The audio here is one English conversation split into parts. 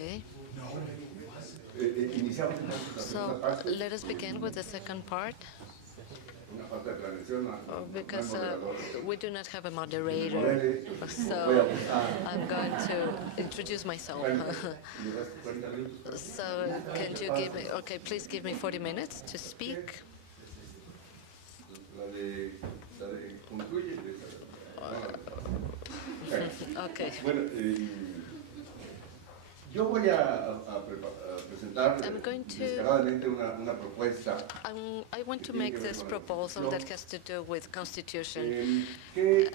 Okay. So let us begin with the second part. Because we do not have a moderator, so I'm going to introduce myself. So can you give me, okay, please give me 40 minutes to speak. Okay. Yo voy a presentar descaradamente una propuesta I want to make this proposal that has to do with constitution. que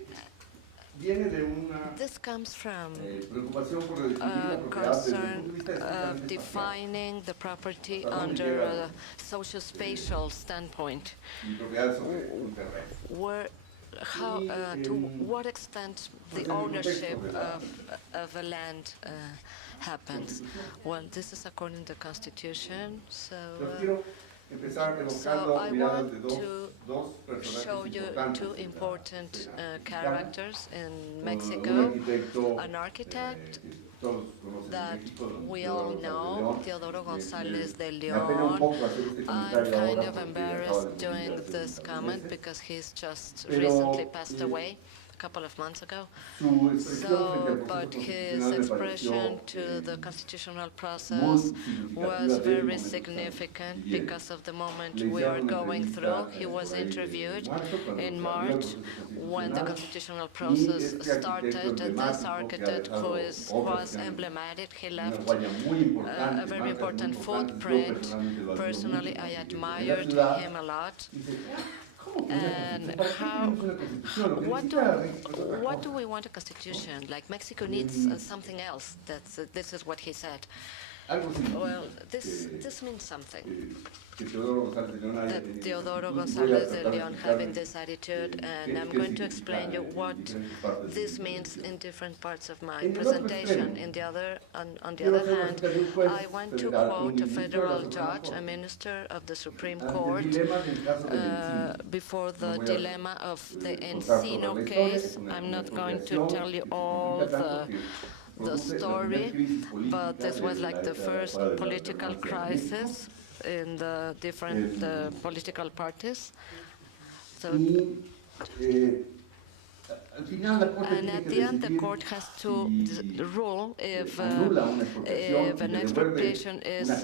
viene de una This comes from preocupación por definir la a propiedad desde el punto concern de vista of estrictamente espacial. defining the property under a social-spatial standpoint. Mi propiedad sobre un terreno. Where, how, to what extent the ownership of a land happens? Well, this is according to the Constitution. So I want to show you two important characters in Mexico. An architect that we all know, Teodoro González de León. I'm kind of embarrassed doing this comment because he's just recently passed away a couple of months ago. So, but his expression to the constitutional process was very significant because of the moment we are going through. He was interviewed in March when the constitutional process started, and this architect who was emblematic, he left a very important footprint. Personally, I admired him a lot. And what do we want a constitution? Like Mexico needs something else. This is what he said. Well, this means something. That Teodoro González de León having this attitude, and I'm going to explain you what this means in different parts of my presentation. On the other hand, I want to quote a federal judge, a minister of the Supreme Court, before the dilemma of the Encino case. I'm not going to tell you all the story, but this was like the first political crisis in the different political parties. So, and at the end, the court has to rule if an expropriation is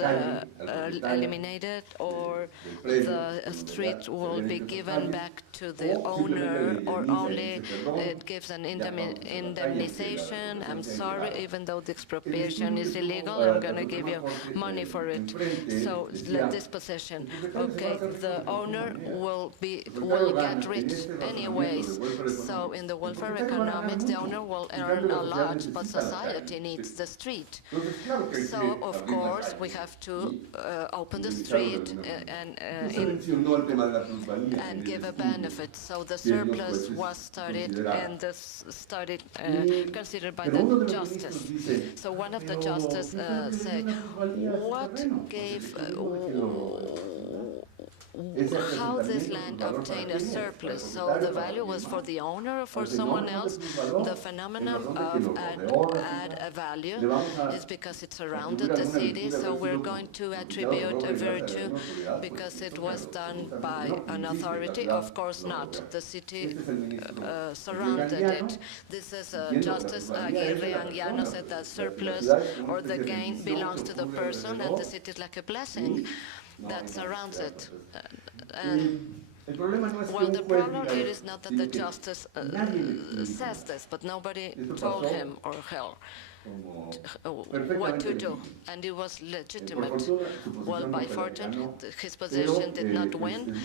eliminated or the street will be given back to the owner, or only it gives an indemnization. I'm sorry, even though the expropriation is illegal, I'm going to give you money for it. So let this possession. Okay, the owner will get rich anyways. So in the welfare economics, the owner will earn a lot, but society needs the street. So, of course, we have to open the street and give a benefit. So the surplus was studied, and this studied considered by the justice. So one of the justices said, what gave how this land obtained a surplus. So the value was for the owner or for someone else. The phenomenon of add a value is because it surrounded the city. So we're going to attribute a virtue because it was done by an authority. Of course not. The city surrounded it. This is Justice Aguirre Anguiano said that surplus or the gain belongs to the person, and the city is like a blessing that surrounds it. Well, the problem here is not that the justice says this, but nobody told him or her what to do, and it was legitimate. Well, by fortune, his position did not win,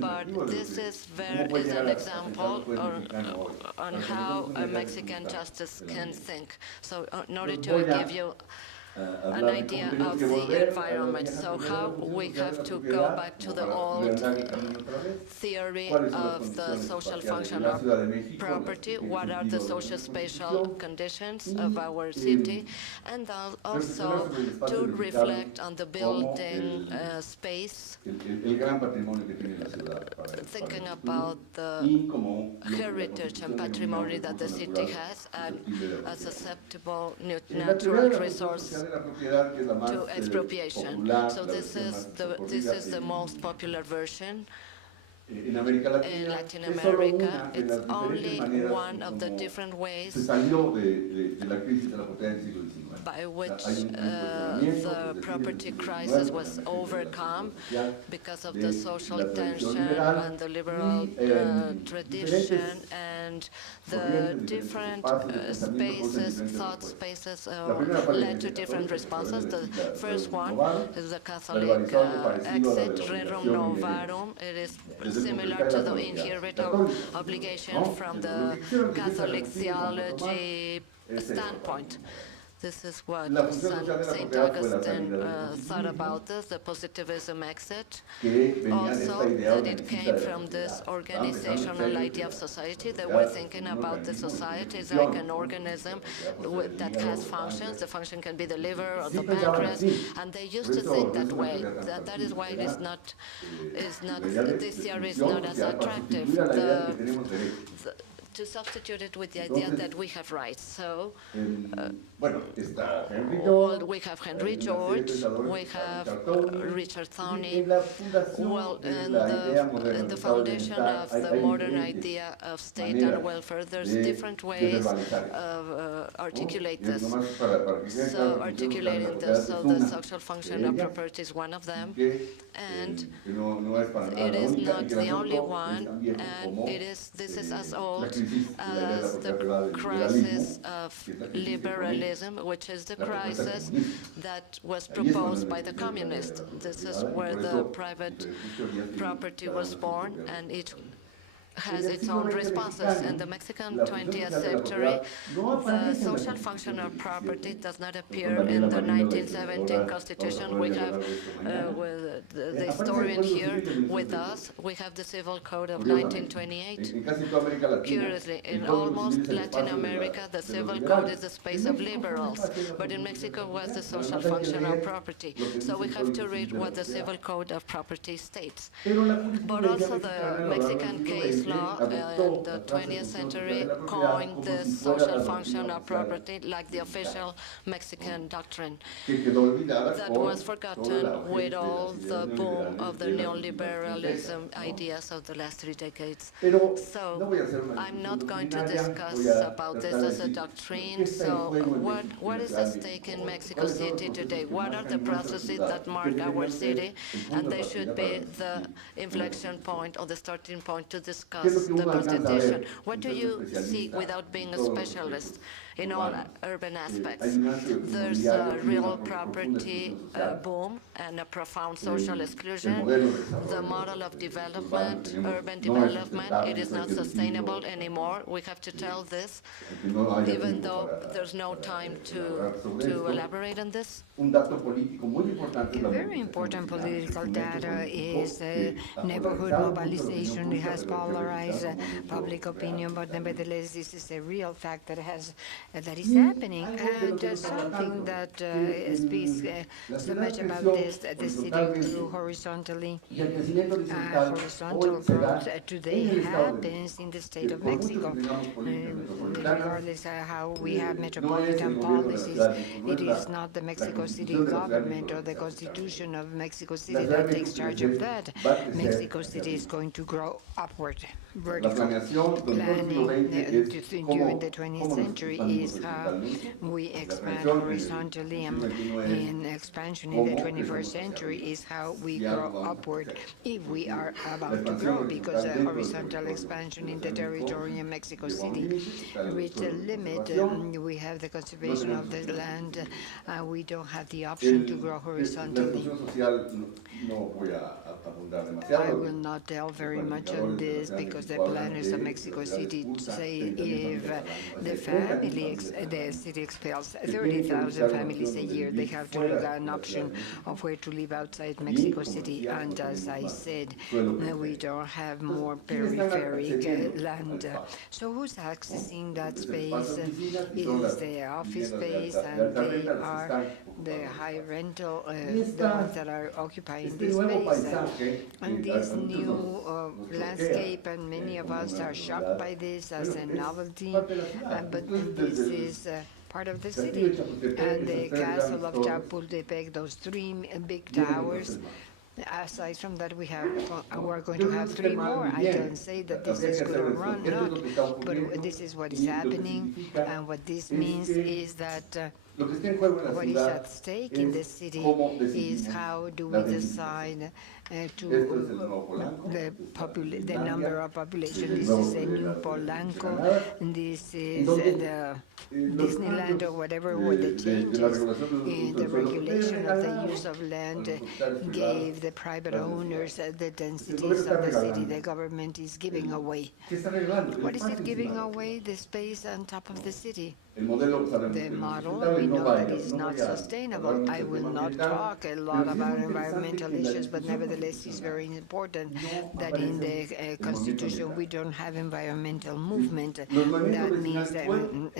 but this is an example on how a Mexican justice can think. So in order to give you an idea of the environment. So how we have to go back to the old theory of the social function of property, what are the social spatial conditions of our city, and also to reflect on the building space, thinking about the heritage and patrimony that the city has, and a susceptible natural resource to expropriation. So this is the most popular version. In Latin America, it's only one of the different ways by which the property crisis was overcome because of the social tension and the liberal tradition and the different spaces, thought spaces led to different responses. The first one is the Catholic exit, rerum novarum. It is similar to the inherent obligation from the Catholic theology standpoint. This is what St. Augustine thought about this, the positivism exit. Also, that it came from this organizational idea of society. They were thinking about the society as like an organism that has functions. The function can be the liver or the pancreas, and they used to think that way. That is why it is not, this theory is not as attractive. To substitute it with the idea that we have rights. So, we have Henry George, we have Richard Thorney. Well, in the foundation of the modern idea of state and welfare, there's different ways of articulate this. So, articulating this, so the social function of property is one of them, and it is not the only one, and this is as old as the crisis of liberalism, which is the crisis that was proposed by the communists. This is where the private property was born, and it has its own responses. In the Mexican 20th century, the social function of property does not appear in the 1917 Constitution. We have with the historian here with us. We have the Civil Code of 1928. Curiously, in almost Latin America, the Civil Code is the space of liberals, but in Mexico was the social function of property. So we have to read what the Civil Code of property states. But also the Mexican case law in the 20th century coined this social function of property like the official Mexican doctrine that was forgotten with all the boom of the neoliberalism ideas of the last 3 decades. So I'm not going to discuss about this as a doctrine. So what is at stake in Mexico City today? What are the processes that mark our city? And they should be the inflection point or the starting point to discuss the Constitution. What do you see without being a specialist in all urban aspects? There's a real property boom and a profound social exclusion. The model of development, urban development, it is not sustainable anymore. We have to tell this, even though there's no time to elaborate on this. A very important political data is neighborhood mobilization. It has polarized public opinion, but nevertheless, this is a real fact that is happening, and something that speaks so much about this. The city grew horizontally. Horizontal growth today happens in the state of Mexico. Regardless of how we have metropolitan policies, it is not the Mexico City government or the Constitution of Mexico City that takes charge of that. Mexico City is going to grow upward, vertical. Planning during the 20th century is how we expand horizontally, and expansion in the 21st century is how we grow upward if we are about to grow, because horizontal expansion in the territory in Mexico City reached a limit. We have the conservation of the land. We don't have the option to grow horizontally. I will not delve very much on this because the planners of Mexico City say if the city expels 30,000 families a year, they have to look at an option of where to live outside Mexico City. And as I said, we don't have more peripheric land. So who's accessing that space? It is the office space, and they are the high rental ones that are occupying this space. And this new landscape, and many of us are shocked by this as a novelty, but this is part of the city. And the castle of Chapultepec, those three big towers. Aside from that, we're going to have three more. I don't say that this is good or wrong, not, but this is what is happening, and what this means is that what is at stake in the city is how do we decide the number of population. This is a new Polanco, this is the Disneyland or whatever, where the changes in the regulation of the use of land gave the private owners the densities of the city the government is giving away. What is it giving away? The space on top of the city. The model, we know that is not sustainable. I will not talk a lot about environmental issues, but nevertheless it's very important that in the Constitution we don't have environmental movement. That means that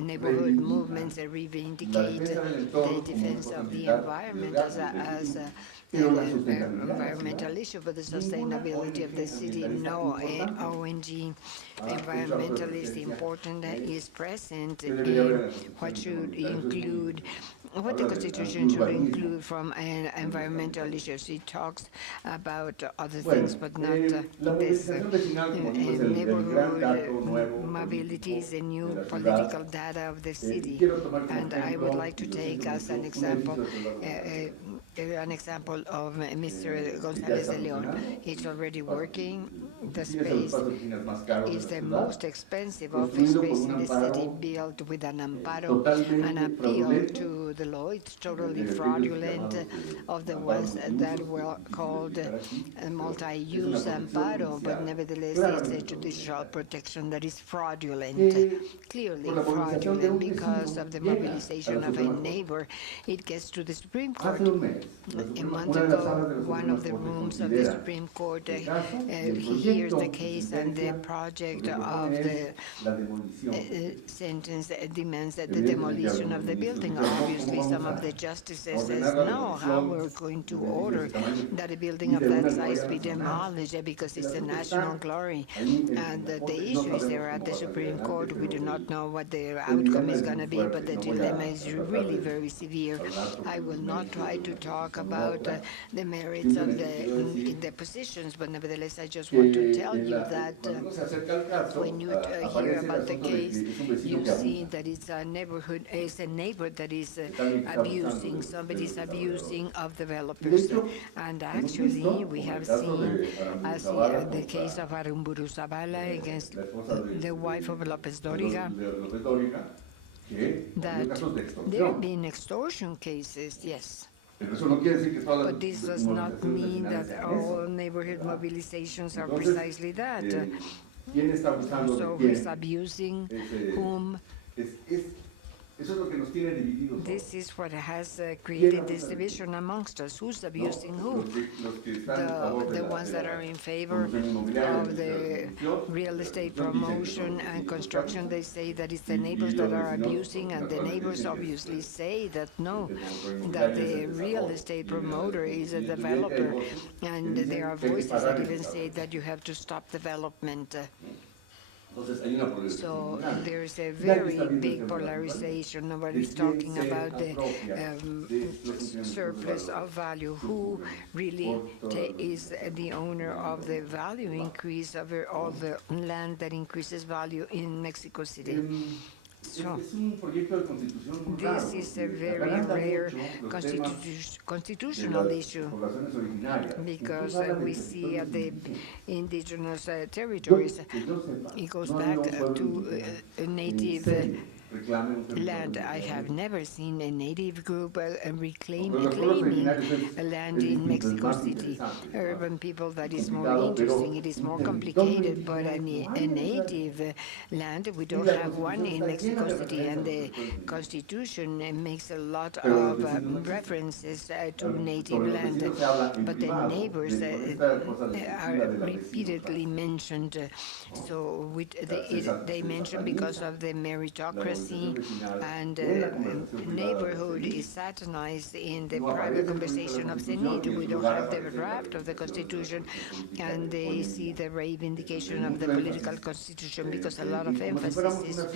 neighborhood movements reivindicate the defense of the environment as an environmental issue, but the sustainability of the city, no ONG environmentalist important is present in what should include, what the Constitution should include from environmental issues. It talks about other things, but not this. Neighborhood mobility is a new political data of the city, and I would like to take as an example of Mr. González de León. It's already working. The space is the most expensive office space in the city, built with an amparo, an appeal to the law. It's totally fraudulent of the ones that were called multi-use amparo, but nevertheless it's a judicial protection that is fraudulent, clearly fraudulent because of the mobilization of a neighbor. It gets to the Supreme Court. A month ago, one of the rooms of the Supreme Court, he hears the case, and the project of the sentence demands the demolition of the building. Obviously, some of the justices says, no, how we're going to order that a building of that size be demolished because it's a national glory. And the issue is there at the Supreme Court. We do not know what the outcome is going to be, but the dilemma is really very severe. I will not try to talk about the merits of the positions, but nevertheless, I just want to tell you that when you hear about the case, you see that it's a neighborhood, it's a neighbor that is abusing, somebody's abusing of developers. And actually, we have seen, as the case of Aramburu Zavala against the wife of López Dóriga, that there have been extortion cases, yes. But this does not mean that all neighborhood mobilizations are precisely that. So who's abusing whom? This is what has created this division amongst us. Who's abusing who? The ones that are in favor of the real estate promotion and construction, they say that it's the neighbors that are abusing, and the neighbors obviously say that no, that the real estate promoter is a developer, and there are voices that even say that you have to stop development. So there's a very big polarization. Nobody's talking about the surplus of value. Who really is the owner of the value increase of all the land that increases value in Mexico City? So, this is a very rare constitutional issue because we see at the indigenous territories, it goes back to native land. I have never seen a native group claiming land in Mexico City. Urban people, that is more interesting. It is more complicated, but a native land, we don't have one in Mexico City, and the Constitution makes a lot of references to native land, but the neighbors are repeatedly mentioned. So they mention because of the meritocracy and neighborhood word is satanized in the private conversation of Senate. We don't have the draft of the Constitution, and they see the reivindication of the political Constitution because a lot of emphasis is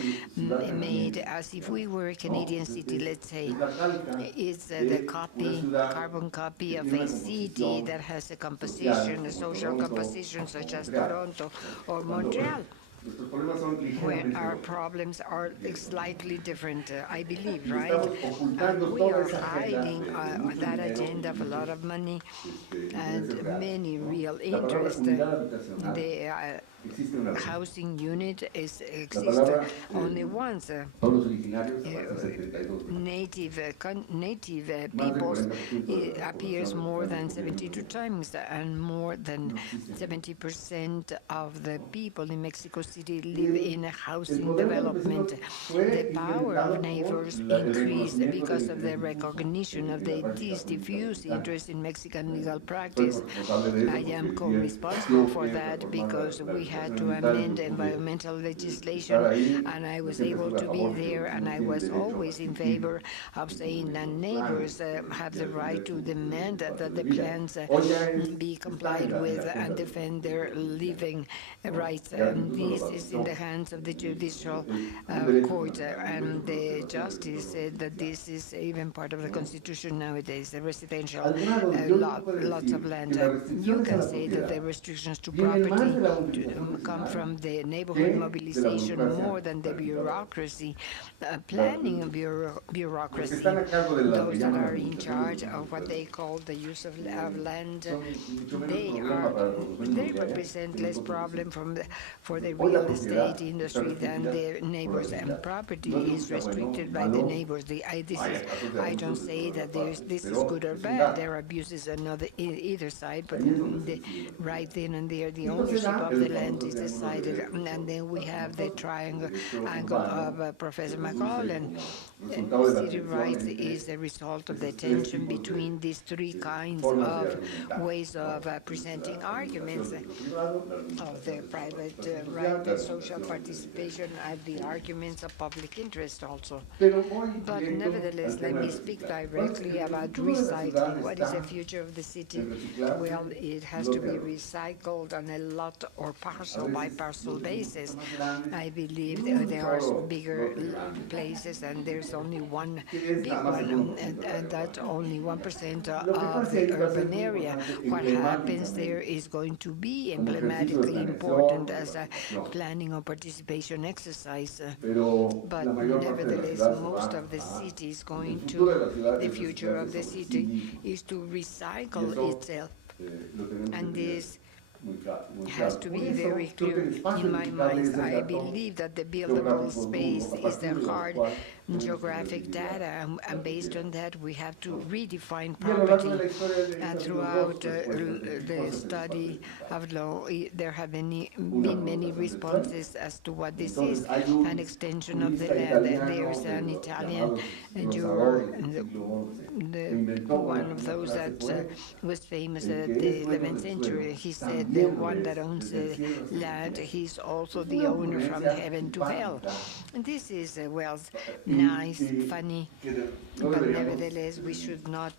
made as if we were a Canadian city, let's say. It's the carbon copy of a city that has a composition, a social composition such as Toronto or Montreal, when our problems are slightly different, I believe, right? And we are hiding that agenda of a lot of money and many real interests. The housing unit exists only once. Native peoples appears more than 72 times, and more than 70% of the people in Mexico City live in a housing development. The power of neighbors increased because of the recognition of this diffuse interest in Mexican legal practice. I am co-responsible for that because we had to amend environmental legislation, and I was able to be there, and I was always in favor of saying that neighbors have the right to demand that the plans be complied with and defend their living rights. And this is in the hands of the judicial court, and the justice said that this is even part of the Constitution nowadays, the residential lots of land. You can say that the restrictions to property come from the neighborhood mobilization more than the bureaucracy, planning bureaucracy. Those that are in charge of what they call the use of land, they represent less problem for the real estate industry than their neighbors, and property is restricted by the neighbors. I don't say that this is good or bad. There are abuses on either side, but right then and there, the ownership of the land is decided, and then we have the triangle angle of Professor McCollum. City rights is the result of the tension between these three kinds of ways of presenting arguments of the private right, the social participation, and the arguments of public interest also. But nevertheless, let me speak directly about recycling. What is the future of the city? Well, it has to be recycled on a lot or parcel by parcel basis. I believe there are some bigger places, and there's only one big one, and that's only 1% of the urban area. What happens there is going to be emblematically important as a planning or participation exercise. But nevertheless, most of the city is going to, the future of the city is to recycle itself. And this has to be very clear in my mind. I believe that the buildable space is the hard geographic data, and based on that we have to redefine property. And throughout the study of law, there have been many responses as to what this is, an extension of the land. And there's an Italian juror, one of those that was famous at the 11th century. He said the one that owns the land, he's also the owner from heaven to hell. And this is, well, nice, funny, but nevertheless we should not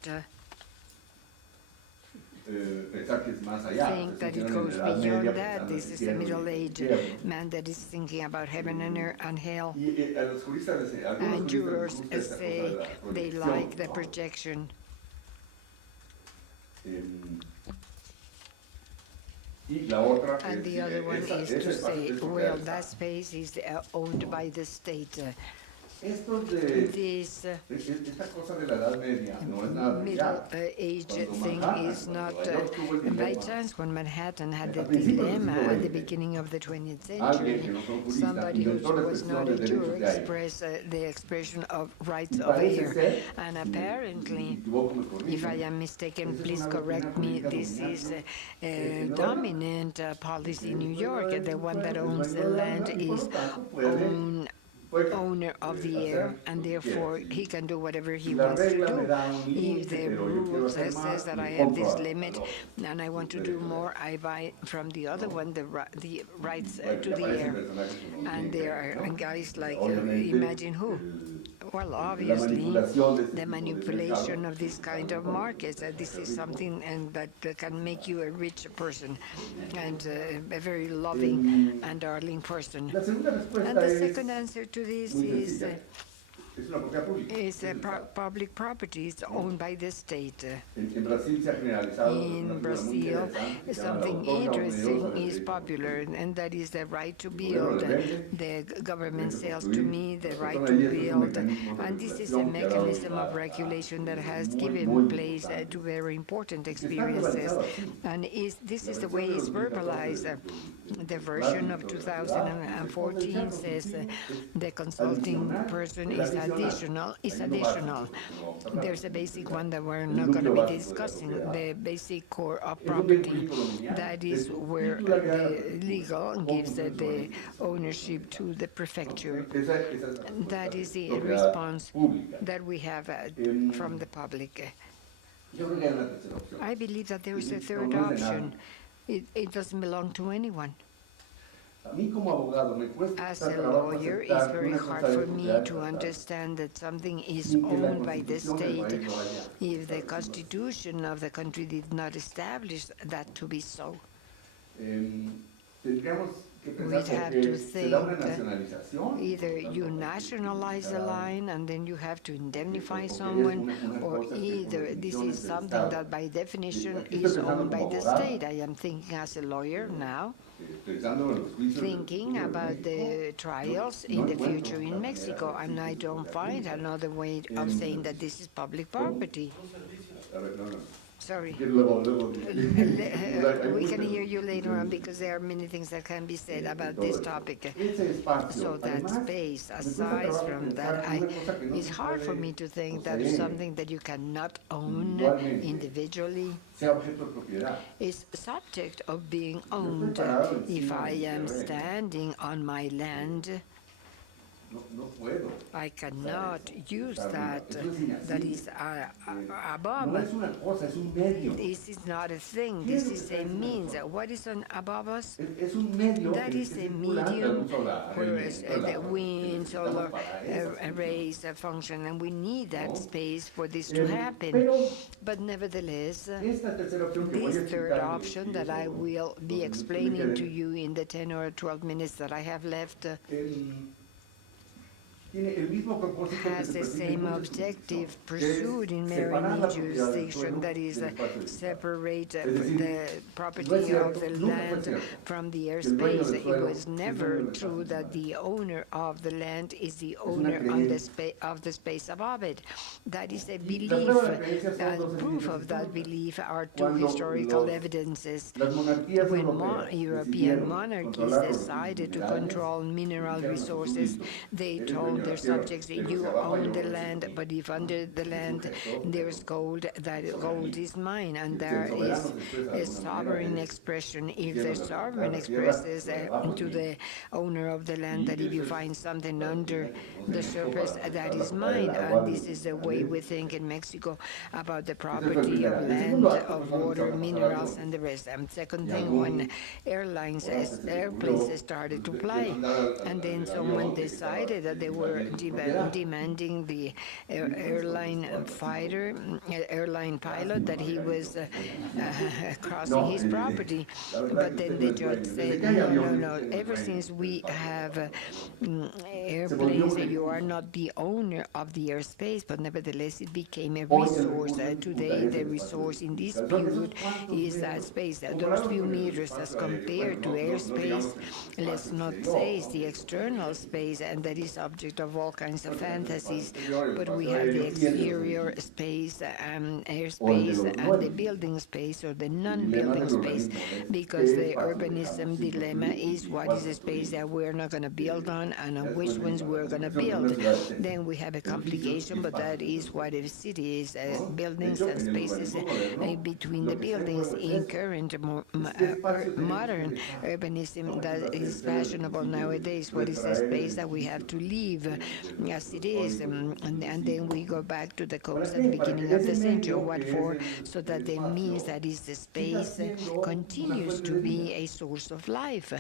think that it goes beyond that. This is a middle-aged man that is thinking about heaven and hell. And jurors say they like the projection. And the other one is to say, well, that space is owned by the state. This middle-age thing is not by chance. When Manhattan had the dilemma at the beginning of the 20th century, somebody who was not a juror expressed the expression of rights of air. And apparently, if I am mistaken, please correct me, this is a dominant policy in New York. The one that owns the land is owner of the air, and therefore he can do whatever he wants to do. If the rule says that I have this limit and I want to do more, I buy from the other one the rights to the air. And there are guys like, imagine who? Well, la obviously, manipulación de este the tipo de manipulation mercados. of this kind of markets, this is something that can make you a rich person and a very loving and darling person. La segunda And respuesta the es second answer to this muy is sencilla. Es una propiedad pública. is es el Estado. public properties owned by the state. En Brasil se ha generalizado una In figura muy Brazil, interesante que se llama la something otorga interesting onerosa del is derecho. popular, and that is the right to El gobierno build. le vende, The government el derecho a sells to construir. me the La right persona to y este es un build, mecanismo de and this is a regulación que ha dado mechanism lugar of a regulation that has muy, given muy place importantes. to very important Y que está experiences. verbalizado así. And this La is the versión way de it's 2014 verbalized. The version of 2014 says the consulting person is additional. There's a basic one that we're not going to be discussing, the basic core of property. That is where the legal gives the ownership to the prefecture. That is the response that we have from the public. I believe that there is a third option. It doesn't belong to anyone. As a lawyer, it's very hard for me to understand that something is owned by the state if the constitution of the country did not establish that to be so. We'd have to think either you nationalize the line and then you have to indemnify someone, or either this is something that by definition is owned by the state. I am thinking as a lawyer now, thinking about the trials in the future in Mexico, and I don't find another way of saying that this is public property. Sorry. We can hear you later on because there are many things that can be said about this topic. So that space, aside from that, it's hard for me to think that something that you cannot own individually is subject of being owned. If I am standing on my land, I cannot use that. That is above. This is not a thing. This is a means. What is above us? That is a medium whereas the wind, solar arrays function, and we need that space for this to happen. But nevertheless, this third option that I will be explaining to you in the 10 or 12 minutes that I have left has the same objective pursued in many jurisdictions, that is, separate the property of the land from the airspace. It was never true that the owner of the land is the owner of the space above it. That is a belief, and proof of that belief are two historical evidences. When European monarchies decided to control mineral resources, they told their subjects, you own the land, but if under the land there's gold, that gold is mine, and there is a sovereign expression. If the sovereign expresses to the owner of the land that if you find something under the surface, that is mine, and this is the way we think in Mexico about the property of land, of water, minerals, and the rest. And second thing, when airplanes started to fly, and then someone decided that they were demanding the airline pilot that he was crossing his property. But then the judge said, no, ever since we have airplanes, you are not the owner of the airspace, but nevertheless it became a resource. Today the resource in dispute is that space, those few meters as compared to airspace. Let's not say it's the external space, and that is object of all kinds of fantasies, but we have the exterior space, airspace, and the building space or the non-building space, because the urbanism dilemma is what is the space that we're not going to build on and on which ones we're going to build. Then we have a complication, but that is what a city is, buildings and spaces between the buildings. In current modern urbanism that is fashionable nowadays, what is the space that we have to leave as it is, and then we go back to the coast at the beginning of the century. What for? So that the means that is the space continues to be a source of life.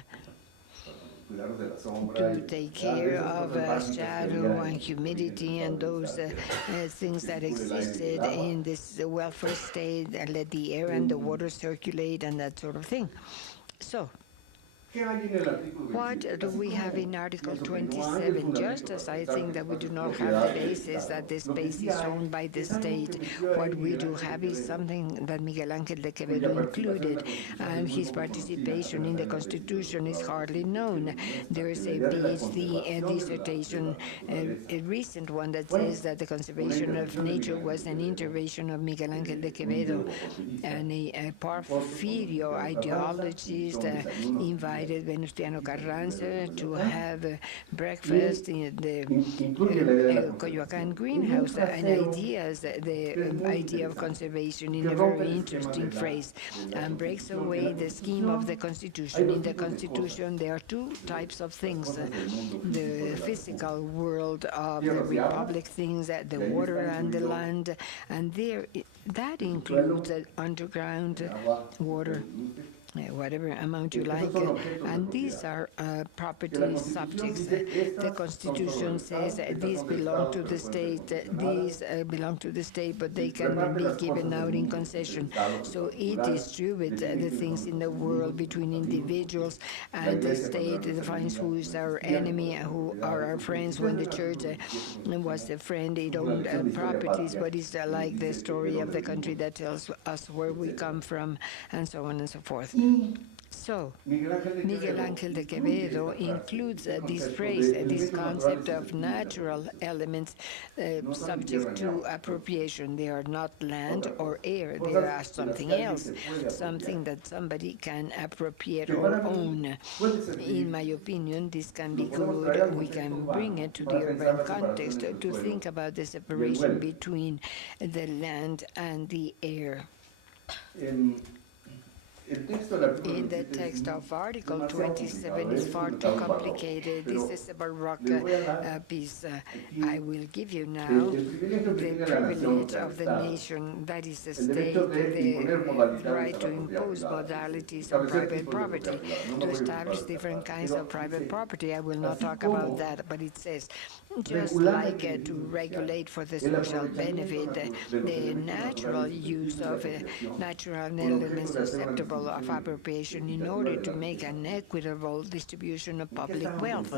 to take care of shadow and humidity and those things that existed in this welfare state, and let the air and the water circulate and that sort of thing. So, what do we have in Article 27? Just as I think that we do not have the basis that the space is owned by the state, what we do have is something that Miguel Ángel de Quevedo included, and his participation in the Constitution is hardly known. There is a PhD dissertation, a recent one, that says that the conservation of nature was an intervention of Miguel Ángel de Quevedo, and a Porfirio ideologist invited Venustiano Carranza to have breakfast in the Coyoacán greenhouse, and the idea of conservation in a very interesting phrase, and breaks away the scheme of the Constitution. In the Constitution, there are two types of things: the physical world of the republic, things, the water and the land, and that includes underground water, whatever amount you like, and these are property subjects. The Constitution says these belong to the state, but they can be given out in concession. So it distributes the things in the world between individuals, and the state defines who is our enemy, who are our friends. When the church was a friend, it owned properties, but it's like the story of the country that tells us where we come from, and so on and so forth. So, Miguel Ángel de Quevedo includes this phrase, this concept of natural elements subject to appropriation. They are not land or air, they are something else, something that somebody can appropriate or own. In my opinion, this can be good. We can bring it to the urban context to think about the separation between the land and the air. In the text of Article 27 is far too complicated. This is a Baroque piece. I will give you now the privilege of the nation, that is the state, the right to impose modalities of private property, to establish different kinds of private property. I will not talk about that, but it says, just like to regulate for the social benefit the natural use of natural elements susceptible of appropriation in order to make an equitable distribution of public wealth.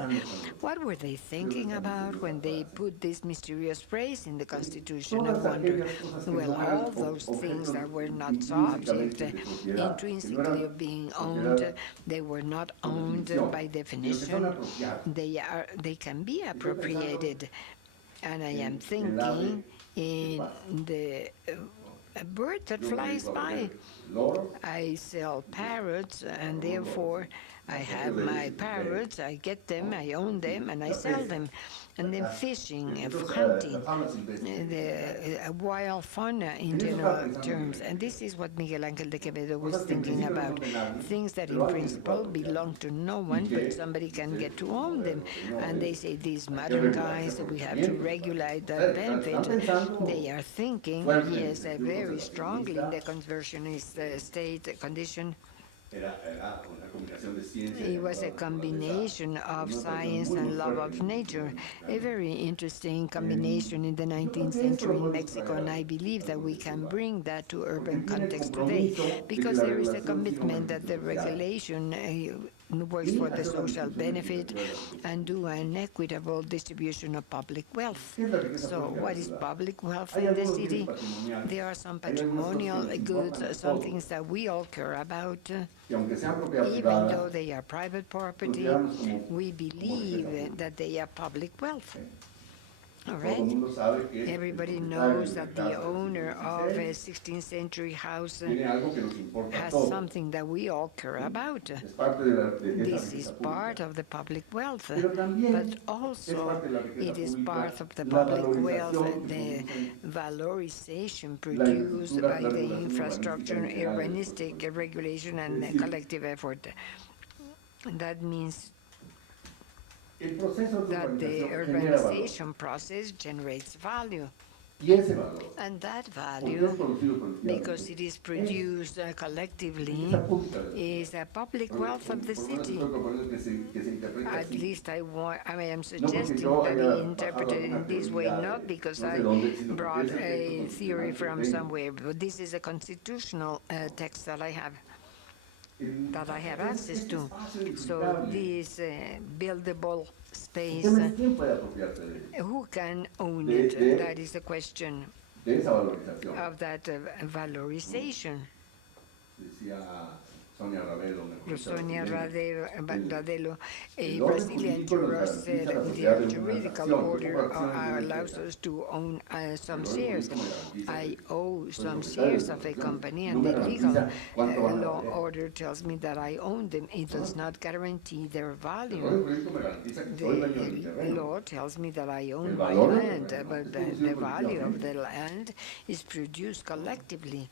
What were they thinking about when they put this mysterious phrase in the Constitution? I wonder. Well, all those things that were not subject intrinsically of being owned, they were not owned by definition. They can be appropriated. And I am thinking in the a bird that flies by. I sell parrots, and therefore I have my parrots, I get them, I own them, and I sell them. And then fishing, hunting, the wild fauna in general terms. And this is what Miguel Ángel de Quevedo was thinking about. Things that in principle belong to no one, but somebody can get to own them. And they say, these modern guys, we have to regulate that benefit. They are thinking, yes, very strongly in the conversionist state condition. It was a combination of science and love of nature, a very interesting combination in the 19th century in Mexico, and I believe that we can bring that to urban context today, because there is a commitment that the regulation works for the social benefit and do an equitable distribution of public wealth. So what is public wealth in the city? There are some patrimonial goods, some things that we all care about. Even though they are private property, we believe that they are public wealth. All right. Everybody knows that the owner of a 16th century house has something that we all care about. This is part of the public wealth, but also it is part of the public wealth, the valorization produced by the infrastructure, urbanistic regulation, and collective effort. That means that the urbanization process generates value. Y ese valor, And that porque es value, producido colectivamente, because it is produced collectively, riqueza pública de la ciudad. is a public wealth of the Por lo menos city. estoy proponiendo que se interprete At así. least I am No porque suggesting yo that haya be interpreted bajado in alguna this way, teoría not de because no sé I dónde, sino porque brought es el a texto theory constitucional que from tengo. somewhere, but this is a constitutional text that I have access Este to. espacio So edificable, this buildable space, ¿quién puede apropiarse de él? who can own De- it? de- That is the question De esa valorización. of that valorization. Decía Sonia Ravelo, Sonia Radello, a el orden Brazilian jurídico nos jurist, said garantiza la the propiedad de una juridical acción, order como acción allows de us to own some El orden shares. jurídico me garantiza I que owe soy some propietario shares de of la a acción. company, No and me the legal garantiza cuánto van a law valer. order tells me that I own them. It does not guarantee their El value. orden jurídico me garantiza que soy dueño de mi The terreno. law tells me that I El own my valor del land, terreno but es the producido value of the colectivamente. land is produced collectively.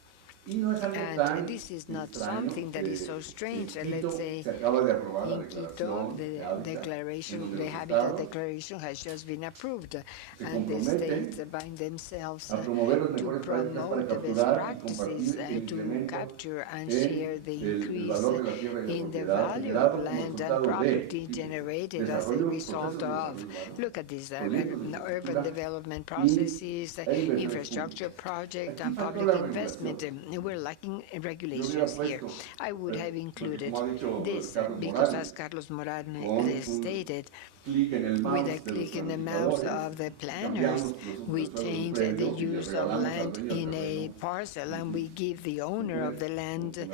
Y no es algo And tan this is not extraño something that que is so strange. en Let's Quito say se acaba de aprobar la in Quito, declaración de the hábitat, en declaration, donde the los Habitat estados Declaration has just been approved, se and the comprometen states bind themselves a promover las to mejores prácticas para promote the best capturar y practices compartir el to incremento capture and en share the el increase valor de la tierra y la in the propiedad value generado of como land and resultado de property generated as a desarrollo, result procesos de of, desarrollo urbano, look at this, proyectos de urban infraestructura development y processes, inversiones infrastructure públicas. project, Aquí and faltó public la investment. regulación. We're lacking Yo hubiera regulations here. puesto, I would have porque included como ha dicho this Carlos because, Morales, as Carlos Morales con un stated, clic en el with mouse a de los click in the mouse planificadores, of the cambiamos planners, los we usos de change suelo de the un predio y le use of regalamos al land dueño del in a terreno parcel, and we give the owner of the land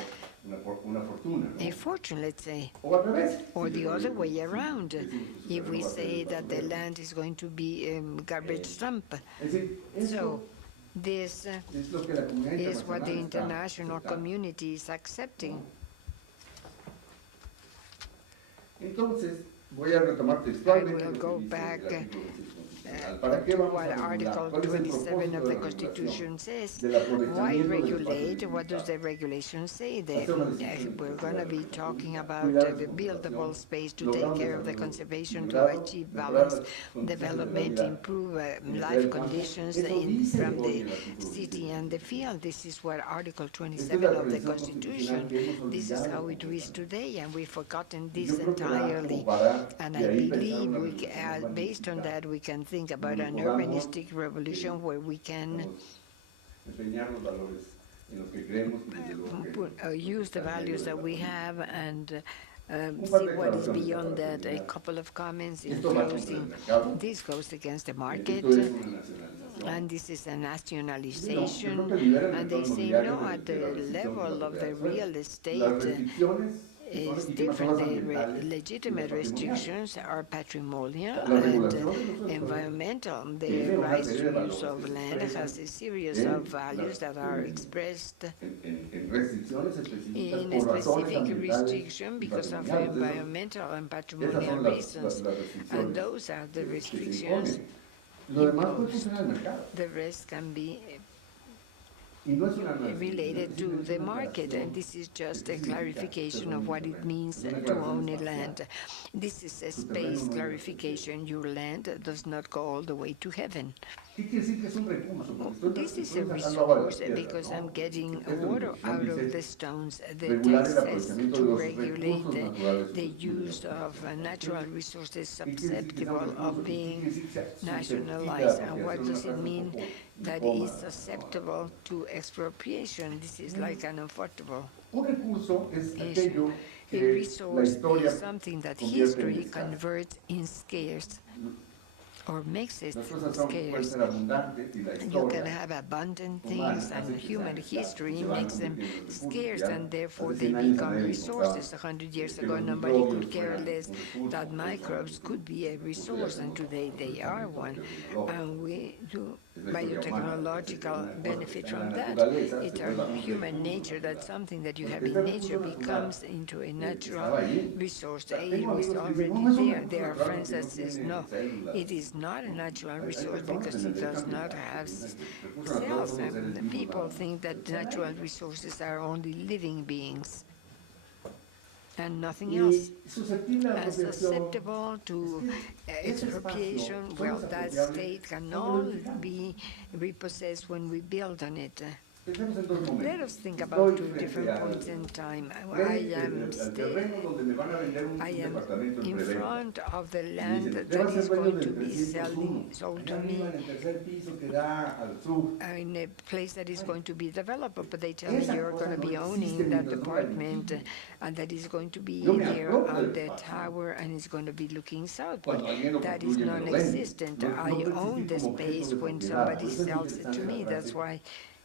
una fortuna, ¿no? a fortune, let's say, O al revés. or si the se other puede way decir, around. si If we terreno va a ser say el that the basurero. land is going to be garbage dump. Es decir, So esto this es lo que la comunidad is what the internacional está international aceptando. community is accepting. Entonces, voy a retomar I textualmente will lo que go dice back el artículo 26 constitucional. ¿Para qué to vamos what a regular? Article ¿Cuál es el 27 propósito of de the la Constitution regulación? says. Del Why aprovechamiento del espacio regulate? What does the delimitado. regulation say? Hacer una decisión We're going to be de la talking pública, about cuidar the su buildable conservación, space to lograr take un care of the desarrollo conservation, to equilibrado, achieve mejorar balanced las condiciones de development, vida improve en el life campo. conditions Eso dice from hoy the el artículo city 26. and the field. This is what Article Esta es 27 la of the tradición Constitution, constitucional que hemos this is olvidado how it reads completamente. today, and we've forgotten Y this yo creo que da entirely. como para And de I ahí pensar believe una we revolución based on urbanística that, we can think about donde an podamos urbanistic revolution where we can empeñar los valores en los que creemos y desde luego que use the values that we have and Un see par de what is declaraciones beyond para that. A terminar. couple of comments in Esto va contra el closing. mercado. This goes against the market, Esto es una nacionalización. and this is a Yo nationalization. creo que libera el And they mercado say inmobiliario no, de at la the restricción de la level of the propiedad del suelo. real Las estate restricciones que son is legítimas son different. las The ambientales y legitimate las patrimoniales. restrictions are patrimonial La and regulación de los suelos environmental. The tiene una rights serie de to use valores of que se land expresan has a series en of values that are expressed en restricciones específicas in a por razones specific ambientales restriction y because of patrimoniales. environmental and Esas patrimonial son reasons, las and restricciones those are the que se restrictions. imponen. Lo demás puede imposed. funcionar el mercado. The rest can be Y no es una nacionalización, related to es the una market, aclaración and this is just de a qué significa clarification ser of un what it terreno. means Es una to aclaración own a espacial. land. This is a Tu terreno space no es clarification. Your land does not go all the way to heaven. ¿Qué quiere decir que es un recurso? Porque This is a estoy sacando agua de las resource piedras, because ¿no? I'm getting El texto de water instrucción out of dice the stones. The regular text el says aprovechamiento de to los regulate recursos naturales the susceptibles use de la of protección. natural resources ¿Qué quiere decir que sea un susceptible recurso? of ¿Qué being quiere decir que sea susceptible nationalized. de And what apropiación? does Una it frase un mean poco that incómoda, is susceptible to expropriation? This is like uncomfortable. Un recurso es Is aquello a que la resource historia is something that convierte en history escaso. converts in scarce or makes it Las cosas pueden scarce. ser abundantes y la You can historia have abundant humana things, and hace que human sean escasos, history se van makes them convirtiendo en recursos. scarce, Ya and therefore hace they 100 años become nadie resources. importaba 100 years que ago, los nobody microbios could care fueran less un recurso, that pues, microbes could be a resource, and today they are one. And we do biotechnological benefit from that. It's our human nature that something that you have in nature becomes into a natural resource. It was already there. There are friends that says, no, it is not a natural resource because it does not have cells. And people think that natural resources are only living beings. and nothing else. Susceptible a And susceptible to expropriation, well, that state can only be repossessed when we build on it. Pensemos en dos momentos. Let us think about two different points in time. I am in front of the land that is going to be sold to me in a place that is going to be developed, but they tell me you're going to be owning that apartment and that is going to be there on the tower and it's going to be looking south, but that is non-existent. I own the space when somebody sells it to me. That's why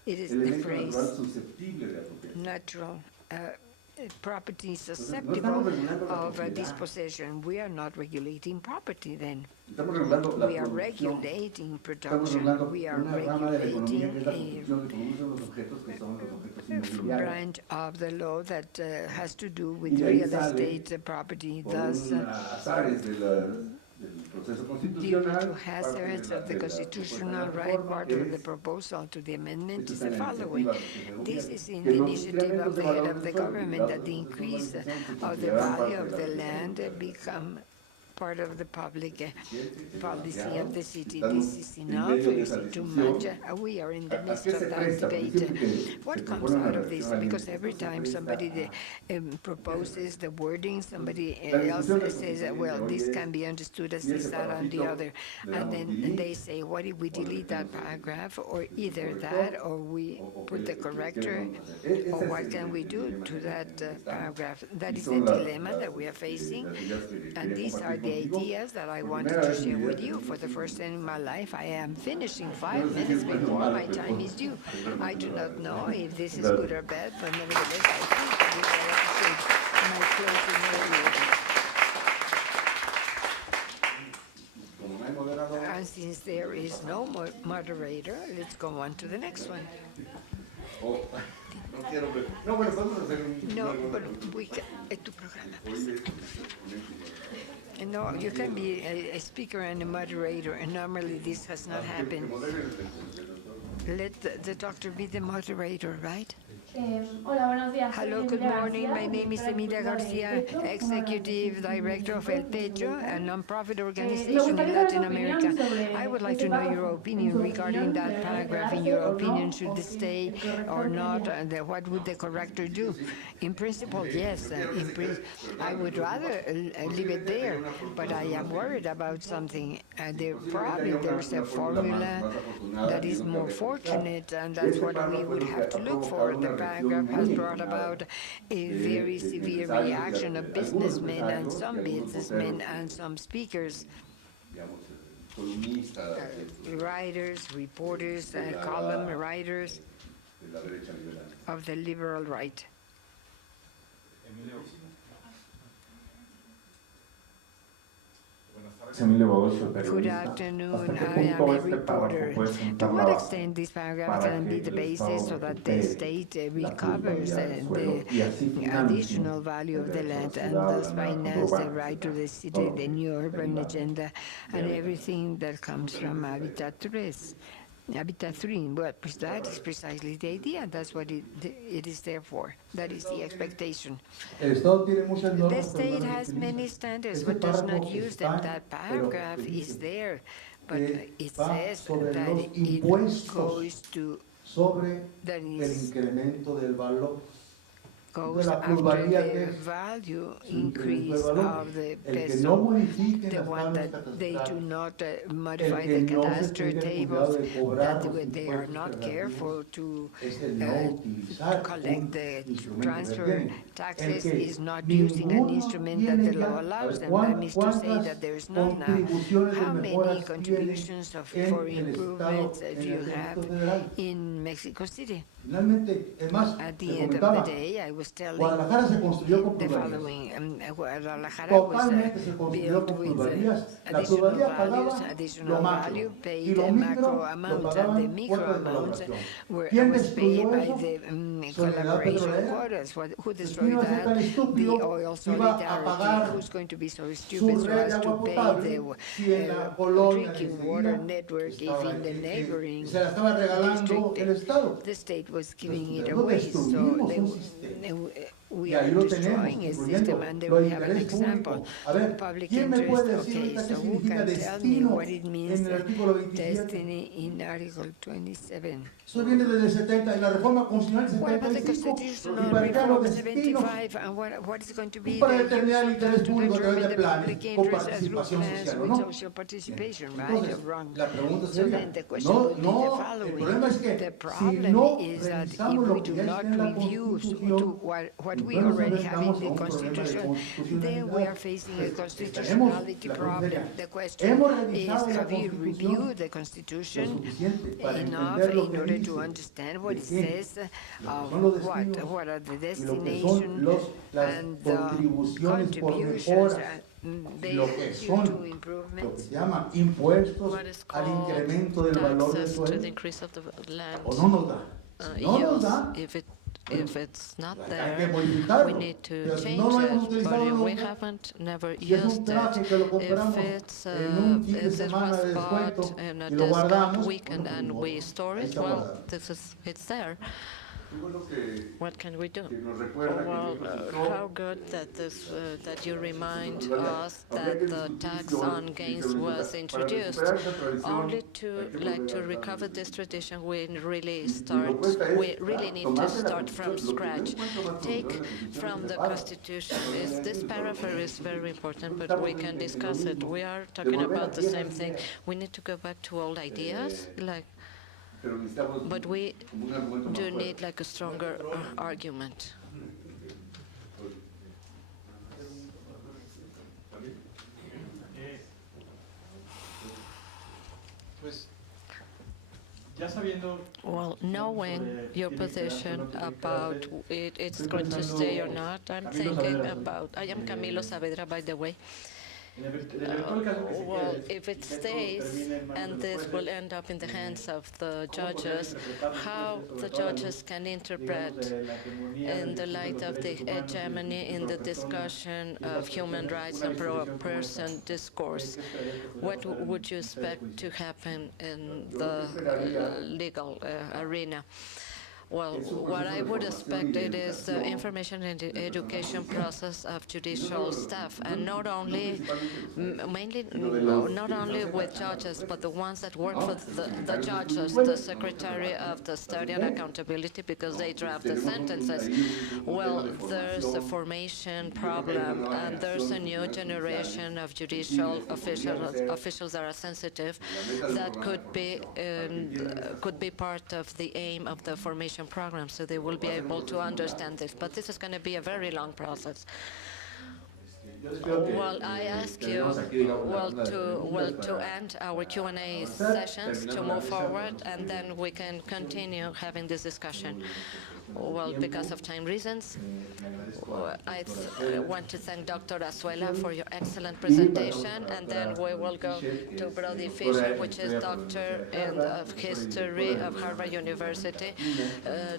it is the phrase natural property susceptible of dispossession. We are not regulating property then. We are regulating production. We are regulating a branch of the law that has to do with real estate property. Thus, due to hazards of the constitutional right, part of the proposal to the amendment is the following. This is in the initiative of the head of the government that the increase of the value of the land become part of the public policy of the city. This is enough, is it too much? We are in the midst of that debate. What comes out of this? Because every time somebody proposes the wording, somebody else says, well, this can be understood as this, that, and the other. And then they say, what if we delete that paragraph, or either that, or we put the corrector, or what can we do to that paragraph? That is the dilemma that we are facing, and these are the ideas that I wanted to share with you. For the first time in my life, I am finishing 5 minutes before my time is due. I do not know if this is good or bad, but nevertheless, I think that I closing earlier. And since there is no moderator, let's go on to the next one. No, but we can, tu programa. No, you can be a speaker and a moderator, and normally this has not happened. Let the doctor be the moderator, right? Hello, good morning. My name is Emilia Garcia, Executive Director of El Pecho, a non-profit organization in Latin America. I would like to know your opinion regarding that paragraph. In your opinion, should it stay or not? And what would the corrector do? In principle, yes. I would rather leave it there, but I am worried about something. There's a formula that is more fortunate, and that's what we would have to look for. The paragraph has brought about a very severe reaction of businessmen and some speakers, writers, reporters, column writers of the liberal right. Good afternoon. I am a reporter. To what extent this paragraph can be the basis so that the state recovers the additional value of the land and thus finance the right to the city, the new urban agenda, and everything that comes from Habitat 3? Habitat 3, but that is precisely the idea. That's what it is there for. That is the expectation. The state has many standards, but does not use them. That paragraph is there, but it says that it goes to, that is, goes after the value increase of the peso, the one that they do not modify the cadastral tables, that they are not careful to collect the transfer taxes, is not using an instrument that the law allows them. That means to say that there is none now. How many contributions for improvements do you have in Mexico City? At the end of the day, I was telling the following. Guadalajara was built with additional value, paid a macro amount, and the micro amounts was paid by the collaboration quotas. Who destroyed that? The oil solidarity. Who's going to be so stupid so as to pay the drinking water network if in the neighboring district the state was giving it away? So we are destroying a system, and then we have an example. Public interest. Okay, so who can tell me what it means, destiny, in Article 27? Eso viene desde el 70, en la reforma constitucional What about the 75, constitutional y marcar los reform destinos 75, and what is going to be para the determinar el use of interés that to público a través determine de the planes public con interest as through participación plans social, ¿o with no? social participation, right Entonces, or wrong? la pregunta So sería, then the question would be the el following. problema es que The si problem no is that if revisamos lo we que do ya not está en la review Constitución, what we entonces already have in enfrentamos a the un problema de Constitution, then we are facing a constitucionalidad. constitutionality La pregunta problem. sería, The question ¿hemos is, revisado la have you Constitución reviewed the lo Constitution suficiente para enough entender lo in que order dice to understand what de it qué, says, son los destinos what are the y lo que son destination las and contribuciones por contributions mejoras y lo que based son to lo que improvements? se llaman impuestos What is al called incremento del valor del taxes to suelo, the increase of the land o no nos da. Si no nos use. da, If it's not hay que there, we modificarlo. need to Pero si change no lo hemos it, utilizado but if we nunca, haven't never si es un used traje it, que lo if compramos it's en un fin de if it semana was de descuento bought in a y lo discount guardamos, weekend bueno, and pues, we store ahí it, está well, guardado. it's there. Qué bueno que What can we do? nos recuerda que Well, nosotros how good that that you remind us that the tax on gains was introduced. Only to recover this tradition, we really need to start from scratch. Take from the Constitution. This paragraph is very important, but we can discuss it. We are talking about the same thing. We need to go back to old ideas, but we do need like a stronger argument. Well, knowing your position about it's going to stay or not, I'm thinking about, I am Camilo Saavedra, by the way. Well, if it stays, and this will end up in the hands of the judges, how the judges can interpret in the light of the hegemony in the discussion of human rights and pro-person discourse, what would you expect to happen in the legal arena? Well, what I would expect it is the information and the education process of judicial staff, and not only, not only with judges, but the ones that work for the judges, the Secretary of the Study and Accountability, because they draft the sentences. Well, there's a formation problem, and there's a new generation of judicial officials that are sensitive, that could be part of the aim of the formation program, so they will be able to understand this. But this is going to be a very long process. Well, I ask you, to end our Q&A sessions, to move forward, and then we can continue having this discussion. Well, because of time reasons, I want to thank Dr. Azuela for your excellent presentation, and then we will go to Brody Fisher, which is Doctor of History of Harvard University,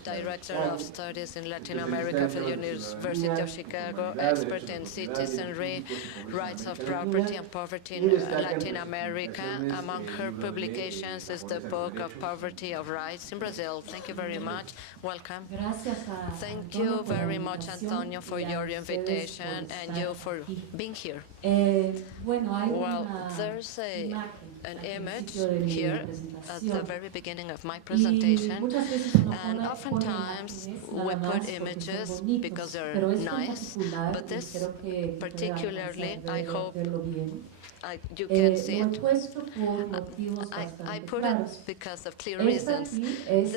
Director of Studies in Latin America for the University of Chicago, expert in citizenry, rights of property and poverty in Latin America. Among her publications is the book of Poverty of Rights in Brazil. Thank you very much. Welcome. Thank you very much, Antonio, for your invitation and you for being here. Well, there's an image here at the very beginning of my presentation, and oftentimes we put images because they're nice, but this particularly, I hope you can see it. I put it because of clear reasons. This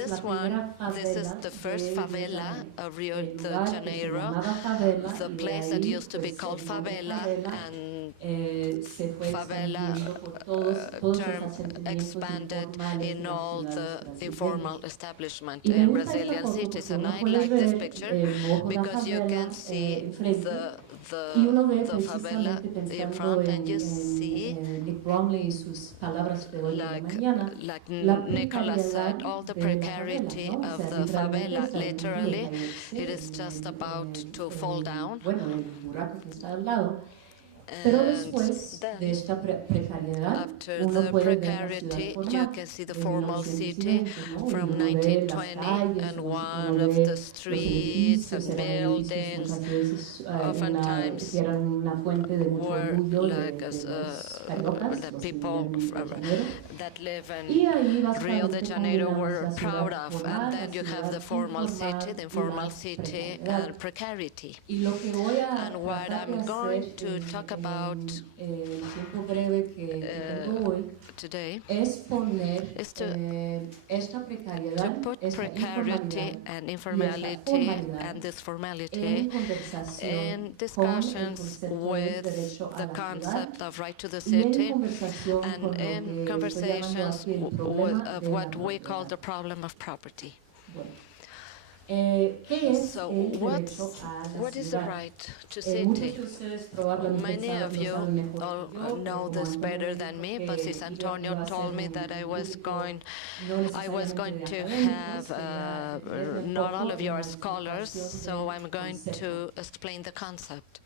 is the first favela of Rio de Janeiro, the place that used to be called favela, and favela term expanded in all the informal establishment in Brazilian cities. And I like this picture because you can see the favela in front, and you see, like Nicolas said, all the precarity of the favela. Literally, it is just about to fall down. Pero And después de then, esta precariedad, after uno the puede ver la ciudad precarity, you formal can see the de formal city 1920, ¿no? Y from uno ve las 1920, calles, and uno one of ve the los streets edificios, and eran edificios, buildings muchas veces oftentimes que eran una fuente de mucho were orgullo like de los the cariocas, los que people vivían en Río de Janeiro. that live Y in ahí Rio de básicamente Janeiro combinamos were la proud ciudad of. formal, And la then you have the ciudad formal city, the informal y informal la city, precariedad. and precarity. Y lo que voy a And what tratar de I'm going hacer to talk about el tiempo breve que tengo hoy today es poner is to esta precariedad, put esta precarity informalidad and y esta informality formalidad and this en formality conversación in con el discussions concepto del with derecho a the la ciudad concept of right to the y en city conversación con and lo in que estoy llamando conversations aquí el of problema de la what we call propiedad. the problem of property. Bueno, ¿qué es So el derecho a la what is the ciudad? right to Muchos city? de ustedes probablemente Many of lo you saben mejor all que yo, know pero this como better Antonio than me, dijo but que since Antonio iba a told ser me un that I was público going no to necesariamente de have académicos, quería meterme un not all poco of you en are la scholars, explicación so del I'm going concepto. to explain the concept.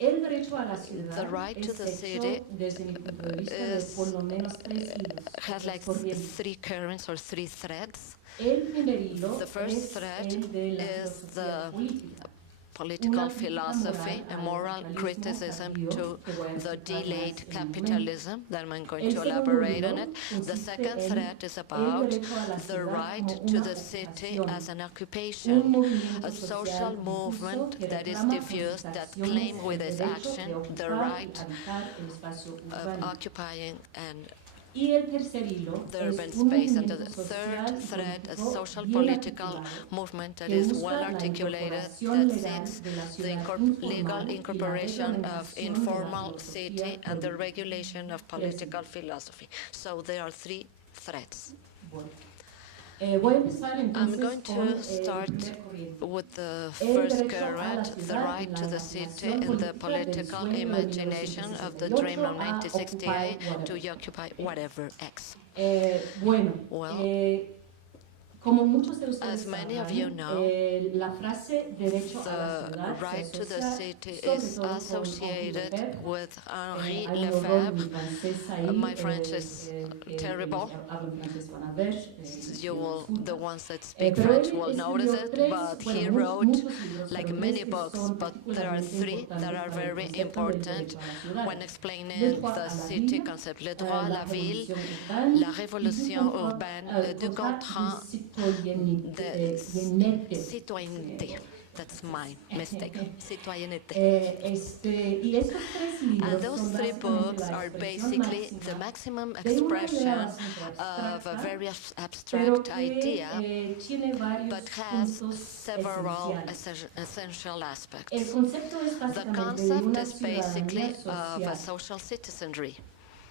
El derecho a la ciudad The right to es the hecho city desde mi punto de vista de por lo menos tres hilos, has like corrientes. three currents or three threads. El primer hilo The first es thread el de la is filosofía the política. political philosophy, a moral criticism to the delayed capitalism, that I'm going to elaborate on it. The second thread is about the right to the city as an occupation, a social movement that is diffused, that claim with its action the right of occupying and Y el tercer hilo the es urban un space. And the movimiento third social thread, a político social bien political articulado movement that que is busca well la articulated, incorporación that legal seeks de la the ciudad legal informal y la incorporation of reglamentación de la informal filosofía city and the política. regulation of political philosophy. So there are three threads. Bueno. Voy a empezar I'm entonces going con to el start primer corriente. with the El first derecho a la current, the ciudad, right to la the city imaginación and the política del political sueño de imagination of the dream of 1968 to whatever. occupy whatever X. Bueno, Well, como muchos de ustedes as many of sabrán, you know, la frase derecho a la the ciudad right se to the asocia city sobre is todo con associated Henri Lefebvre. with Henri Hay un error Lefebvre. en francés ahí, My French is que terrible. hablan francés van a ver, You will, disculpa. the ones that speak Pero French él will notice it, escribió but tres, he bueno, wrote muchos libros, like pero many tres que books, son but there are particularmente three that are importantes para el very concepto del important derecho a la ciudad. when Le explaining droit the à la city ville, concept. Le droit à la ville, urbaine, la révolution urbaine, du contrat de citoyenneté. That's my mistake. Citoyenneté. Y estos tres libros And those son three básicamente books la are expresión basically máxima the maximum de una idea expression bastante of a abstracta, very pero abstract que idea, tiene varios but has puntos several esenciales. essential El aspects. concepto es The básicamente de concept una is basically ciudadanía of a social social citizenry.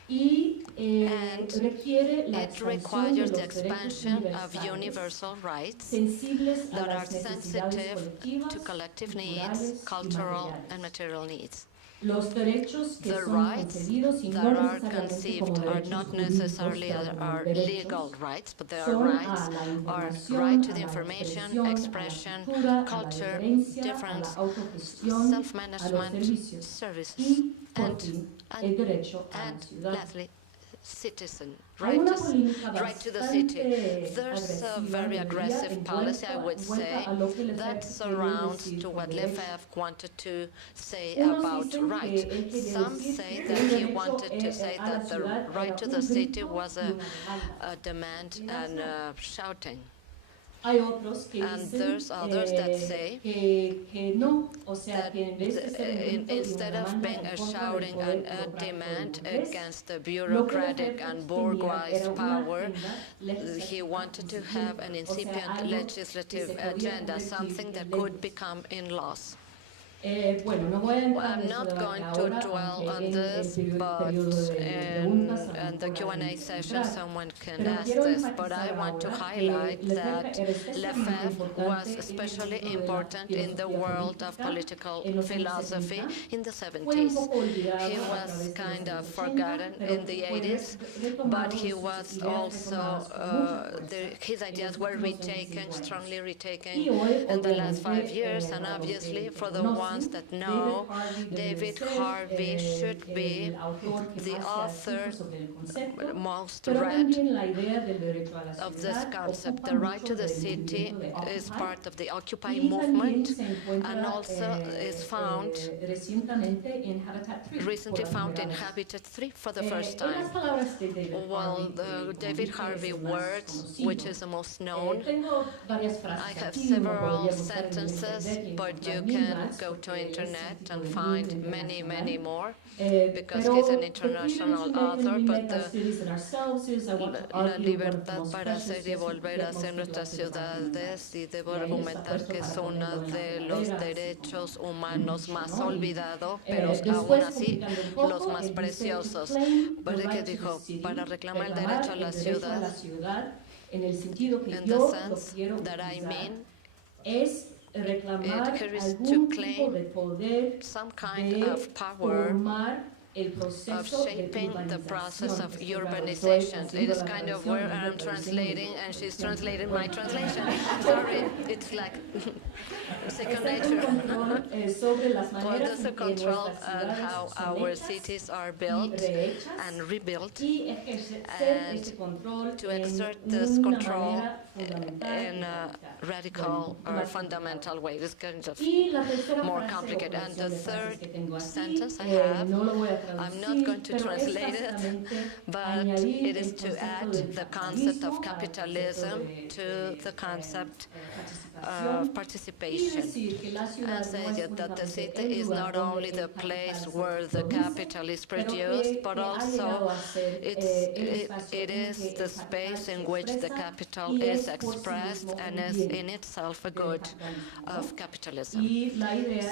y And requiere la it expansión de requires the los derechos expansion of universales universal rights sensibles a that are las necesidades sensitive colectivas, to collective needs, culturales y cultural materiales. and material needs. Los derechos que The son rights concebidos y no that are necesariamente conceived como are derechos not jurídicos, necessarily pero como are derechos, legal rights, but they are son rights, a la are información, right to a the la information, expresión, expression, a la cultura, culture, a la referencia, a difference, la autogestión, a los self-management, servicios services, y, por and, fin, el derecho a la and ciudad. lastly, citizen, Hay right una to, polémica right to the city. bastante There's a agresiva, very diría, aggressive policy, I would envuelta say, a lo que Lefebvre that quería surrounds decir to con what derecho. Lefebvre wanted to say Unos about dicen que right. él quería Some decir say que that el he derecho wanted to say a la that the ciudad right era to un the city grito was y una demanda. a demand Y and razón. shouting. Hay otros que And dicen there's others that say que no, o sea, that que en vez de ser un grito y instead una of demanda being en a contra shouting del and poder a burocrático demand del burgués, against the lo que bureaucratic Lefebvre and tenía bourgeois era una power, agenda he wanted to legislativa have an constituyente, o sea, incipient algo que legislative se podía agenda, convertir something that en could leyes. become in laws. Bueno, no voy a entrar I'm en ese not debate going to ahora, dwell aunque on en this, el but periodo de preguntas in the Q&A session someone can Pero ask quiero this, but I enfatizar want to ahora highlight que that Lefebvre was especially important in the world of political philosophy in the 70s. He was kind of forgotten in the 80s, but he was also, his ideas were retaken, strongly retaken in the last 5 years, and obviously for the ones that know, David Harvey should be the author most read of this concept. The right to the city is part of the Occupy movement and also is found, recently found in Habitat 3 for the first time. Well, the David Harvey words, which is the most known, I have several sentences, but you can go to internet and find many, many more, because he's an international author, but la libertad para hacer y volver a hacer nuestras ciudades, y debo argumentar que es uno de los derechos humanos más olvidados, pero aún así los más preciosos. Porque dijo, para reclamar el derecho a la ciudad, in the sense that I mean, it carries to claim some kind of power of shaping the process of urbanization. It is kind of where I'm translating, and she's translating my translation. Sorry, it's like second nature. Well, there's a control on how our cities are built and rebuilt, and to exert this control in a radical or fundamental way. It's kind of more complicated. And the third sentence I have, I'm not going to translate it, but it is to add the concept of capitalism to the concept of participation, and say that the city is not only the place where the capital is produced, but also it is the space in which the capital is expressed and is in itself a good of capitalism.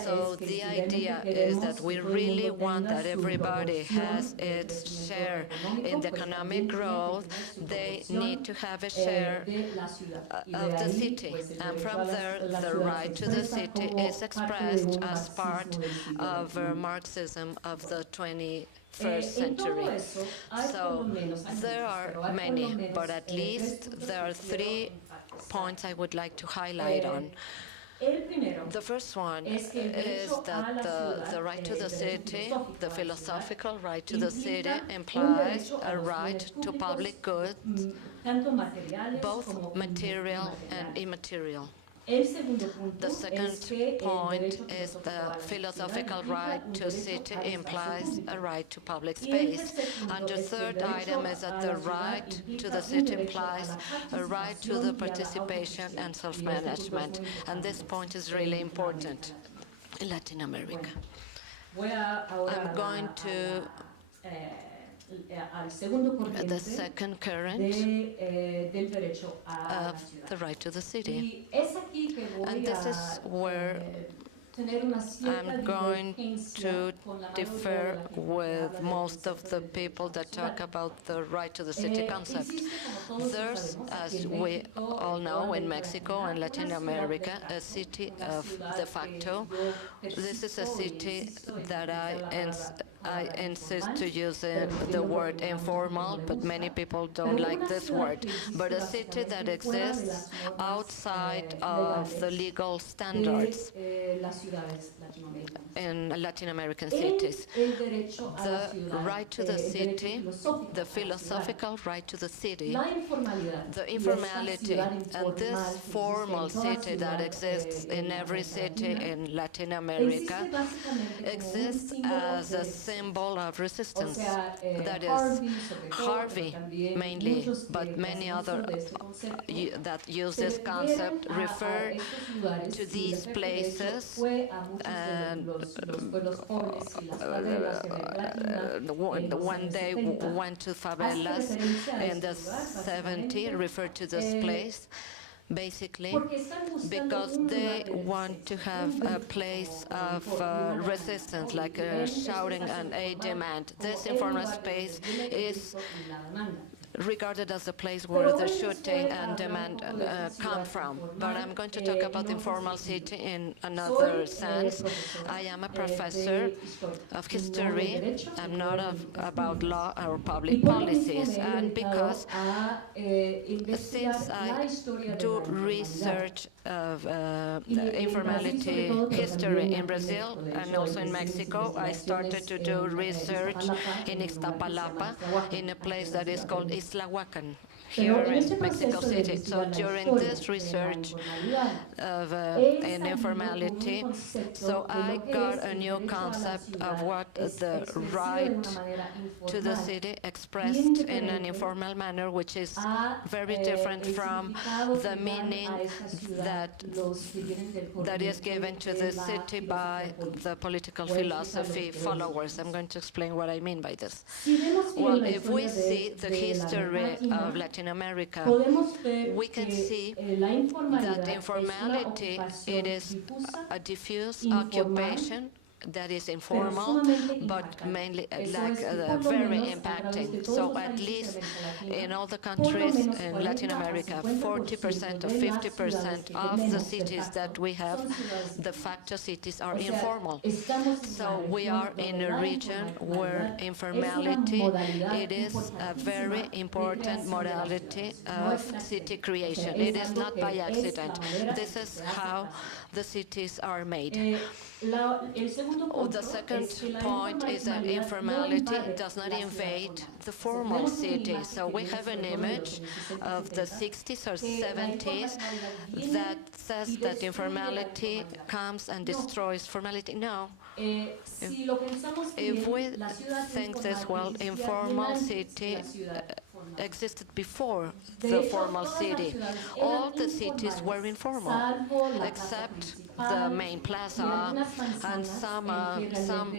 So the idea is that we really want that everybody has its share in the economic growth. They need to have a share of the city, and from there the right to the city is expressed as part of Marxism of the 21st century. So there are many, but at least there are 3 points I would like to highlight on. The first one is that the right to the city, the philosophical right to the city, implies a right to public goods, both material and immaterial. The second point is the philosophical right to city implies a right to public space. And the third item is that the right to the city implies a right to the participation and self-management. And this point is really important in Latin America. I'm going to the second current of the right to the city. And this is where I'm going to differ with most of the people that talk about the right to the city concept. There's, as we all know, in Mexico and Latin America, a city of de facto. This is a city that I insist to use the word informal, but many people don't like this word. But a city that exists outside of the legal standards in Latin American cities. The right to the city, the philosophical right to the city, the informality, and this formal city that exists in every city in Latin America exists as a symbol of resistance. That is, Harvey mainly, but many other that use this concept refer to these places, and when they went to favelas in the 70s, referred to this place, basically because they want to have a place of resistance, like shouting and a demand. This informal space is regarded as the place where the shooting and demand come from. But I'm going to talk about the informal city in another sense. I am a professor of history. I'm not about law or public policies. And because since I do research of informality history in Brazil and also in Mexico, I started to do research in Iztapalapa, in a place that is called Islahuacan, here in Mexico City. So during this research of in informality, so I got a new concept of what the right to the city expressed in an informal manner, which is very different from the meaning that is given to the city by the political philosophy followers. I'm going to explain what I mean by this. Well, if we see the history of Latin America, we can see that informality, it is a diffuse occupation that is informal, but mainly very impacting. So at least in all the countries in Latin America, 40% or 50% of the cities that we have, de facto cities, are informal. So we are in a region where informality, it is a very important modality of city creation. It is not by accident. This is how the cities are made. The second point is that informality does not invade the formal city. So we have an image of the 60s or 70s that says that informality comes and destroys formality. No. If we think this, well, informal city existed before the formal city. All the cities were informal, except the main plaza and some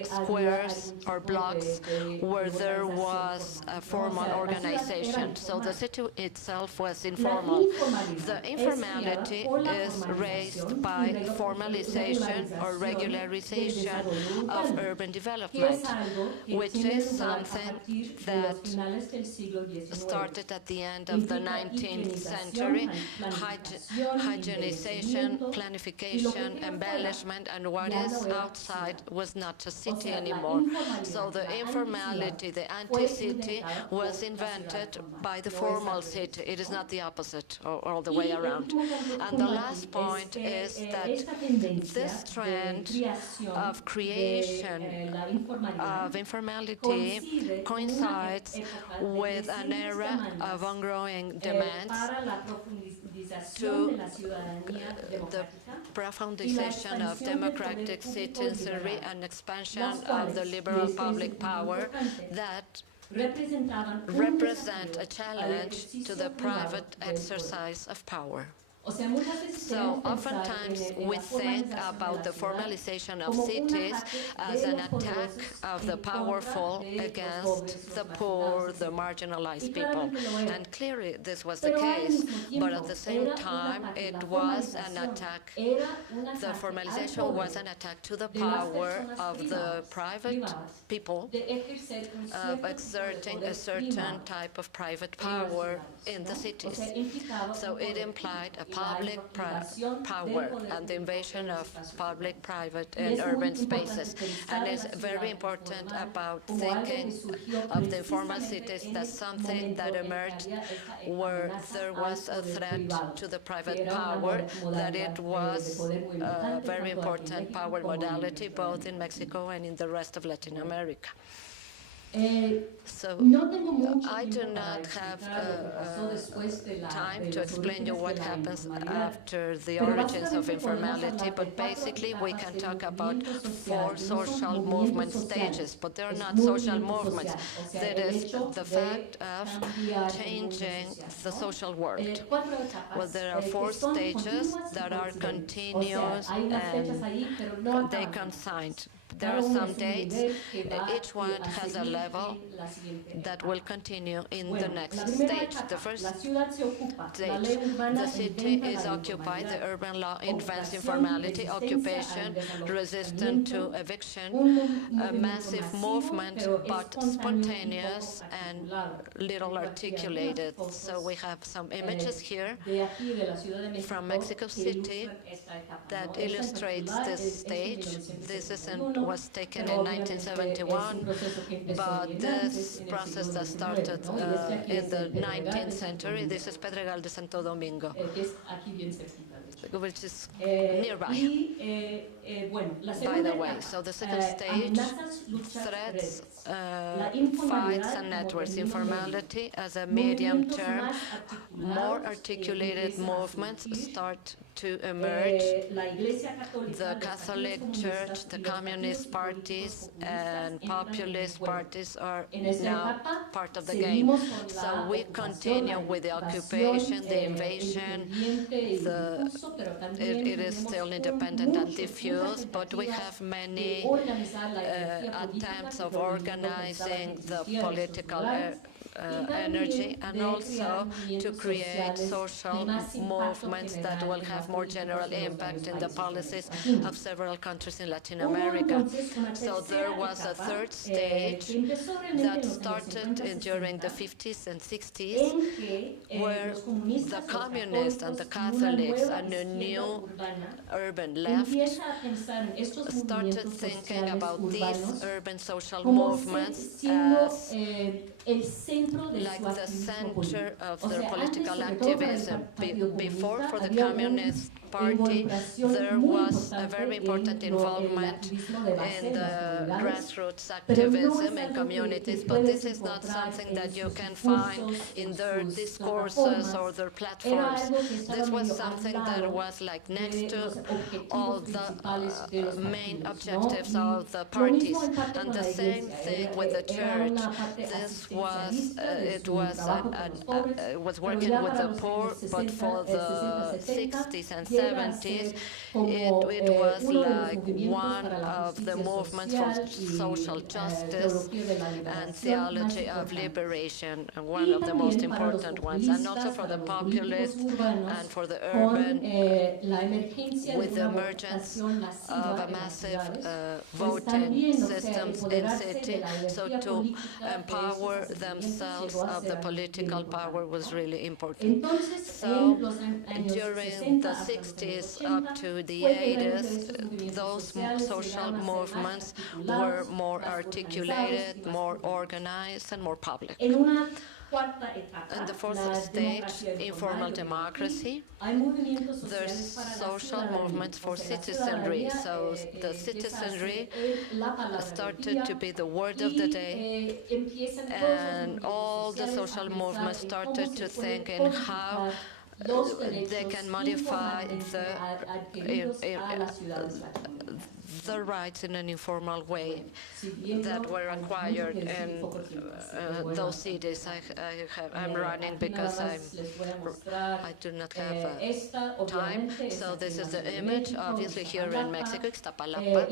squares or blocks where there was a formal organization. So the city itself was informal. The informality is raised by formalization or regularization of urban development, which is something that started at the end of the 19th century. Hygienization, planification, embellishment, and what is outside was not a city anymore. So the informality, the anti-city, was invented by the formal city. It is not the opposite, or all the way around. And the last point is that this trend of creation of informality coincides with an era of ongoing demands to the profundization of democratic citizenry and expansion of the liberal public power that represent a challenge to the private exercise of power. So oftentimes we think about the formalization of cities as an attack of the powerful against the poor, the marginalized people. And clearly this was the case, but at the same time it was an attack. The formalization was an attack to the power of the private people of exerting a certain type of private power in the cities. So it implied a public power and the invasion of public-private and urban spaces. And it's very important about thinking of the informal cities as something that emerged where there was a threat to the private power, that it was a very important power modality both in Mexico and in the rest of Latin America. So I do not have time to explain you what happens after the origins of informality, but basically we can talk about 4 social movement stages, but they're not social movements. That is the fact of changing the social world. Well, there are 4 stages that are continuous and they consigned. there are some dates. Each one has a level that will continue in the next stage. The first stage, the city is occupied, the urban law invents informality, occupation, resistant to eviction, a massive movement, but spontaneous and little articulated. So we have some images here from Mexico City that illustrates this stage. This was taken in 1971, but this process that started in the 19th century. This is Pedregal de Santo Domingo, which is nearby, by the way. So the second stage, threats, fights and networks, informality as a medium term, more articulated movements start to emerge. The Catholic Church, the communist parties, and populist parties are now part of the game. So we continue with the occupation, the invasion. It is still independent and diffuse, but we have many attempts of organizing the political energy, and also to create social movements that will have more general impact in the policies of several countries in Latin America. So there was a third stage that started during the 50s and 60s, where the communists and the Catholics and the new urban left started thinking about these urban social movements as like the center of their political activism. Before, for the Communist Party, there was a very important involvement in the grassroots activism in communities, but this is not something that you can find in their discourses or their platforms. This was something that was like next to all the main objectives of the parties. And the same thing with the church. This was it was working with the poor, but for the 60s and 70s, it was like one of the movements for social justice and theology of liberation, one of the most important ones, and also for the populists and for the urban, with the emergence of a massive voting systems in city. So to empower themselves of the political power was really important. So during the 60s up to the 80s, those social movements were more articulated, more organized, and more public. In the fourth stage, informal democracy, there's social movements for citizenry. So the citizenry started to be the word of the day, and all the social movements started to think in how they can modify the rights in an informal way that were acquired in those cities. I'm running because I do not have time. So this is the image, obviously here in Mexico, Ixtapalapa.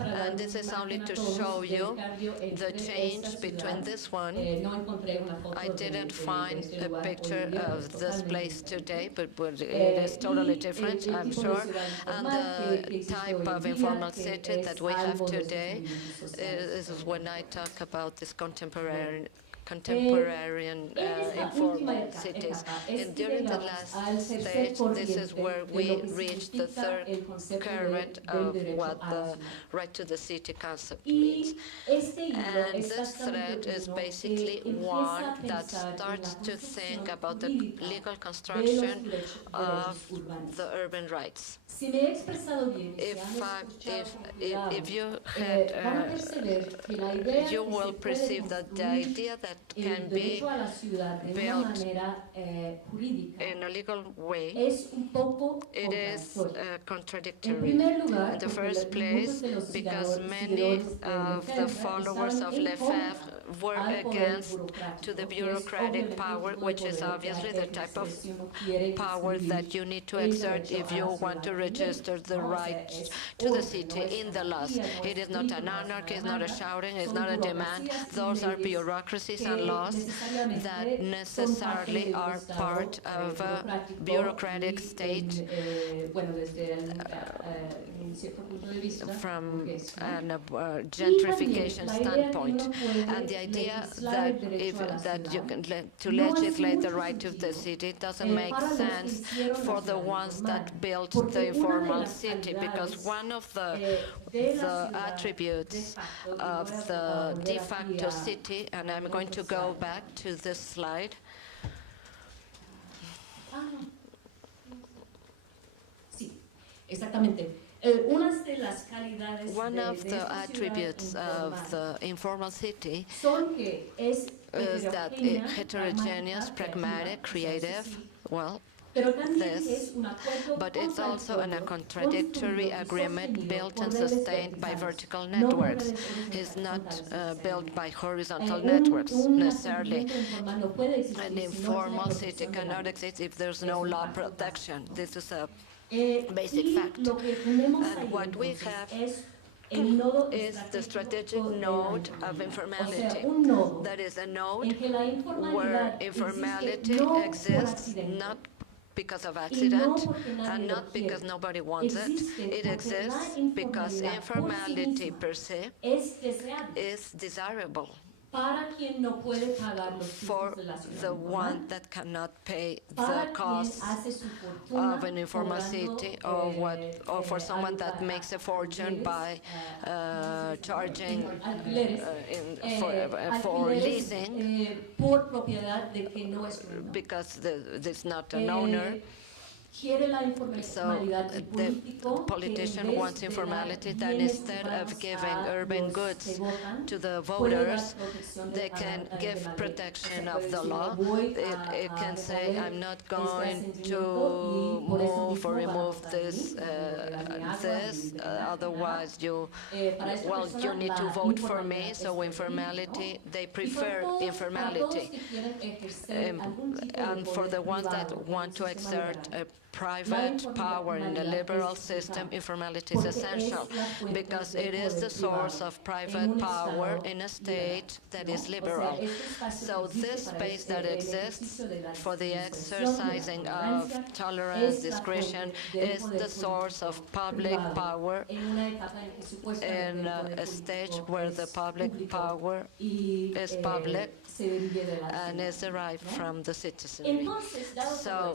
And this is only to show you the change between this one. I didn't find a picture of this place today, but it is totally different, I'm sure. And the type of informal city that we have today is when I talk about this contemporary informal cities. And during the last stage, this is where we reached the third current of what the right to the city concept means. And this thread is basically one that starts to think about the legal construction of the urban rights. If you had, you will perceive that the idea that can be built in a legal way, it is contradictory. In the first place, because many of the followers of Lefebvre work al poder against burocrático, to the que es bureaucratic obviamente power, el tipo de which is poder que obviously hay que the type of ejercer si uno quiere power inscribir that you need to el exert derecho if a you la want to ciudadanía, register the ¿no? O sea, right es to the orden, city no es in the laws. anarquía, no It es is not ruido, an no es una anarchy, it's not a demanda, shouting, it's son not a demand. burocracias y Those are leyes bureaucracies que and laws that necesariamente son parte necessarily de un are Estado part of a burocrático bureaucratic y state bueno, desde un cierto punto de vista from burgués, ¿no? an Y gentrification también la idea que standpoint. uno puede And the idea legislar el that derecho a la that you ciudad can to no hace legislate the mucho right to the sentido, city doesn't make para los que sense hicieron la for the ciudad ones informal, that built porque the una de informal las city, because cualidades, one of de la the ciudad attributes de facto, y voy of a the volver de aquí facto a city, and I'm otro going to go slide. back to this slide. No. Sí, exactamente. Unas de las calidades One of de the esta attributes ciudad of the informal city son que es is that heterogeneous, pragmática, pragmatic, creativa, creative, o sea, sí, well, pero también this, que es un acuerdo but it's also a contradictory construido y agreement sostenido built por and redes sustained by verticales, vertical no por networks. redes It's not horizontales built by horizontal Un networks necessarily. asentamiento informal no puede existir An si no es informal la city protección de la cannot ley. exist if there's Es no un law facto básico. protection. This is a Y basic fact. lo que tenemos And ahí what we entonces have es el nodo is the strategic estratégico de la node of informalidad. O sea, informality. un nodo That is a en node que la where informalidad informality existe no por exists accidente, not because of y no accident porque nadie and lo not because quiere. nobody wants it. Existe It porque exists la because informalidad por sí informality misma per se es deseable is desirable para quien no puede pagar los for costos de la ciudad the one informal, that cannot pay para the quien costs hace su fortuna of an informal cobrando, city, or for someone that makes a fortune by charging alquileres, for alquileres, leasing por propiedad de que no es dueño. because there's not an owner. Quiere la So informalidad the político politician que en wants vez de informality dar that bienes instead urbanos of giving a urban los goods que votan, to the puede dar voters, protección they a la- can de la give ley. protection O sea, of puede the decir, law. voy It a can say, remover I'm not este going asentamiento to y por eso move or mismo van a remove votar en this, mí, porque mi agua this, y de otherwise you, para esta well, persona you need to la vote for me, informalidad so es informality, ¿no? they Y prefer para todos informality. que quieren ejercer algún tipo de And for poder the ones that privado en want un to sistema exert liberal, a private power in a liberal es system, vital, informality is porque es essential la fuente because del it is poder the source privado of en private un power estado in a liberal, state that ¿no? is O sea, liberal. este espacio So que existe this para space that el exists ejercicio de la for the discreción, de la exercising of tolerancia, tolerance, es la discretion, fuente del is poder the source of public privado power en una etapa en que supuestamente in el a poder stage político where es the public público power y, is public se derive de la and ciudad, is derived ¿no? from the citizenry. Entonces, dado So, todo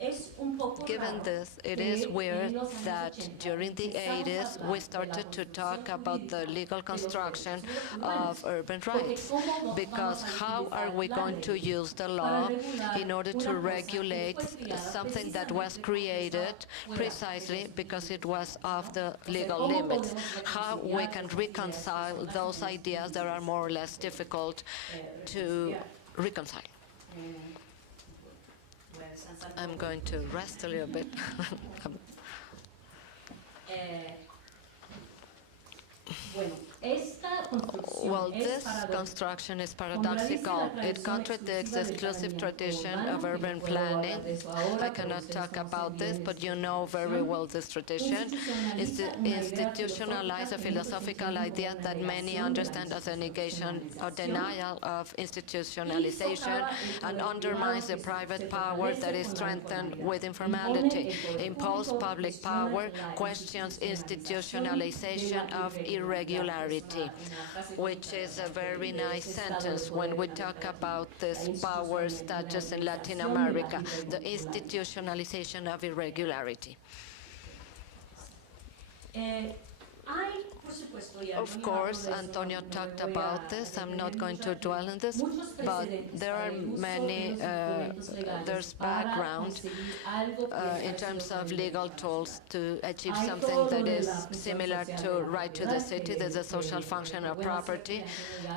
eso, es un poco given raro this, it que is en weird los años that 80 during the empezamos a 80s hablar we de started la to construcción talk about the jurídica legal de los construction derechos urbanos. of urban Porque rights. ¿cómo nos Because vamos a how are utilizar we la going to ley use the para law regular in order to una cosa que regulate fue creada something that was precisamente porque created estaba fuera precisely de los because it was off the O sea, legal ¿cómo limits? podemos How we reconciliar can esas ideas reconcile que son those más ideas that are more or less difficult to reconcile? I'm going to rest a little bit. Bueno, esta construcción Well, es this paradójica. construction is paradoxical. It contradicts the exclusive tradition of urban planning. I cannot talk about this, but you know very well this tradition. Institutionalize a philosophical idea that many understand as a negation or denial of institutionalization and undermines the private power that is strengthened with informality. Impose public power, questions institutionalization of irregularity, which is a very nice sentence when we talk about this power status in Latin America, the institutionalization of irregularity. Of course, Antonio talked about this. I'm not going to dwell on this, but there are many, there's background in terms of legal tools to achieve something that is similar to right to the city. There's a social function of property.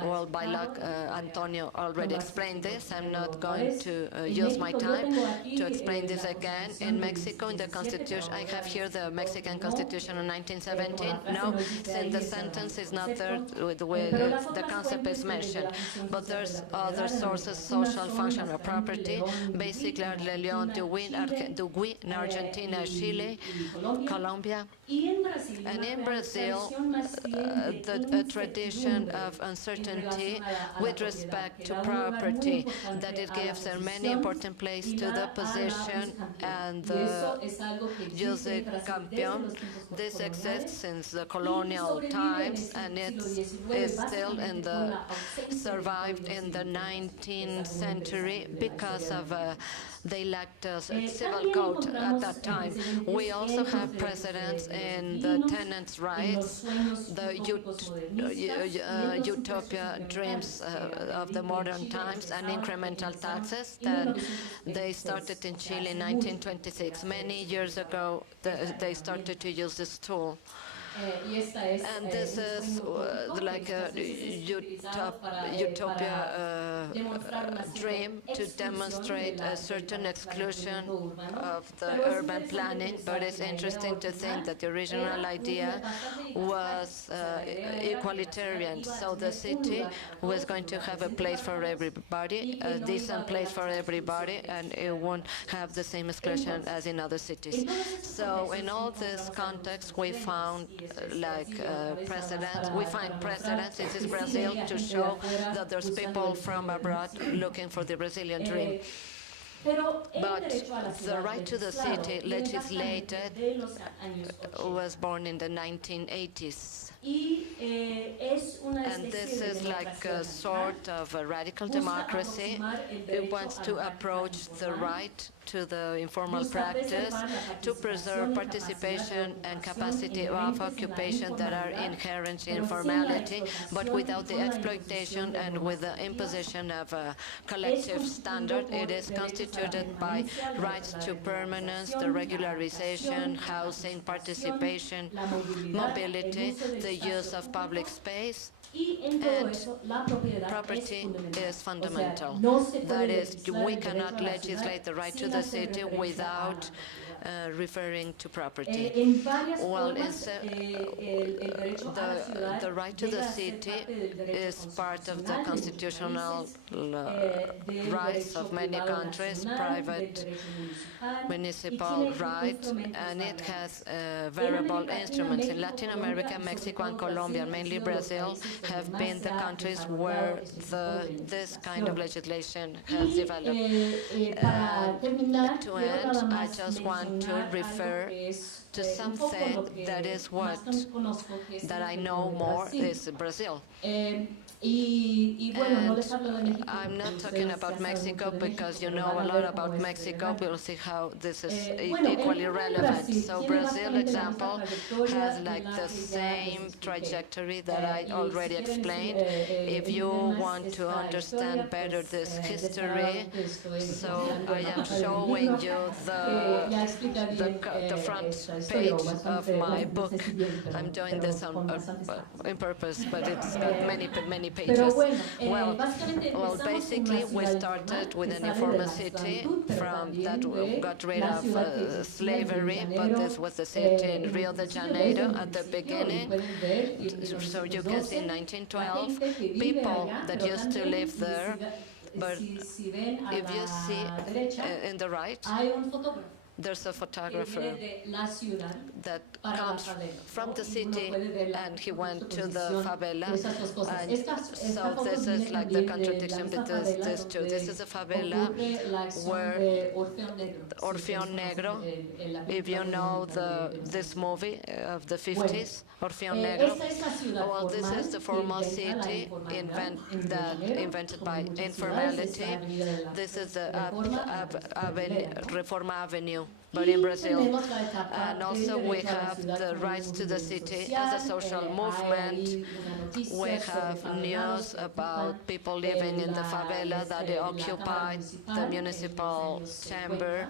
Well, by luck, Antonio already explained this. I'm not going to use my time to explain this again. In Mexico, in the Constitution, I have here the Mexican Constitution of 1917. No, in the sentence is not there with the concept is mentioned. But there's other sources, social function of property, basically Le León, Dugui in Argentina, Chile, Colombia. And in Brazil, the tradition of uncertainty with respect to property, that it gives a many important place to the position and the jus campion. This exists since the colonial times, and it is still survived in the 19th century because of they lacked a civil code at that time. We also have precedents in the tenants' rights, the utopia dreams of the modern times, and incremental taxes. Then they started in Chile in 1926. Many years ago, they started to use this tool. And this is like a utopia dream to demonstrate a certain exclusion of the urban planning, but it's interesting to think that the original idea was equalitarian, so the city was going to have a place for everybody, a decent place for everybody, and it won't have the same exclusion as in other cities. So in all this context, we found precedents. We find precedents. This is Brazil to show that there's people from abroad looking for the Brazilian dream. But the right to the city, legislated, was born in the 1980s. And this is like a sort of a radical democracy. It wants to approach the right to the informal practice, to preserve participation and capacity of occupation that are inherent in informality, but without the exploitation and with the imposition of a collective standard. It is constituted by rights to permanence, the regularization, housing, participation, mobility, the use of public space, and property is fundamental. That is, we cannot legislate the right to the city without referring to property. Well, the right to the city is part of the constitutional rights of many countries, private municipal right, and it has variable instruments. In Latin America, Mexico and Colombia, mainly Brazil, have been the countries where this kind of legislation has developed. To end, I just want to refer to something that is that I know more is Brazil. And I'm not talking about Mexico because you know a lot about Mexico. We'll see how this is equally relevant. So Brazil example has like the same trajectory that I already explained. If you want to understand better this history, so I am showing you the front page of my book. I'm doing this on purpose, but it's got many pages. Well, basically, we started with an informal city that got rid of slavery, but this was the city in Rio de Janeiro at the beginning. So you can see in 1912, people that used to live there, but if you see in the right, there's a photographer that comes from the city and he went to the favela. And so this is like the contradiction between these two. This is a favela where Orfeón Negro, if you know this movie of the 50s, Orfeón Negro. Well, this is the formal city invented by informality. This is the Reforma Avenue, but in Brazil. And also we have the rights to the city as a social movement. We have news about people living in the favela that they occupied the municipal chamber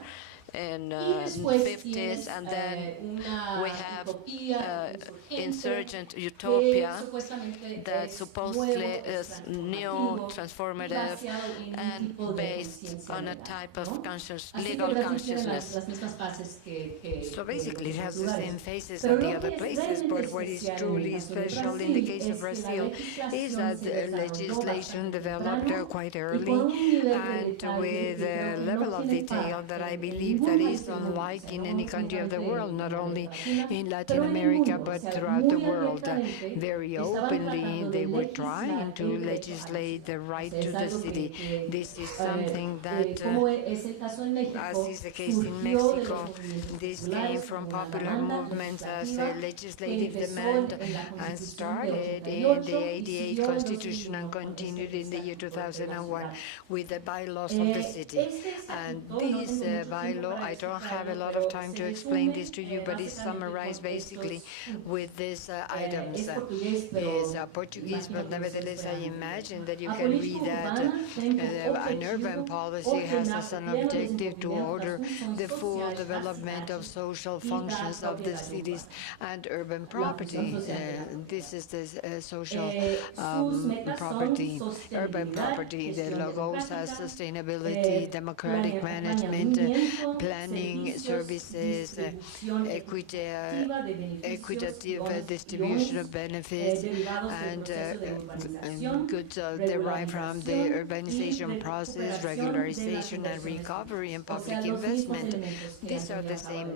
in Y después 50s, tienes and then we una have utopía insurgent que utopia supuestamente that es nuevo, supposedly es is new, transformativo y transformative, baseado en un and tipo de based conciencia on a legal, type of ¿no? Así que legal Brasil tiene consciousness. las mismas fases So que los basically, it otros has the lugares. same faces Pero as the lo other que es places, realmente but what is especial en el truly caso de special in the Brasil case of es que la Brazil is legislación that se the desarrolló legislation bastante developed temprano quite y con early un nivel de and detalle with que creo a que no level of tiene detail par that I en believe that ningún is país del mundo. O unlike sea, in no, any no country of the solamente world, en not only América Latina, in Latin pero en el America, mundo. O but sea, throughout the muy world. abiertamente Very estaban openly, tratando de they were trying legislar to el derecho a la legislate ciudad. the O right sea, to es the algo city. This is something that como es el caso en as México, is the case in surgió de los Mexico, movimientos this came populares from como una popular demanda movements as legislativa a que legislative empezó demand en la and Constitución de started in the 88 y 88 siguió en Constitution and 2001 con continued in the year Estatuto de la 2001 Ciudad. with the bylaws of the city. Este And estatuto, no this tengo mucho tiempo bylaw, para I don't have a explicarlo, lot of pero time se to explain resume this to you, but it's básicamente summarized con basically estos puntos. with these items. Es portugués, Is pero Portuguese, imagino but que ustedes nevertheless, I puedan imagine that you A can política read that urbana tem por an urban objetivo policy has as an pleno objective to desenvolvimento das order funções the full sociais da development of cidade social e da functions of the propriedade cities urbana. and urban La función property. social de la propiedad. This is the social Sus metas son property, urban sostenibilidad, property. The gestión logos has democrática, sustainability, democratic management, planeamiento, planning, servicios, services, distribución equitativa de beneficios equitative distribution of benefits, derivados del and proceso de urbanización, goods derived from the urbanization process, regularization and recovery and public investment. These are the same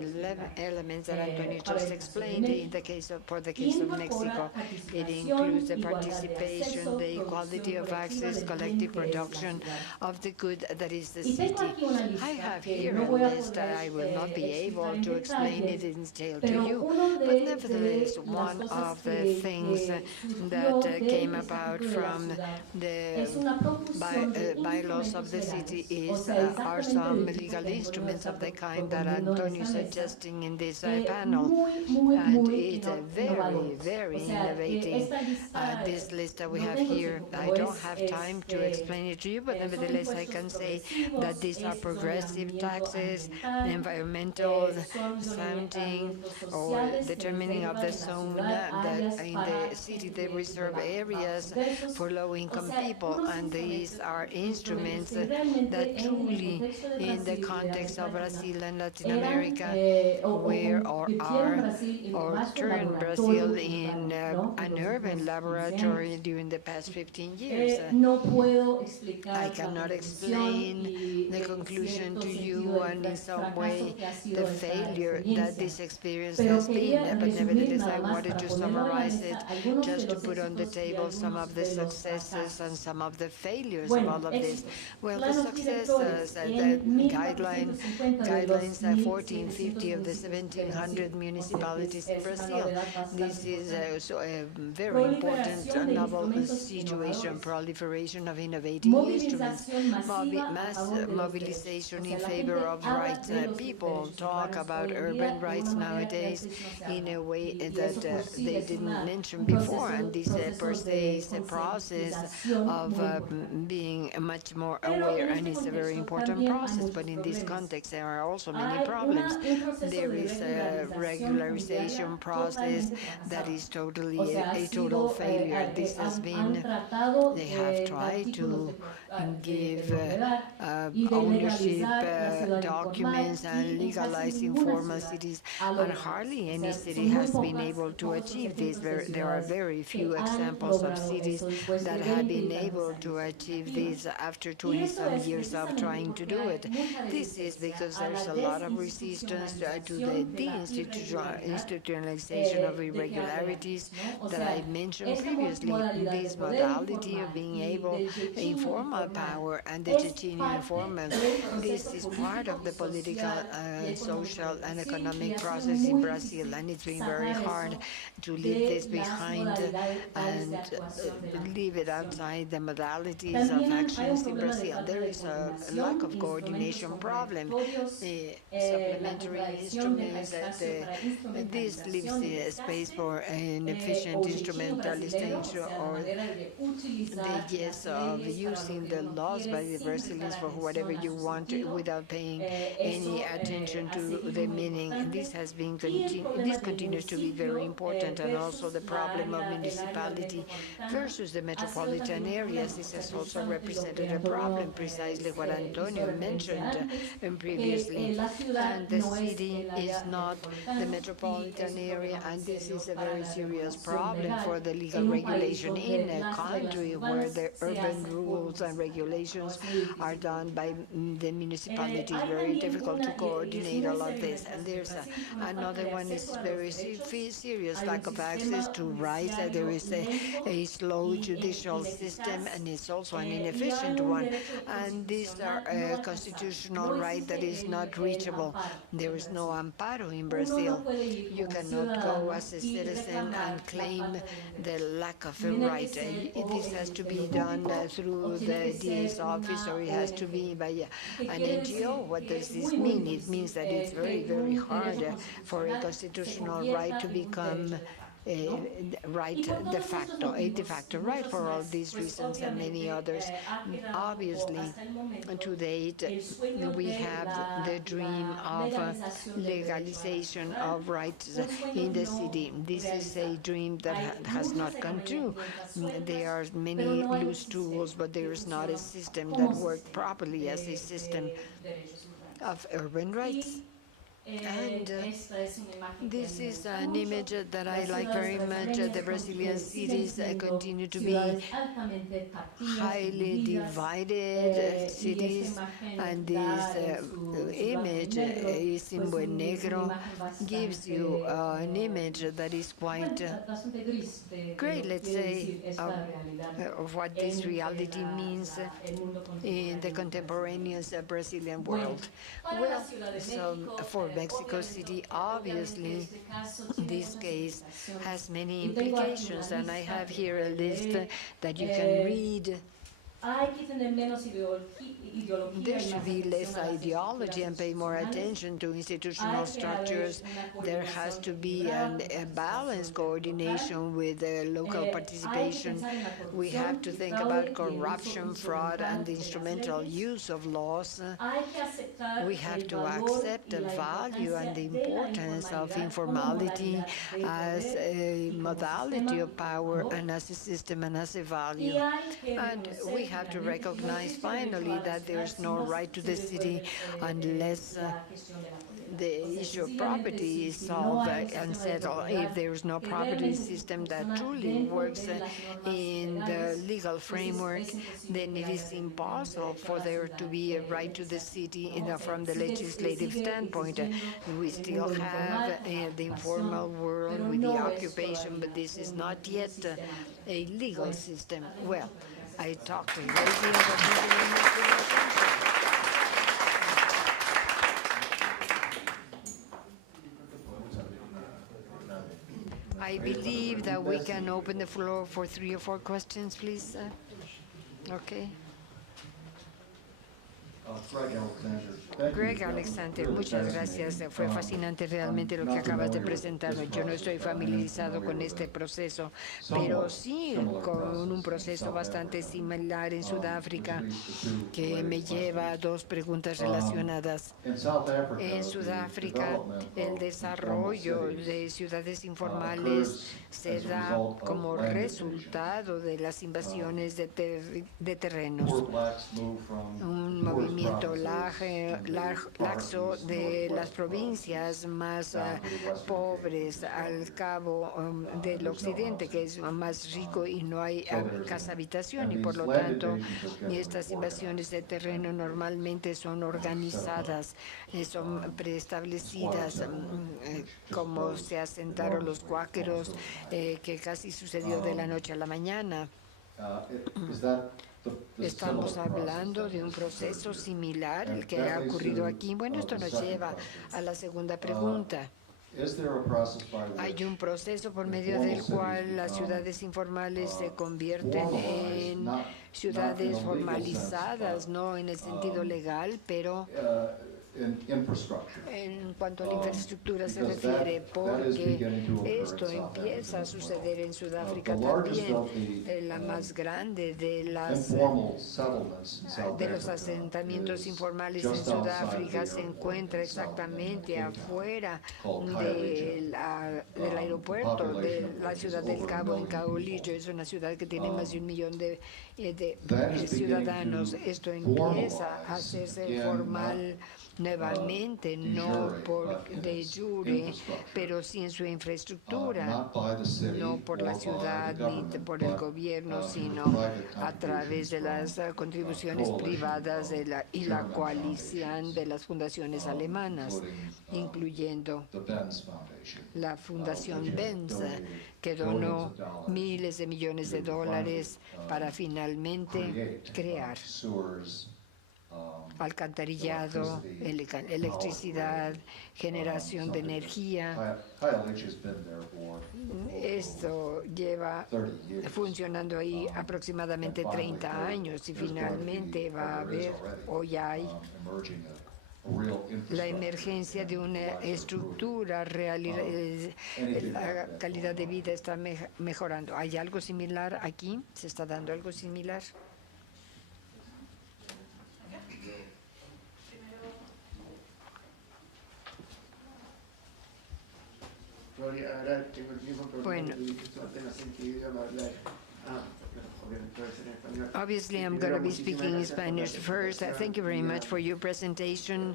elements that Antonio just explained in the case of, for the case of Mexico. It includes the participation, the equality of access, collective production of the good that is the city. I have here a list. I will not be able to explain it in detail to you, but nevertheless, one of the things that came about from the bylaws of the city is are some legal instruments of the kind that Antonio is suggesting in this panel, and it's very, very innovating. This list that we have here, I don't have time to explain it to you, but nevertheless I can say that these are progressive taxes, environmental sounding, or determining of the zone that in the city they reserve areas for low-income people, and these are instruments that truly, in the context of Brazil and Latin America, where or are or turn Brazil in an urban laboratory during the past 15 years. I cannot explain the conclusion to you, and in some way the failure that this experience has been, but nevertheless I wanted to summarize it, just to put on the table some of the successes and some of the failures of all of this. Well, the successes, the guidelines 1450 of the 1700 municipalities in Brazil. This is also a very important novel situation, proliferation of innovative instruments, mass mobilization in favor of rights. People talk about urban rights nowadays in a way that they didn't mention before, and this per se is a process of being much more aware, and it's a very important process, but in this context there are also many problems. There is a regularization process that is totally a total failure. This has been, they have tried to give ownership documents and legalize informal cities, and hardly any city has been able to achieve this. There are very few examples of cities that have been able to achieve this after 20-some years of trying to do it. This is because there's a lot of resistance to the deinstitutionalization of irregularities that I mentioned previously. This modality of being able, informal power and the Ticino informal, this is part of the political, social and economic process in Brazil, and it's been very hard to leave this behind and leave it outside the modalities of actions in Brazil. There is a lack of coordination problem. The supplementary instruments that this leaves the space for an efficient instrumentalization or the yes of using the laws by the Brazilians for whatever you want without paying any attention to the meaning. And this has been this continues to be very important, and also the problem of municipality versus the metropolitan areas. This has also represented a problem, precisely what Antonio mentioned previously. And the city is not the metropolitan area, and this is a very serious problem for the legal regulation in a country where the urban rules and regulations are done by the municipalities. Very difficult to coordinate all of this. And there's another one is very serious lack of access to rights. There is a slow judicial system, and it's also an inefficient one. And these are a constitutional right that is not reachable. There is no amparo in Brazil. You cannot go as a citizen and claim the lack of a right. This has to be done through the DA's office, or it has to be by an NGO. What does this mean? It means that it's very, very hard for a constitutional right to become a right de facto right for all these reasons and many others. Obviously, to date, we have the dream of legalization of rights in the city. This is a dream that has not come true. There are many loose tools, but there is not a system that works properly as a system of urban rights. And this is an image that I like very much. The Brazilian cities continue to be highly divided cities, and this image is in buen negro, gives you an image that is quite great, let's say, of what this reality means in the contemporaneous Brazilian world. Well, so for Mexico City, obviously, this case has many implications, and I have here a list that you can read. There should be less ideology and pay more attention to institutional structures. There has to be a balanced coordination with local participation. We have to think about corruption, fraud, and the instrumental use of laws. We have to accept the value and the importance of informality as a modality of power and as a system and as a value. And we have to recognize finally that there's no right to the city unless the issue of property is solved and settled. If there is no property system that truly works in the legal framework, then it is impossible for there to be a right to the city from the legislative standpoint. We still have the informal world with the occupation, but this is not yet a legal system. Well, I talked to you. I believe that we can open the floor for 3 or 4 questions, please. Okay. Greg Alexander, muchas gracias. Fue fascinante realmente lo que acabas de presentarnos. Yo no estoy familiarizado con este proceso, pero sí con un proceso bastante similar en Sudáfrica, que me lleva a 2 preguntas relacionadas. En Sudáfrica, el desarrollo de ciudades informales se da como resultado de las invasiones de terrenos. Un movimiento laxo de las provincias más pobres al cabo del occidente, que es más rico y no hay casa habitación, y por lo tanto estas invasiones de terreno normalmente son organizadas, son preestablecidas, como se asentaron los cuáqueros, que casi sucedió de la noche a la mañana. Estamos hablando de un proceso similar al que ha ocurrido aquí. Bueno, esto nos lleva a la segunda pregunta. ¿Hay un proceso por medio del cual las ciudades informales se convierten en ciudades formalizadas, no en el sentido legal, pero En cuanto a la infraestructura se refiere, porque esto empieza a suceder en Sudáfrica también. La más grande de los asentamientos informales en Sudáfrica se encuentra exactamente afuera del aeropuerto de la ciudad del Cabo, en Cabolillo. Es una ciudad que tiene más de 1 millón de ciudadanos. Esto empieza a hacerse formal nuevamente, no por de jure, pero sí en su infraestructura, no por la ciudad ni por el gobierno, sino a través de las contribuciones privadas y la coalición de las fundaciones alemanas, incluyendo la Fundación Benz, que donó miles de millones de dólares para finalmente crear alcantarillado, electricidad, generación de energía. Esto lleva funcionando ahí aproximadamente 30 años y finalmente va a haber, hoy hay la emergencia de una estructura real, la calidad de vida está mejorando. ¿Hay algo similar aquí? ¿Se está dando algo similar? Ahora tengo el mismo problema Bueno. que tú antes, no sé en qué idioma hablar. Obviamente puede ser en español. Obviously, I'm going to be speaking in Spanish first. Thank you very much for your presentation.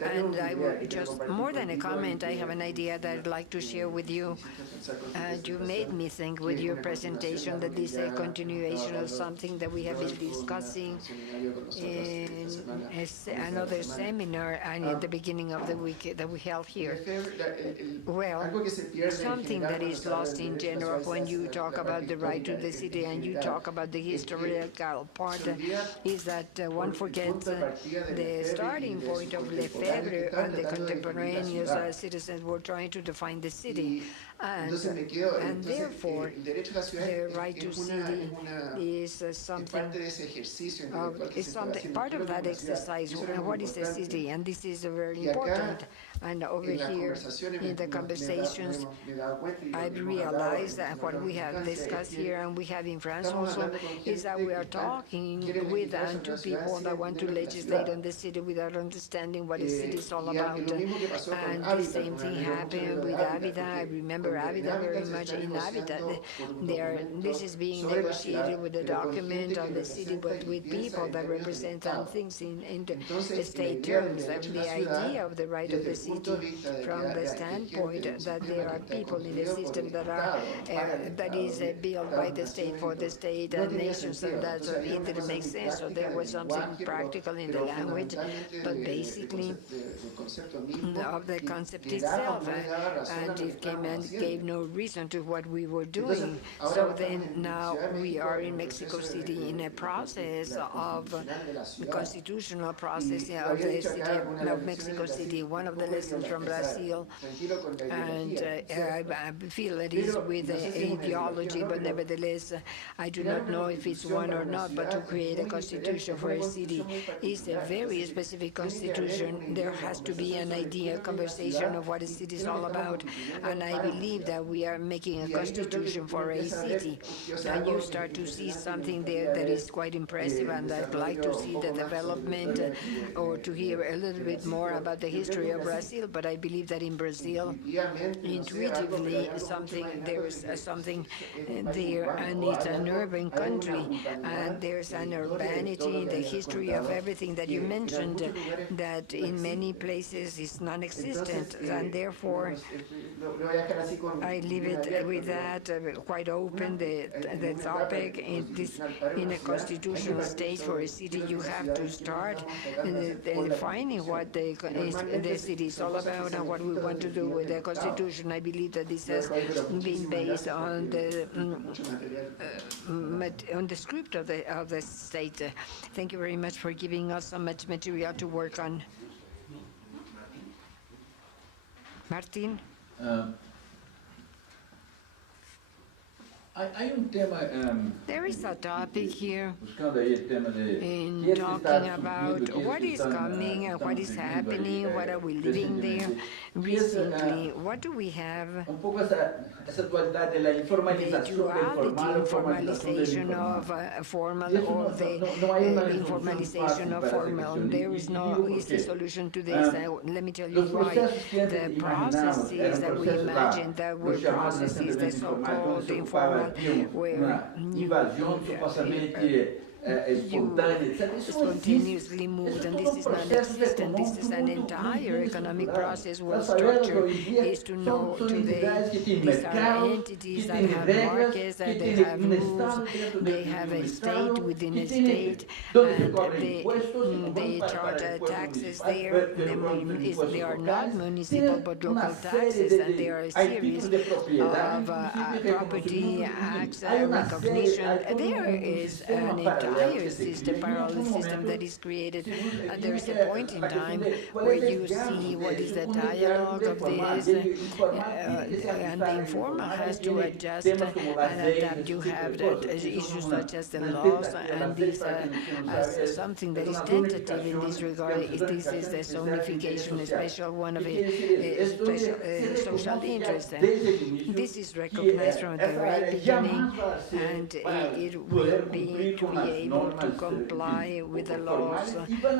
And I will just, more than a comment, I have an idea that I'd like to share with you. You made me think with your presentation that this is a continuation of something that we have been discussing in another seminar and at the beginning of the week that we held here. Well, something that is lost in general when you talk about the right to the city and you talk about the historical part is that one forgets the starting point of Lefebvre and the contemporaneous citizens were trying to define the city. And therefore, the right to city is something, part of that exercise. What is a city? And this is very important. And over here in the conversations, I've realized that what we have discussed here and we have in France also is that we are talking with two people that want to legislate on the city without understanding what the city is all about. And the same thing happened with Avida. I remember Avida very much. In Avida, this is being negotiated with the document of the city, but with people that represent things in the state terms. The idea of the right of the city from the standpoint that there are people in the system that is built by the state for the state and nations, and that it didn't make sense. So there was something practical in the language, but basically of the concept itself, and it came and gave no reason to what we were doing. So then now we are in Mexico City in a process of the constitutional process of the city of Mexico City. One of the lessons from Brazil, and I feel it is with ideology, but nevertheless, I do not know if it's one or not, but to create a constitution for a city is a very specific constitution. There has to be an idea, a conversation of what a city is all about, and I believe that we are making a constitution for a city, and you start to see something there that is quite impressive, and I'd like to see the development or to hear a little bit more about the history of Brazil, but I believe that in Brazil, intuitively, there is something there, and it's an urban country, and there's an urbanity, the history of everything that you mentioned, that in many places is non-existent, and therefore I leave it with that quite open, the topic. In a constitutional state for a city, you have to start defining what the city is all about and what we want to do with the constitution. I believe that this has been based on the script of the state. Thank you very much for giving us so much material to work on. Martin? Hay un tema, There is a topic here buscando ahí el tema de in qué es que está talking about surgiendo, qué es what que is están, coming and what estamos is viviendo ahí, happening, what are we living there recientemente. ¿Qué es, recently, what do we have? un poco esa dualidad de la The informalización del formal o formalización del formalization informal? of formal Y eso or the no hay una resolución informalization fácil of para esa formal. cuestión. There is no digo easy porque, solution to this. Let me tell you los why. procesos que antes The imaginábamos eran processes that we procesos imagined that los were llamados processes, the recientemente informais, so-called donde se ocupaba, informal, digamos, where una invasión supostamente espontánea, etc. Isso não spontaneously existe. moved, Isso and é this todo is processo non-existent. This is an econômico entire muito economic estruturado. process well As favelas structured. hoje em dia Is to know são today entidades que têm these are mercados, entities que that têm have regras, markets, que that they têm have Estado rules, dentro they de have a Estado, state within que a têm state, donde se and cobram impostos, e não they vamos charge para impostos taxes municipais, there. impostos They are locais. not municipal Tem but uma local série taxes, and they are a há series títulos de propriedade, of inclusive property reconhecimento, acts, há uma recognition. série, há todo There is sistema an paralelo entire que se system, cria, e em parallel algum system momento that is created. se busca, And there is a point in a questão time de qual where é you esse diálogo see what is the onde o diálogo dialogue de of formal, this, de informal, tem que se and the ajustar, informal has to tem adjust temas como las and leyes, adapt. You esse tipo have de coisas, that que são issues uma such as the tentativa, laws, las and leyes, this para quien não as sabe, something that es is una tentative in zonificación, this regard. digamos, This is the zonification, a special one of it, special social interest. This is recognized from the very beginning, and it will be to be able to comply with the laws,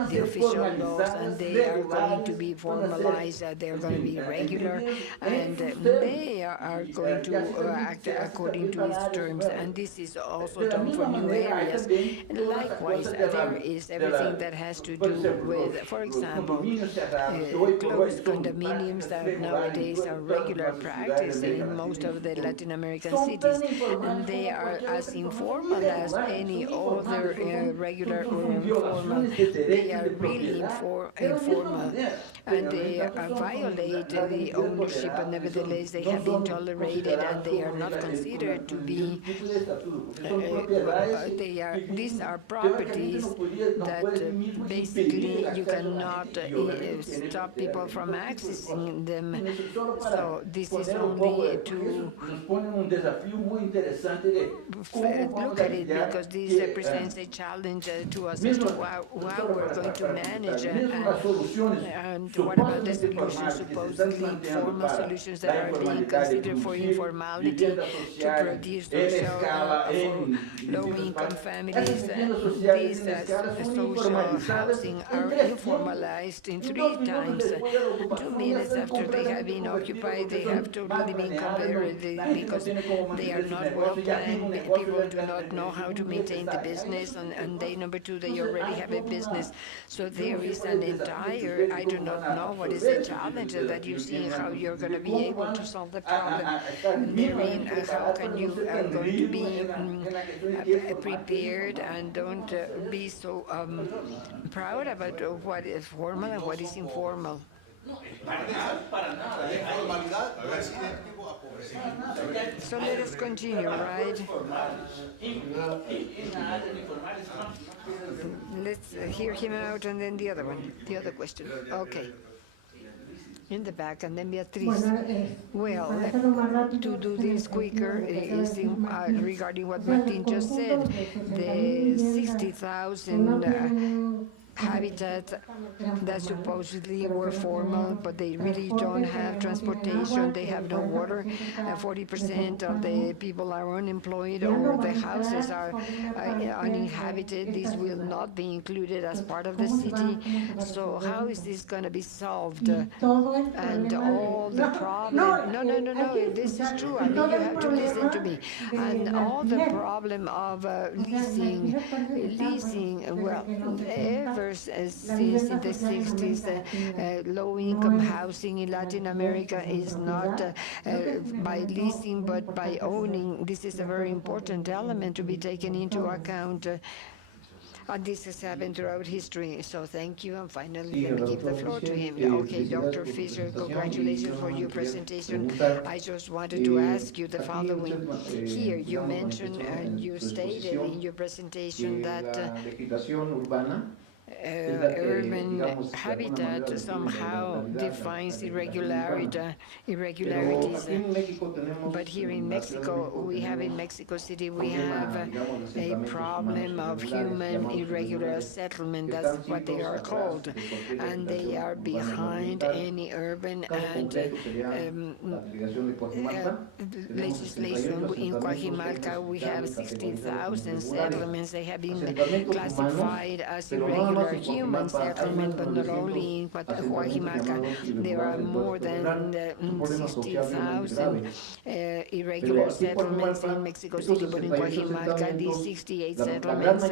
the official laws, and they are going to be formalized, they are going to be regular, and they are going to act according to its terms, and this is also done for new areas. And likewise, there is everything that has to do with, for example, closed condominiums that nowadays are regular practice in most of the Latin American cities, and they are as informal as any other regular or informal. They are really informal, and they violate the ownership, but nevertheless they have been tolerated, and they are not considered to be. These are properties that basically you cannot stop people from accessing them. So this is only to look at it, because this represents a challenge to us as to how we're going to manage and what about the solutions, supposedly formal solutions that are being considered for informality to produce social for low-income families. These social housing are informalized in 3 times. 2 minutes after they have been occupied, they have totally been converted because they are not well planned. People do not know how to maintain the business, and day number 2, they already have a business. So there is an entire, I do not know what is the challenge that you see, how you're going to be able to solve the problem. Therein, how can you are going to be prepared and don't be so proud about what is formal and what is informal. So let us continue, right? Let's hear him out, and then the other one, the other question. Okay. In the back, and then Beatriz. Well, to do this quicker is regarding what Martin just said, the 60,000 habitats that supposedly were formal, but they really don't have transportation, they have no water, 40% of the people are unemployed, or the houses are uninhabited. This will not be included as part of the city. So how is this going to be solved? And all the problem, no, this is true. I mean, you have to listen to me. And all the problem of leasing, well, ever since in the 60s, low-income housing in Latin America is not by leasing but by owning. This is a very important element to be taken into account. And this has happened throughout history. So thank you. And finally, let me give the floor to him. Okay, Dr. Fisher, congratulations for your presentation. I just wanted to ask you the following. Here, you mentioned and you stated in your presentation that urban habitat somehow defines irregularities. But here in Mexico, in Mexico City, we have a problem of human irregular settlement. That's what they are called. And they are behind any urban and legislation. In Coajimalca, we have 60,000 settlements. They have been classified as irregular human settlement, but not only in Coajimalca. There are more than 60,000 irregular settlements in Mexico City, but in Coajimalca, these 68 settlements,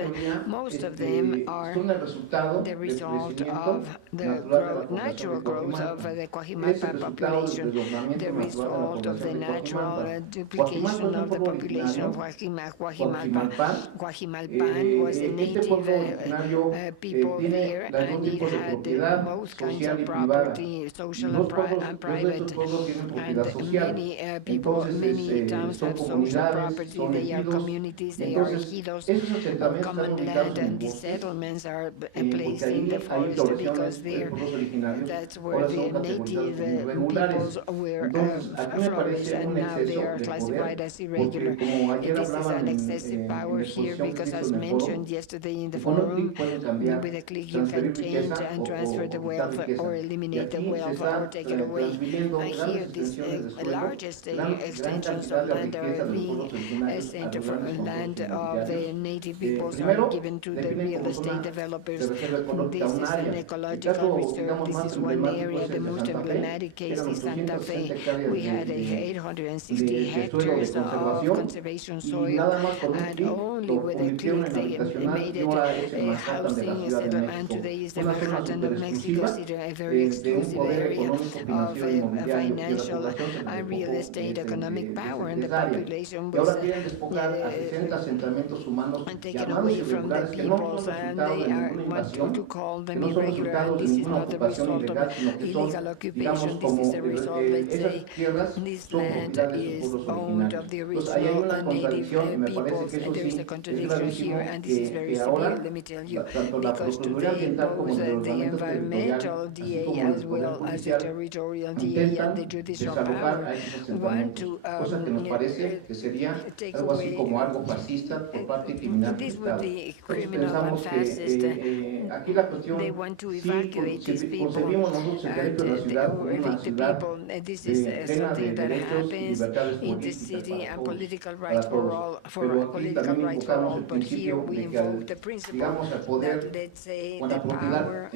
most of them are the result of the natural growth of the Coajimalpa population, the result of the natural duplication of the population of Coajimalpa. Coajimalpan was a native people there, and it had both kinds of property, social and private, and many people, many towns have social property. They are communities, they are ejidos or common land, and these settlements are placed in the forest because that's where the native peoples were flourished, and now they are classified as irregular. This is an excessive power here because, as mentioned yesterday in the forum, with a click you can change and transfer the wealth or eliminate the wealth or take it away. And here, these largest extensions of land are being sent from land of the native peoples are given to the real estate developers. This is an ecological reserve. This is one area. The most emblematic case is Santa Fe. We had 860 hectares of conservation soil, and only with a click they made it a housing settlement. Today is the Manhattan of Mexico City, a very exclusive area of financial and real estate economic power, and the population was taken away from the peoples, and they want to call them irregular, and this is not the result of illegal occupation. This is the result, let's say, this land is owned of the original native peoples. There is a contradiction here, and this is very severe, let me tell you, because today both the environmental DA as well as the territorial DA and the judicial power want to take away. This would be criminal and fascist. They want to evacuate these people or evict the people. This is something that happens in the city, and political rights for all, but here we invoke the principle that, let's say, the power,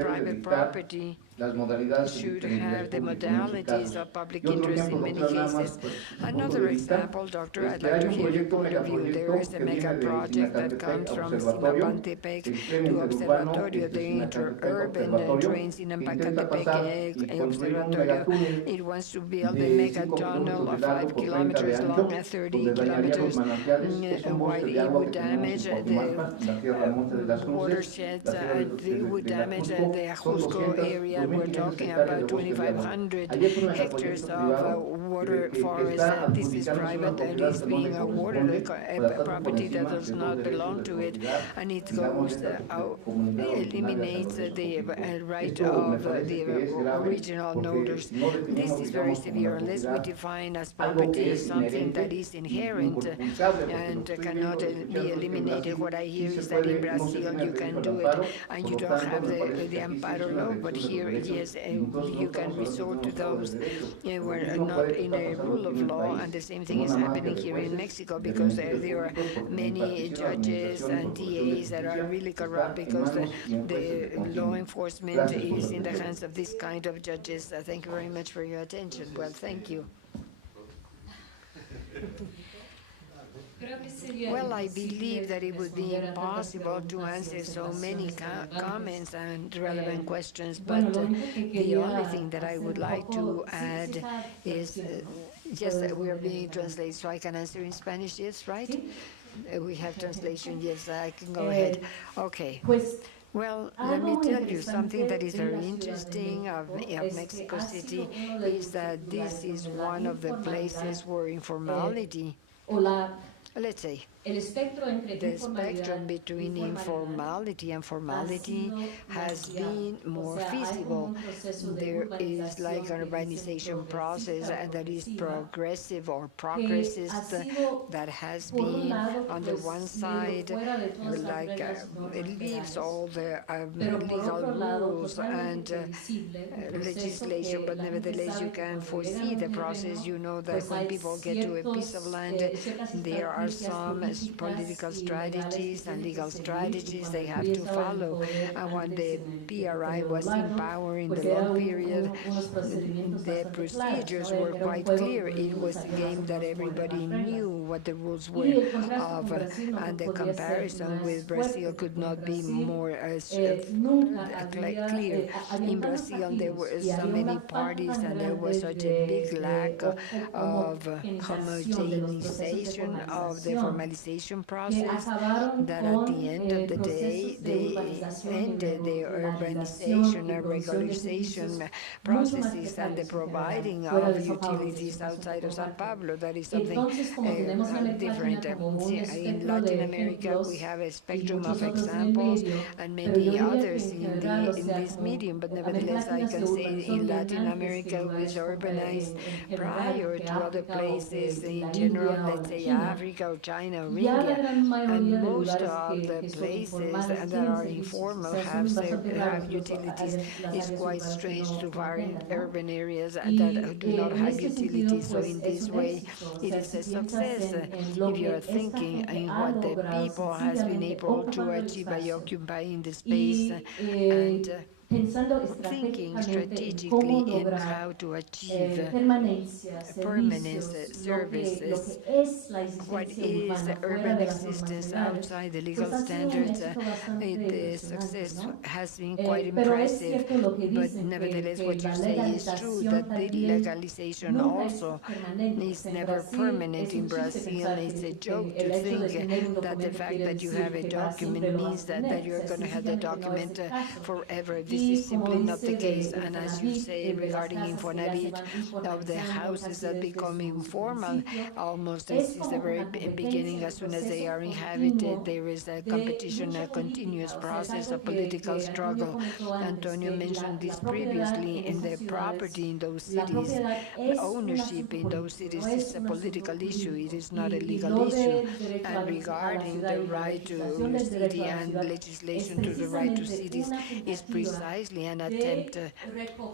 private property should have the modalities of public interest in many cases. Another example, Doctor, I'd like to hear your point of view. There is a mega project that comes from Simapantepec to Observatorio, the interurban trains in Ampacatepec, Observatorio. It wants to build a mega tunnel of 5 kilometers long and 30 kilometers wide. It would damage the watersheds, it would damage the Ajusco area. We're talking about 2,500 hectares of water forest. This is private, that is being awarded a property that does not belong to it, and it goes eliminates the right of the original owners. This is very severe unless we define as property something that is inherent and cannot be eliminated. What I hear is that in Brazil you can do it and you don't have the amparo law, but here, yes, you can resort to those. We're not in a rule of law, and the same thing is happening here in Mexico because there are many judges and DAs that are really corrupt because the law enforcement is in the hands of this kind of judges. Thank you very much for your attention. Well, thank you. Well, I believe that it would be impossible to answer so many comments and relevant questions, but the only thing that I would like to add is, yes, we are being translated, so I can answer in Spanish, yes, right? We have translation, yes, I can go ahead. Okay. Well, let me tell you something that is very interesting of Mexico City is that this is one of the places where informality let's say, El espectro entre the spectrum between informality and formality has been more feasible. There is like an urbanization process that is progressive or progressist that has been on the one side like it leaves all the legal rules and legislation, but nevertheless you can foresee the process. You know that when people get to a piece of land, there are some political strategies and legal strategies they have to follow. And when the PRI was in power in the long period, the procedures were quite clear. It was a game that everybody knew what the rules were of, and the comparison with Brazil could not be more clear. In Brazil, there were so many parties, and there was such a big lack of homogenization of the formalization process that at the end of the day, they ended the urbanization and regularization processes and the providing of utilities outside of Sao Paulo. That is something different. In Latin America, we have a spectrum of examples and many others in this medium, but nevertheless, I can say in Latin America, it was urbanized prior to other places in general, let's say Africa or China or India, and most of the places that are informal have utilities. It's quite strange to find urban areas that do not have utilities. So in this way, it is a success if you are thinking in what the people has been able to achieve by occupying the space and thinking strategically in how to achieve permanence services. What is the urban existence outside the legal standards? The success has been quite impressive, but nevertheless what you say is true, that the legalization also is never permanent in Brazil. It's a joke to think that the fact that you have a document means that you're going to have the document forever. This is simply not the case. And as you say regarding Infonavit, of the houses that become informal, almost this is the very beginning. As soon as they are inhabited, there is a competition, a continuous process of political struggle. Antonio mentioned this previously. In the property in those cities, ownership in those cities is a political issue. It is not a legal issue. And regarding the right to city and legislation to the right to cities is precisely an attempt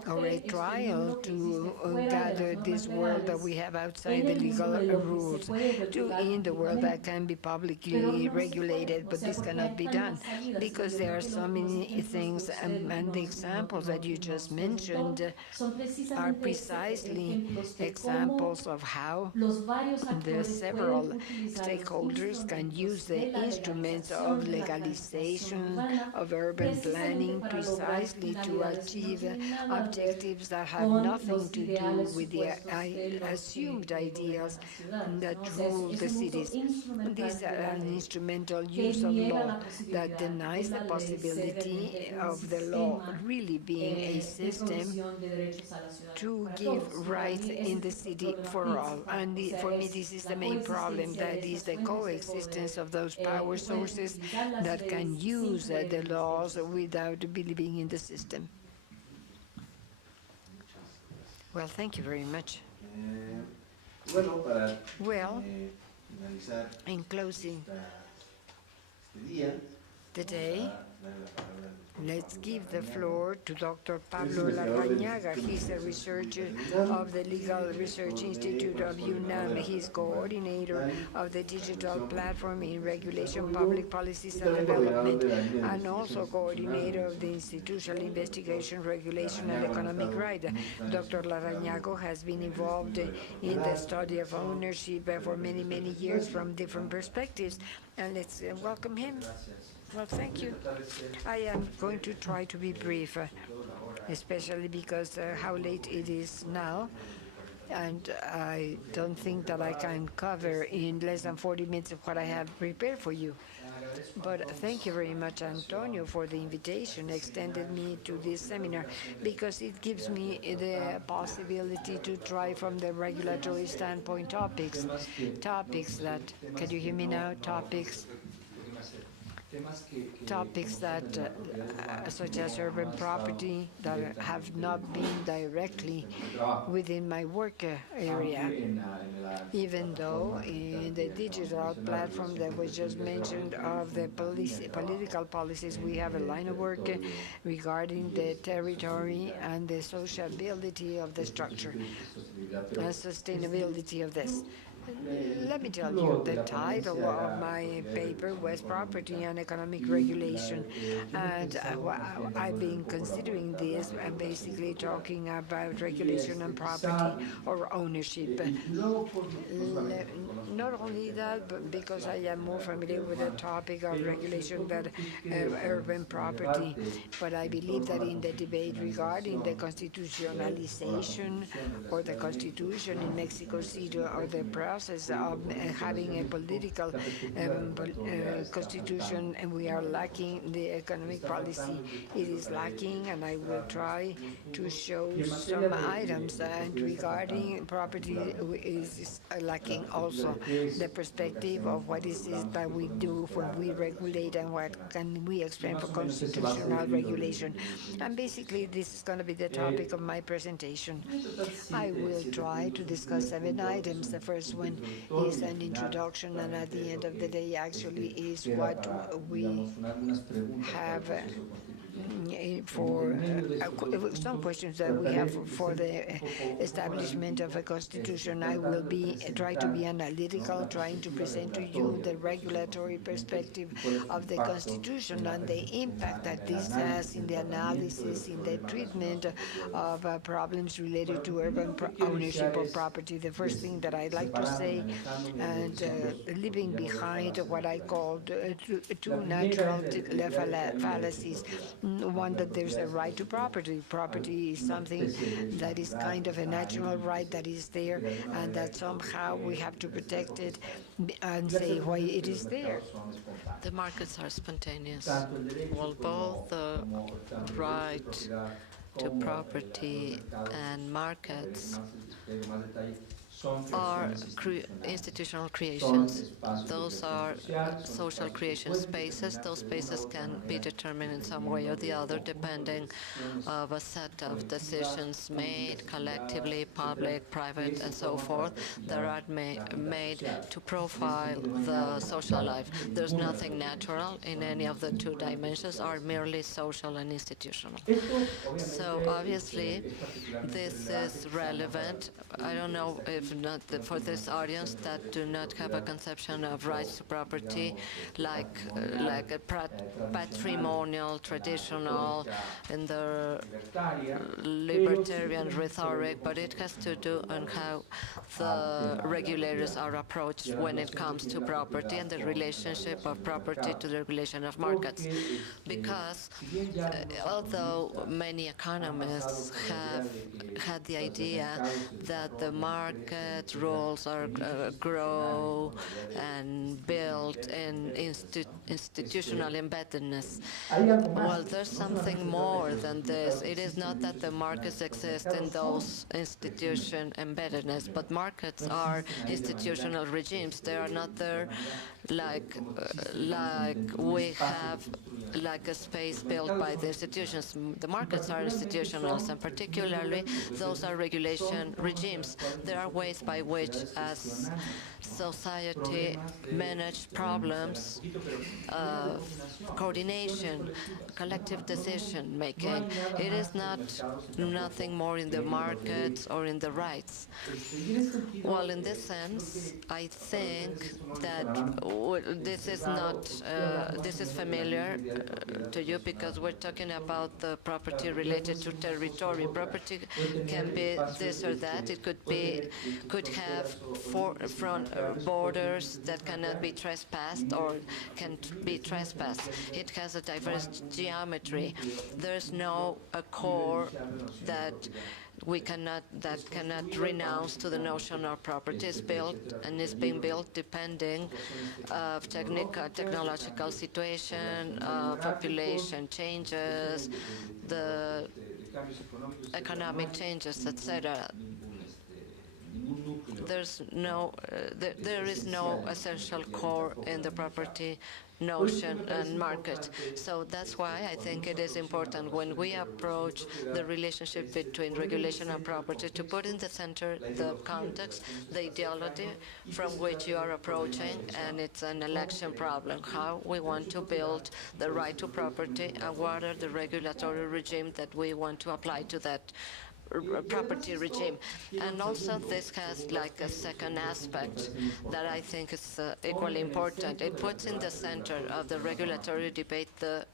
or a trial to gather this world that we have outside the legal rules to in the world that can be publicly regulated, but this cannot be done because there are so many things, and the examples that you just mentioned are precisely examples of how the several stakeholders can use the instruments of legalization, of urban planning, precisely to achieve objectives that have nothing to do with the assumed ideals that rule the cities. These are an instrumental use of law that denies the possibility of the law really being a system to give rights in the city for all. And for me, this is the main problem, that is the coexistence of those power sources that can use the laws without believing in the system. Well, thank you very much. Well, in closing today, let's give the floor to Dr. Pablo Larrañaga. He's a researcher of the Legal Research Institute of UNAM. He's coordinator of the digital platform in regulation, public policies and development, and also coordinator of the institutional investigation, regulation and economic right. Dr. Larrañaga has been involved in the study of ownership for many, many years from different perspectives. And let's welcome him. Well, thank you. I am going to try to be brief, especially because how late it is now. and I don't think that I can cover in less than 40 minutes of what I have prepared for you. But thank you very much, Antonio, for the invitation extended me to this seminar, because it gives me the possibility to try from the regulatory standpoint topics that, can you hear me now? Topics that, such as urban property, that have not been directly within my work area, even though in the digital platform that was just mentioned of the political policies, we have a line of work regarding the territory and the sociability of the structure and sustainability of this. Let me tell you, the title of my paper was Property and Economic Regulation, and I've been considering this and basically talking about regulation and property or ownership. Not only that, but because I am more familiar with the topic of regulation than urban property, but I believe that in the debate regarding the constitutionalization or the constitution in Mexico City or the process of having a political constitution, and we are lacking the economic policy. It is lacking, and I will try to show some items. And regarding property is lacking also the perspective of what is it that we do when we regulate and what can we explain for constitutional regulation. And basically, this is going to be the topic of my presentation. I will try to discuss 7 items. The first one is an introduction, and at the end of the day actually is what we have for some questions that we have for the establishment of a constitution. I will try to be analytical, trying to present to you the regulatory perspective of the constitution and the impact that this has in the analysis, in the treatment of problems related to urban ownership of property. The first thing that I'd like to say, and leaving behind what I called two natural fallacies. One, that there's a right to property. Property is something that is kind of a natural right that is there, and that somehow we have to protect it and say why it is there. The markets are spontaneous. Well, both the right to property and markets are institutional creations. Those are social creation spaces. Those spaces can be determined in some way or the other depending of a set of decisions made collectively, public, private, and so forth, that are made to profile the social life. There's nothing natural in any of the 2 dimensions, are merely social and institutional. So obviously this is relevant. I don't know if not for this audience that do not have a conception of rights to property like a patrimonial, traditional, in the libertarian rhetoric, but it has to do on how the regulators are approached when it comes to property and the relationship of property to the regulation of markets. Because although many economists have had the idea that the market rules are grow and build in institutional embeddedness. Well, there's something more than this. It is not that the markets exist in those institution embeddedness, but markets are institutional regimes. They are not there like we have like a space built by the institutions. The markets are institutionals, and particularly those are regulation regimes. There are ways by which, as society, manage problems of coordination, collective decision making. It is nothing more in the markets or in the rights. Well, in this sense, I think that this is not this is familiar to you, because we're talking about the property related to territory. Property can be this or that. It could be could have front borders that cannot be trespassed or can be trespassed. It has a diverse geometry. There's no a core that cannot renounce to the notion of property. Is built and is being built depending of technological situation, population changes, the economic changes, etc. There is no essential core in the property notion and market. So that's why I think it is important when we approach the relationship between regulation and property to put in the center the context, the ideology from which you are approaching, and it's an election problem, how we want to build the right to property and what are the regulatory regime that we want to apply to that property regime. And also this has like a second aspect that I think is equally important. It puts in the center of the regulatory debate the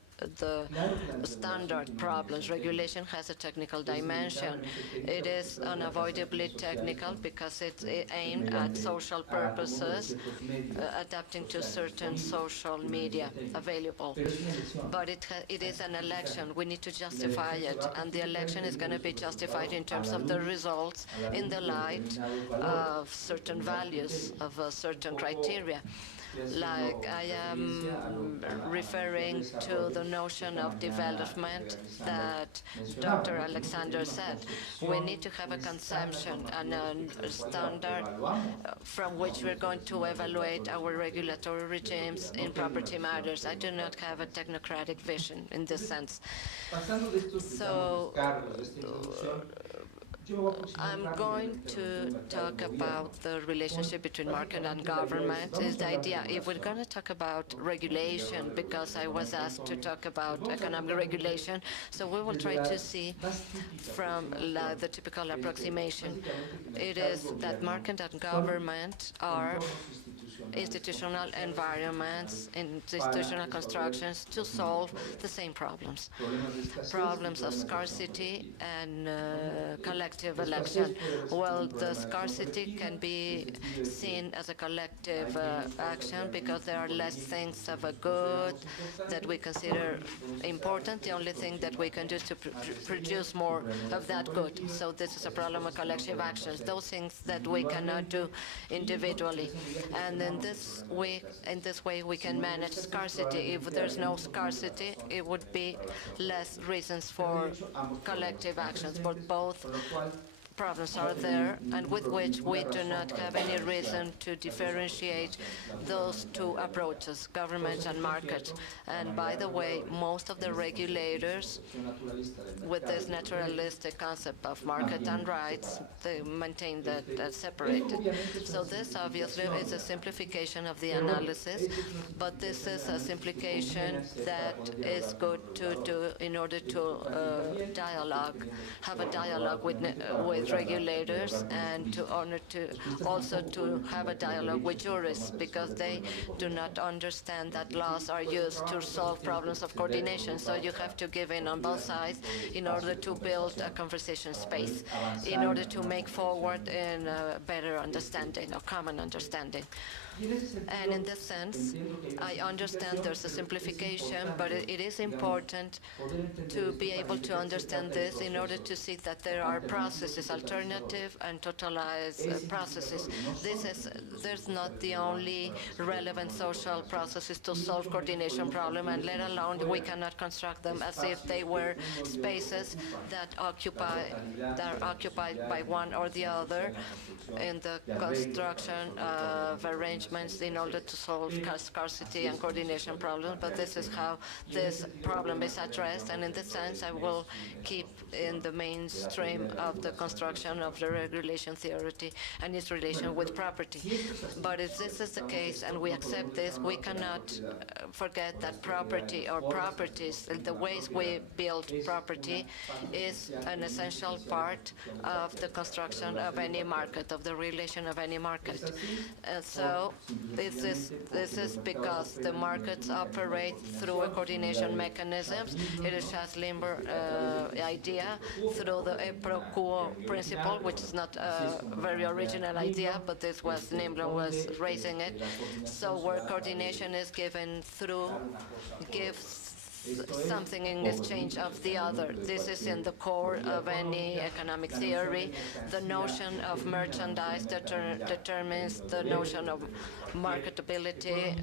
standard problems. Regulation has a technical dimension. It is unavoidably technical because it's aimed at social purposes, adapting to certain social media available. But it is an election. We need to justify it, and the election is going to be justified in terms of the results in the light of certain values, of a certain criteria. Like I am referring to the notion of development that Dr. Alexander said. We need to have a consumption and a standard from which we're going to evaluate our regulatory regimes in property matters. I do not have a technocratic vision in this sense. So I'm going to talk about the relationship between market and government. Is the idea, if we're going to talk about regulation, because I was asked to talk about economic regulation, so we will try to see from the typical approximation. It is that market and government are institutional environments, institutional constructions to solve the same problems. Problems of scarcity and collective election. Well, the scarcity can be seen as a collective action because there are less things of a good that we consider important. The only thing that we can do is to produce more of that good. So this is a problem of collective actions, those things that we cannot do individually. And in this way, we can manage scarcity. If there's no scarcity, it would be less reasons for collective actions. But both problems are there, and with which we do not have any reason to differentiate those two approaches, government and market. And by the way, most of the regulators, with this naturalistic concept of market and rights, they maintain that separated. So this obviously is a simplification of the analysis, but this is a simplification that is good to do in order to have a dialogue with regulators, and also to have a dialogue with jurists, because they do not understand that laws are used to solve problems of coordination. So you have to give in on both sides in order to build a conversation space, in order to make forward in a better understanding, a common understanding. And in this sense, I understand there's a simplification, but it is important to be able to understand this in order to see that there are processes, alternative and totalized processes. There's not the only relevant social processes to solve coordination problem, and let alone we cannot construct them as if they were spaces that are occupied by one or the other in the construction of arrangements in order to solve scarcity and coordination problems. But this is how this problem is addressed, and in this sense I will keep in the mainstream of the construction of the regulation theory and its relation with property. But if this is the case and we accept this, we cannot forget that property or properties, the ways we build property, is an essential part of the construction of any market, of the relation of any market. So this is because the markets operate through a coordination mechanisms. It is Schaslimber idea idea through the pro quo principle, which is not a very original idea, but this was Nimble was raising it. So where coordination is given through, gives something in exchange of the other. This is in the core of any economic theory. The notion of merchandise determines the notion of marketability.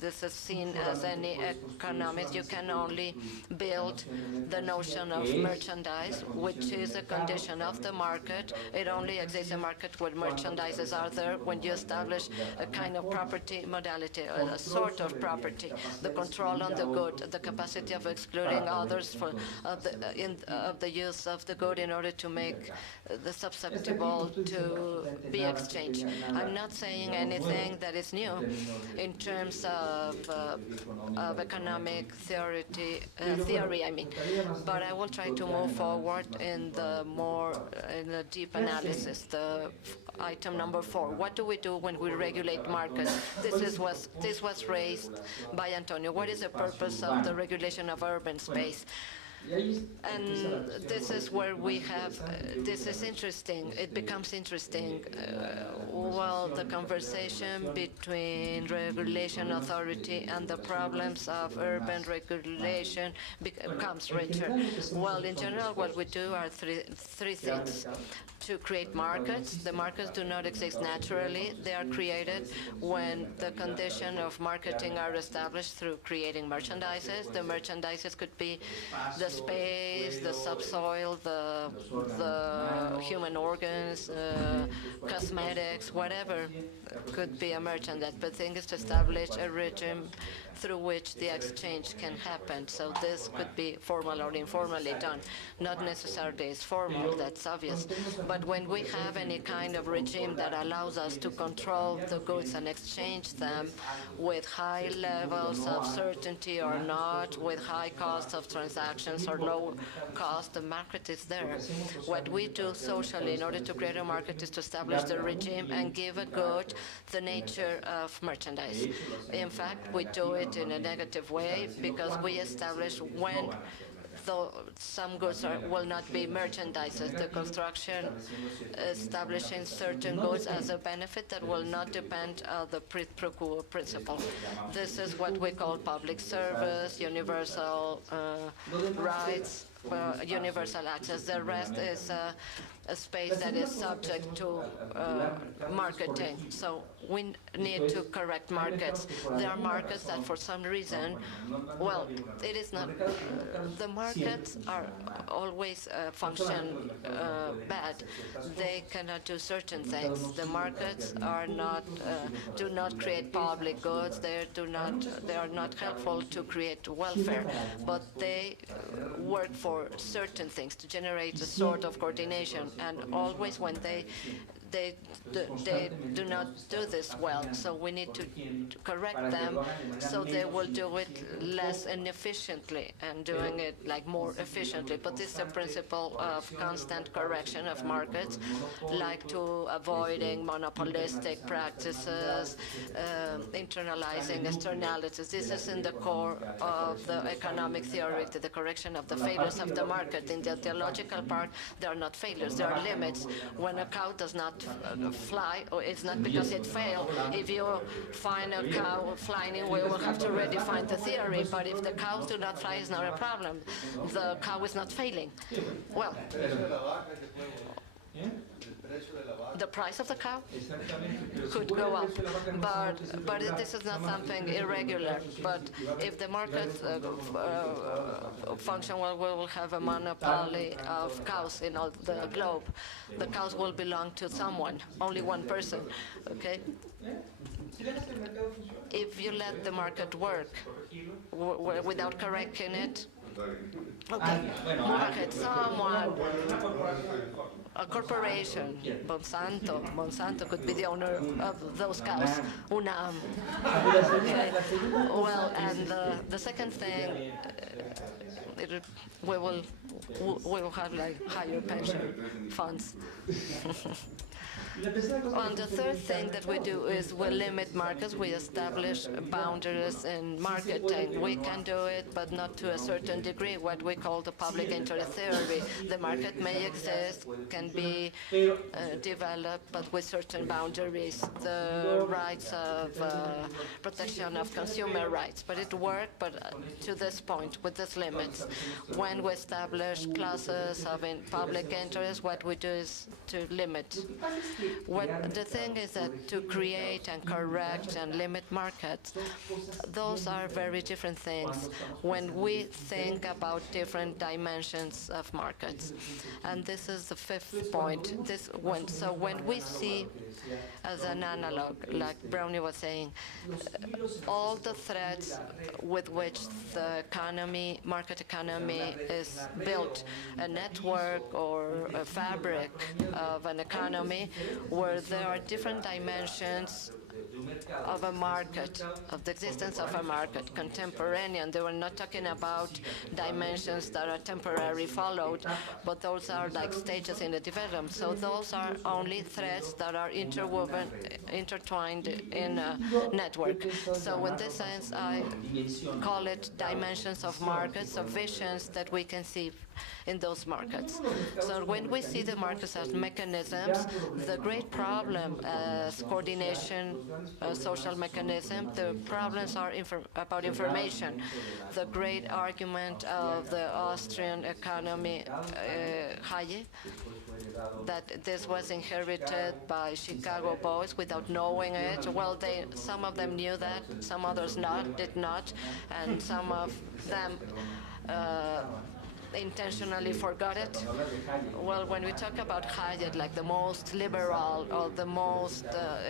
This is seen as any economics. You can only build the notion of merchandise, which is a condition of the market. It only exists in a market where merchandises are there when you establish a kind of property modality, a sort of property, the control on the good, the capacity of excluding others of the use of the good in order to make the susceptible to be exchanged. I'm not saying anything that is new in terms of economic theory, but I will try to move forward in the deep analysis. The item number 4. What do we do when we regulate markets? This was raised by Antonio. What is the purpose of the regulation of urban space? And this is where we have, this is interesting, it becomes interesting. Well, the conversation between regulation authority and the problems of urban regulation becomes richer. Well, in general, what we do are three things. To create markets. The markets do not exist naturally. They are created when the condition of marketing are established through creating merchandises. The merchandises could be the space, the subsoil, the human organs, cosmetics, whatever could be a merchandise. But the thing is to establish a regime through which the exchange can happen. So this could be formal or informally done. Not necessarily is formal, that's obvious. But when we have any kind of regime that allows us to control the goods and exchange them with high levels of certainty or not, with high costs of transactions or low cost, the market is there. What we do socially in order to create a market is to establish the regime and give a good the nature of merchandise. In fact, we do it in a negative way because we establish when some goods will not be merchandises. The construction establishing certain goods as a benefit that will not depend on the pro quo principle. This is what we call public service, universal rights, universal access. The rest is a space that is subject to marketing. So we need to correct markets. There are markets that for some reason, well, it is not, the markets are always function bad. They cannot do certain things. The markets are not, do not create public goods. They are not helpful to create welfare, but they work for certain things to generate a sort of coordination. And always when they do not do this well, so we need to correct them so they will do it less inefficiently and doing it like more efficiently. But this is a principle of constant correction of markets, like to avoiding monopolistic practices, internalizing externalities. This is in the core of the economic theory, the correction of the failures of the market. In the theological part, there are not failures, there are limits. When a cow does not fly, or it's not because it failed. If you find a cow flying, we will have to redefine the theory, but if the cows do not fly, it's not a problem. The cow is not failing. Well, the price of the cow could go up, but this is not something irregular. But if the market function well, we will have a monopoly of cows in all the globe. The cows will belong to someone, only one person, okay? If you let the market work without correcting it, okay, move ahead, someone, a corporation, Monsanto could be the owner of those cows, UNAM. Okay. Well, and the second thing, we will have like higher pension funds. And the third thing that we do is we limit markets. We establish boundaries in marketing. We can do it, but not to a certain degree, what we call the public interest theory. The market may exist, can be developed, but with certain boundaries. The rights of protection of consumer rights. But it worked, but to this point, with these limits. When we establish classes of public interest, what we do is to limit. The thing is that to create and correct and limit markets, those are very different things when we think about different dimensions of markets. And this is the fifth point. So when we see, as an analog, like Brownie was saying, all the threads with which the economy, market economy is built, a network or a fabric of an economy where there are different dimensions of a market, of the existence of a market, contemporaneous. They were not talking about dimensions that are temporarily followed, but those are like stages in the development. So those are only threads that are interwoven, intertwined in a network. So in this sense, I call it dimensions of markets, of visions that we can see in those markets. So when we see the markets as mechanisms, the great problem as coordination, social mechanism, the problems are about information. The great argument of the Austrian economy, Hayek, that this was inherited by Chicago boys without knowing it. Well, some of them knew that, some others did not, and some of them intentionally forgot it. Well, when we talk about Hayek, like the most liberal or the most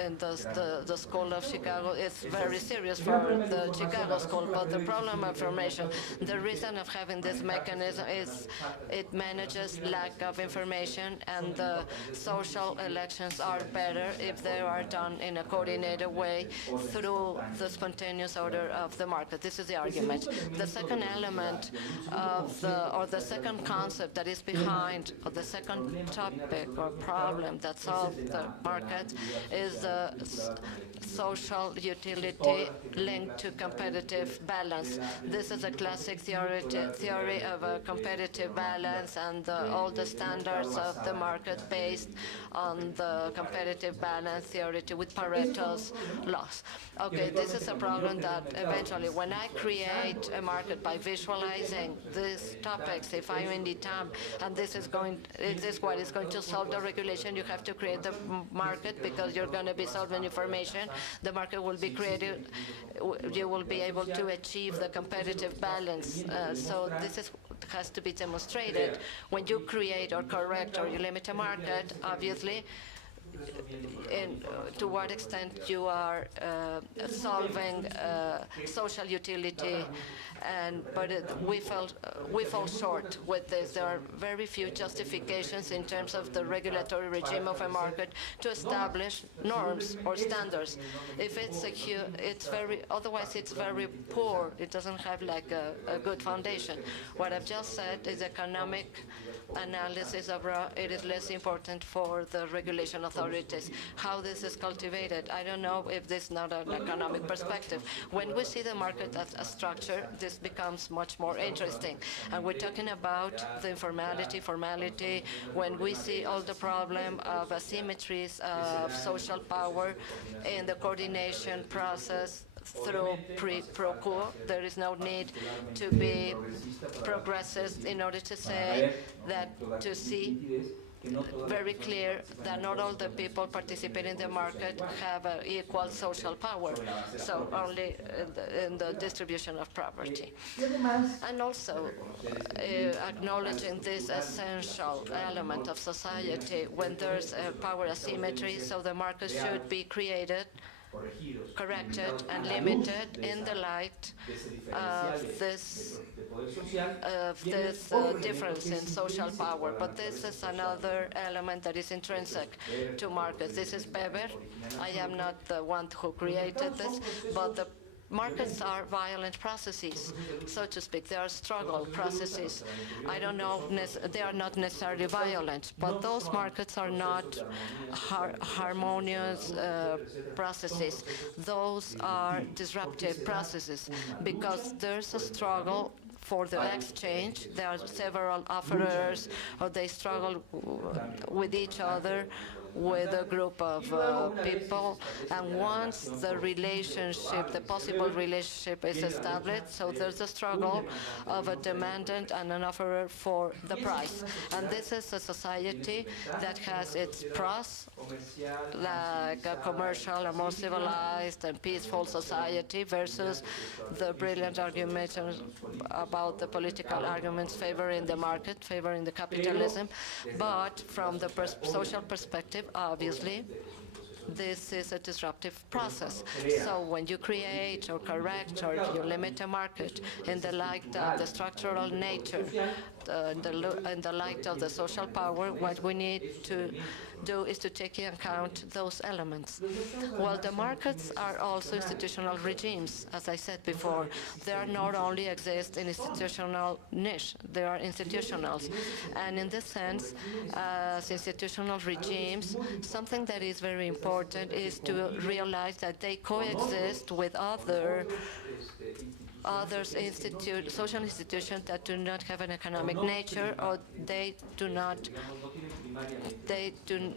in the school of Chicago, it's very serious for the Chicago school. But the problem of information, the reason of having this mechanism is it manages lack of information, and the social elections are better if they are done in a coordinated way through the spontaneous order of the market. This is the argument. The second element of the second concept that is behind, or the second topic or problem that solves the market is the social utility linked to competitive balance. This is a classic theory of a competitive balance and all the standards of the market based on the competitive balance theory with Pareto's laws. Okay, this is a problem that eventually, when I create a market by visualizing these topics, if I'm in the time, and this is what is going to solve the regulation, you have to create the market because you're going to be solving information. The market will be created. You will be able to achieve the competitive balance. So this has to be demonstrated. When you create or correct or you limit a market, obviously, to what extent you are solving social utility, but we fall short with this. There are very few justifications in terms of the regulatory regime of a market to establish norms or standards. If otherwise it's very poor. It doesn't have like a good foundation. What I've just said is economic analysis of it is less important for the regulation authorities. How this is cultivated, I don't know if this is not an economic perspective. When we see the market as a structure, this becomes much more interesting. And we're talking about the formality, when we see all the problem of asymmetries of social power in the coordination process through pro-quo. There is no need to be progressive in order to say that, to see very clear that not all the people participating in the market have equal social power, so only in the distribution of property. And also acknowledging this essential element of society when there's a power asymmetry, so the market should be created, corrected and limited in the light of this difference in social power. But this is another element that is intrinsic to markets. This is Weber. I am not the one who created this, but the markets are violent processes, so to speak. They are struggle processes. I don't know, they are not necessarily violent, but those markets are not harmonious processes. Those are disruptive processes because there's a struggle for the exchange. There are several offerers, or they struggle with each other, with a group of people, and once the relationship, the possible relationship is established, so there's a struggle of a demandant and an offerer for the price. And this is a society that has its pros, like a commercial, a more civilized and peaceful society, versus the brilliant arguments about the political arguments favoring the market, favoring the capitalism. But from the social perspective, obviously, this is a disruptive process. So when you create or correct or you limit a market in the light of the structural nature, in the light of the social power, what we need to do is to take into account those elements. Well, the markets are also institutional regimes, as I said before. They are not only exist in institutional niche, they are institutionals. And in this sense, as institutional regimes, something that is very important is to realize that they coexist with other social institutions that do not have an economic nature, or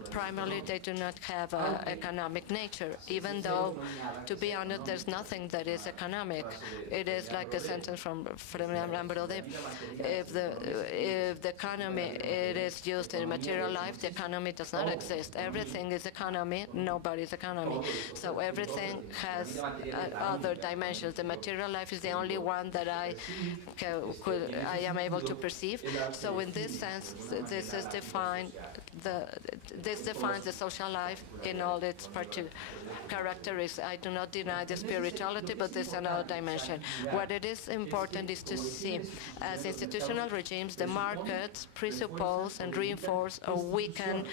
primarily they do not have an economic nature, even though, to be honest, there's nothing that is economic. It is like a sentence from Lambrode. If the economy it is used in material life, the economy does not exist. Everything is economy, nobody's economy. So everything has other dimensions. The material life is the only one that I am able to perceive. So in this sense, this defines the social life in all its characteristics. I do not deny the spirituality, but this is another dimension. What it is important is to see, as institutional regimes, the markets presuppose and reinforce or weaken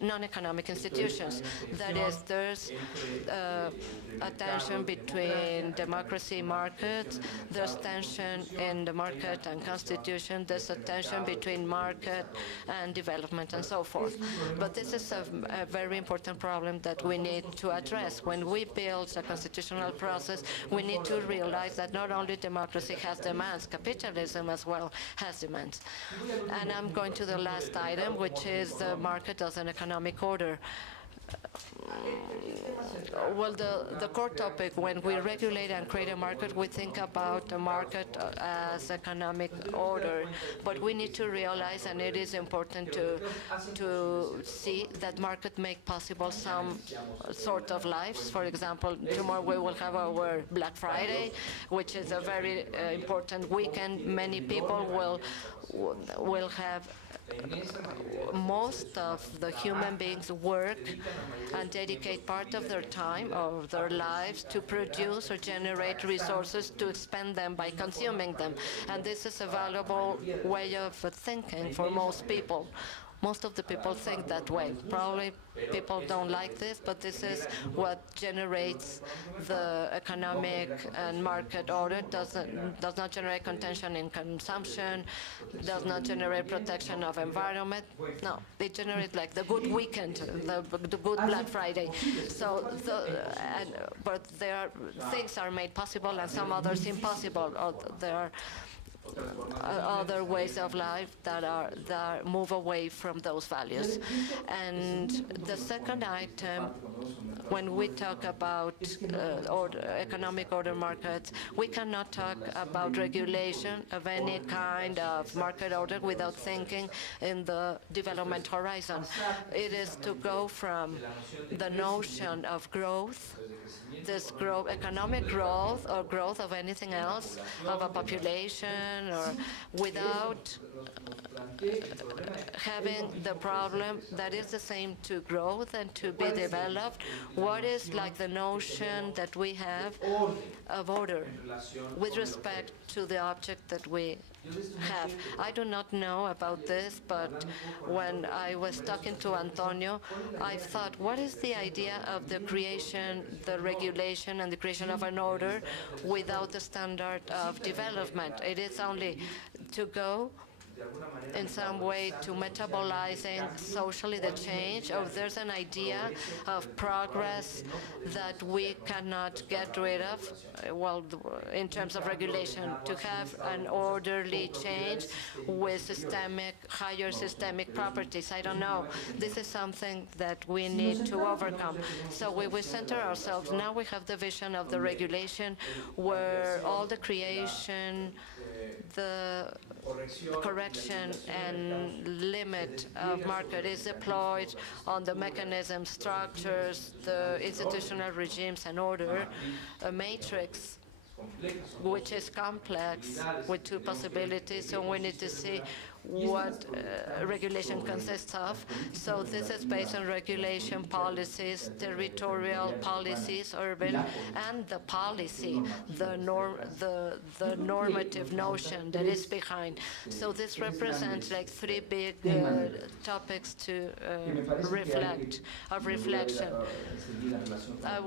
non-economic institutions. That is, there's a tension between democracy and markets, there's tension in the market and constitution, there's a tension between market and development and so forth. But this is a very important problem that we need to address. When we build a constitutional process, we need to realize that not only democracy has demands, capitalism as well has demands. And I'm going to the last item, which is the market as an economic order. Well, the core topic, when we regulate and create a market, we think about the market as economic order. But we need to realize, and it is important to see that market make possible some sort of lives. For example, tomorrow we will have our Black Friday, which is a very important weekend. Many people will have most of the human beings work and dedicate part of their time or their lives to produce or generate resources to expend them by consuming them. And this is a valuable way of thinking for most people. Most of the people think that way. Probably people don't like this, but this is what generates the economic and market order. Does not generate contention in consumption, does not generate protection of environment. No, they generate like the good weekend, the good Black Friday. So, but things are made possible and some others impossible. Or there are other ways of life that move away from those values. And the second item, when we talk about economic order markets, we cannot talk about regulation of any kind of market order without thinking in the development horizon. It is to go from the notion of growth, this growth, economic growth or growth of anything else, of a population, or without having the problem that is the same to growth and to be developed. What is like the notion that we have of order with respect to the object that we have? I do not know about this, but when I was talking to Antonio, I thought, what is the idea of the creation, the regulation, and the creation of an order without the standard of development? It is only to go in some way to metabolizing socially the change, or there's an idea of progress that we cannot get rid of, well, in terms of regulation, to have an orderly change with higher systemic properties. I don't know. This is something that we need to overcome. So we center ourselves. Now we have the vision of the regulation where all the creation, the correction and limit of market is deployed on the mechanism, structures, the institutional regimes and order, a matrix which is complex with two possibilities, so we need to see what regulation consists of. So this is based on regulation policies, territorial policies, urban, and the policy, the normative notion that is behind. So this represents like three big topics to reflection. I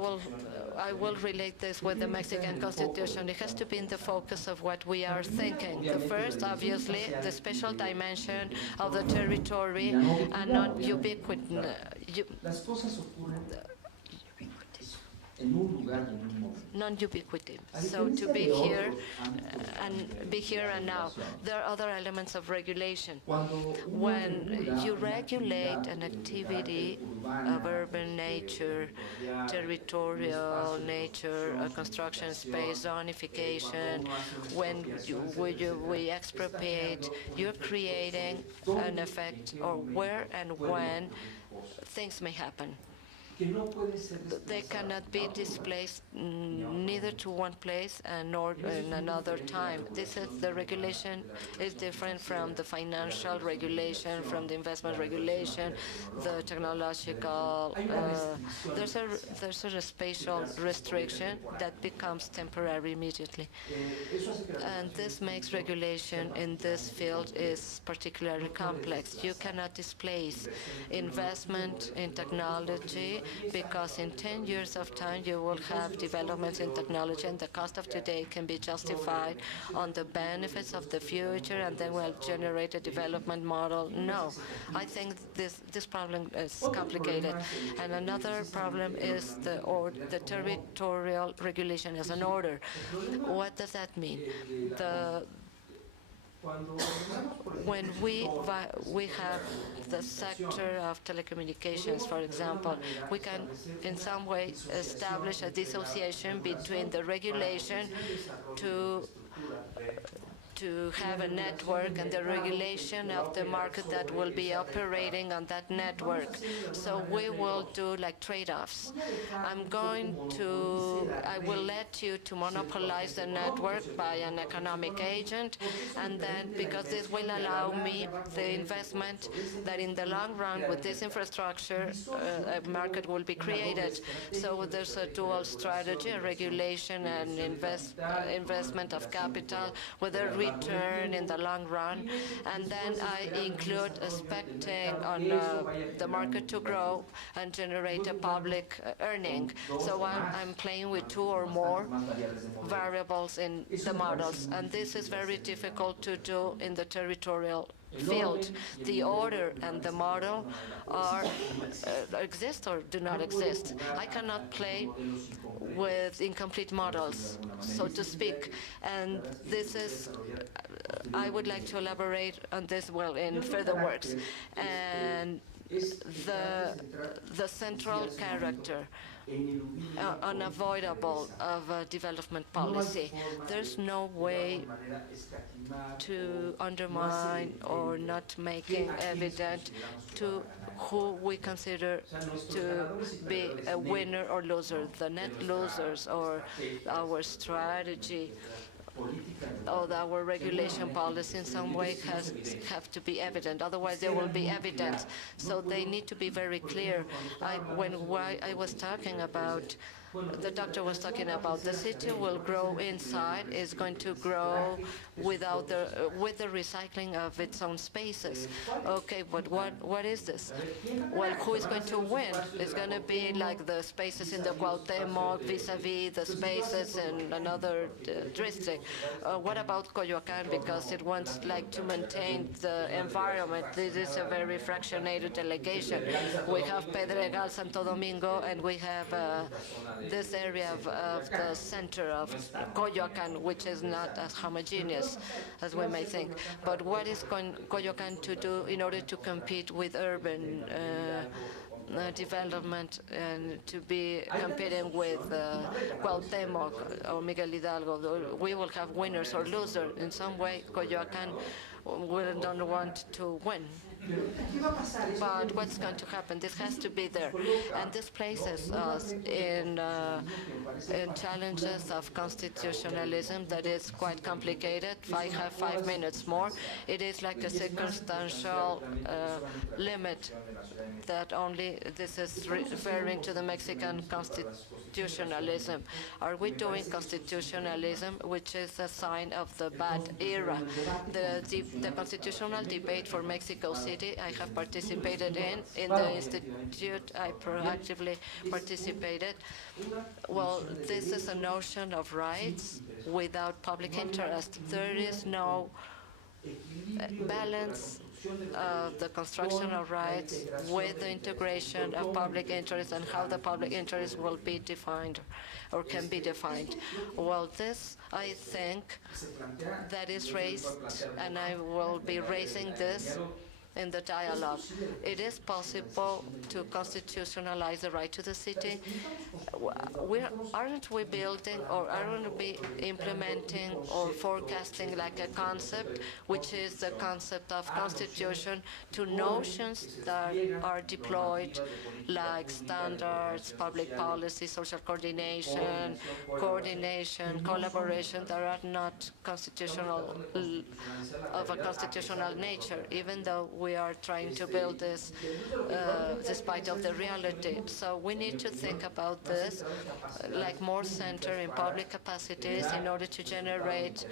will relate this with the Mexican Constitution. It has to be in the focus of what we are thinking. The first, obviously, the special dimension of the territory and non-ubiquitous. Non-ubiquity. So to be here and now. There are other elements of regulation. When you regulate an activity of urban nature, territorial nature, a construction space, zonification, when we expropriate, you're creating an effect or where and when things may happen. They cannot be displaced neither to one place nor in another time. The regulation is different from the financial regulation, from the investment regulation, the technological. There's a spatial restriction that becomes temporary immediately. And this makes regulation in this field is particularly complex. You cannot displace investment in technology because in 10 years of time you will have developments in technology and the cost of today can be justified on the benefits of the future and then we'll generate a development model. No, I think this problem is complicated. And another problem is the territorial regulation as an order. What does that mean? When we have the sector of telecommunications, for example, we can in some way establish a dissociation between the regulation to have a network and the regulation of the market that will be operating on that network. So we will do like trade-offs. I will let you to monopolize the network by an economic agent, and then because this will allow me the investment that in the long run with this infrastructure a market will be created. So there's a dual strategy, a regulation and investment of capital with a return in the long run, and then I include expecting on the market to grow and generate a public earning. So I'm playing with two or more variables in the models, and this is very difficult to do in the territorial field. The order and the model exist or do not exist. I cannot play with incomplete models, so to speak. And this is, I would like to elaborate on this well in further works. And the central character, unavoidable of a development policy. There's no way to undermine or not making evident to who we consider to be a winner or loser. The net losers or our strategy our regulation policy in some way have to be evident. Otherwise, there will be evidence. So they need to be very clear. When I was talking about, the doctor was talking about the city will grow inside, is going to grow with the recycling of its own spaces. Okay, but what is this? Well, who is going to win? It's going to be like the spaces in the Cuauhtémoc vis-a-vis the spaces in another district. What about Coyoacán? Because it wants like to maintain the environment. This is a very fractionated delegation. We have Pedregal, Santo Domingo, and we have this area of the center of Coyoacán, which is not as homogeneous as we may think. But what is Coyoacán to do in order to compete with urban development and to be competing with Cuauhtémoc or Miguel Hidalgo? We will have winners or losers. In some way, Coyoacán don't want to win. But what's going to happen? This has to be there. And this places us in challenges of constitutionalism that is quite complicated. If I have 5 minutes more, it is like a circumstantial limit that only this is referring to the Mexican constitutionalism. Are we doing constitutionalism, which is a sign of the bad era? The constitutional debate for Mexico City, I have participated in the institute. I proactively participated. Well, this is a notion of rights without public interest. There is no balance of the construction of rights with the integration of public interest and how the public interest will be defined or can be defined. Well, this, I think, that is raised, and I will be raising this in the dialogue. It is possible to constitutionalize the right to the city. Aren't we building or aren't we implementing or forecasting like a concept, which is the concept of constitution, to notions that are deployed like standards, public policy, social coordination, collaboration that are not constitutional, of a constitutional nature, even though we are trying to build this despite of the reality. So we need to think about this like more center in public capacities in order to generate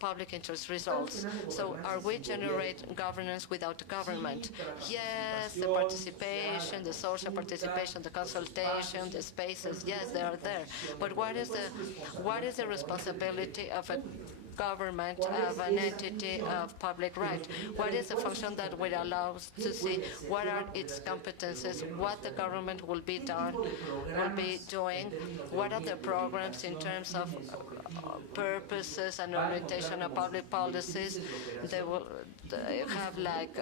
public interest results. So are we generating governance without government? Yes, the participation, the social participation, the consultation, the spaces, yes, they are there. But what is the responsibility of a government, of an entity of public right? What is the function that will allow us to see what are its competences, what the government will be doing, what are the programs in terms of purposes and orientation of public policies? They will have like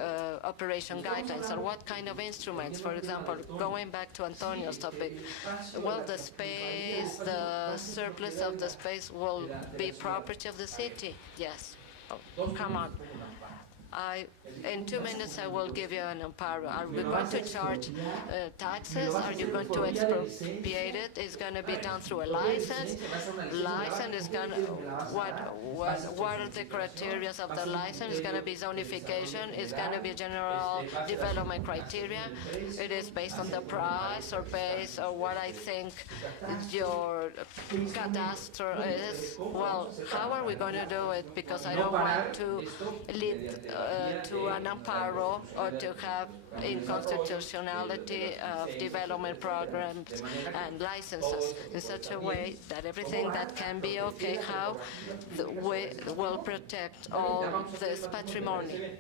operation guidelines, or what kind of instruments? For example, going back to Antonio's topic, well, the space, the surplus of the space will be property of the city. Yes. Oh, come on. In 2 minutes, I will give you an amparo. Are we going to charge taxes? Are you going to expropriate it? It's going to be done through a license. License is going to, what are the criteria of the license? It's going to be zonification. It's going to be general development criteria. It is based on the price or based on what I think your cadastre is. Well, how are we going to do it? Because I don't want to lead to an amparo or to have inconstitutionality of development programs and licenses in such a way that everything that can be okay, how we will protect all this patrimony.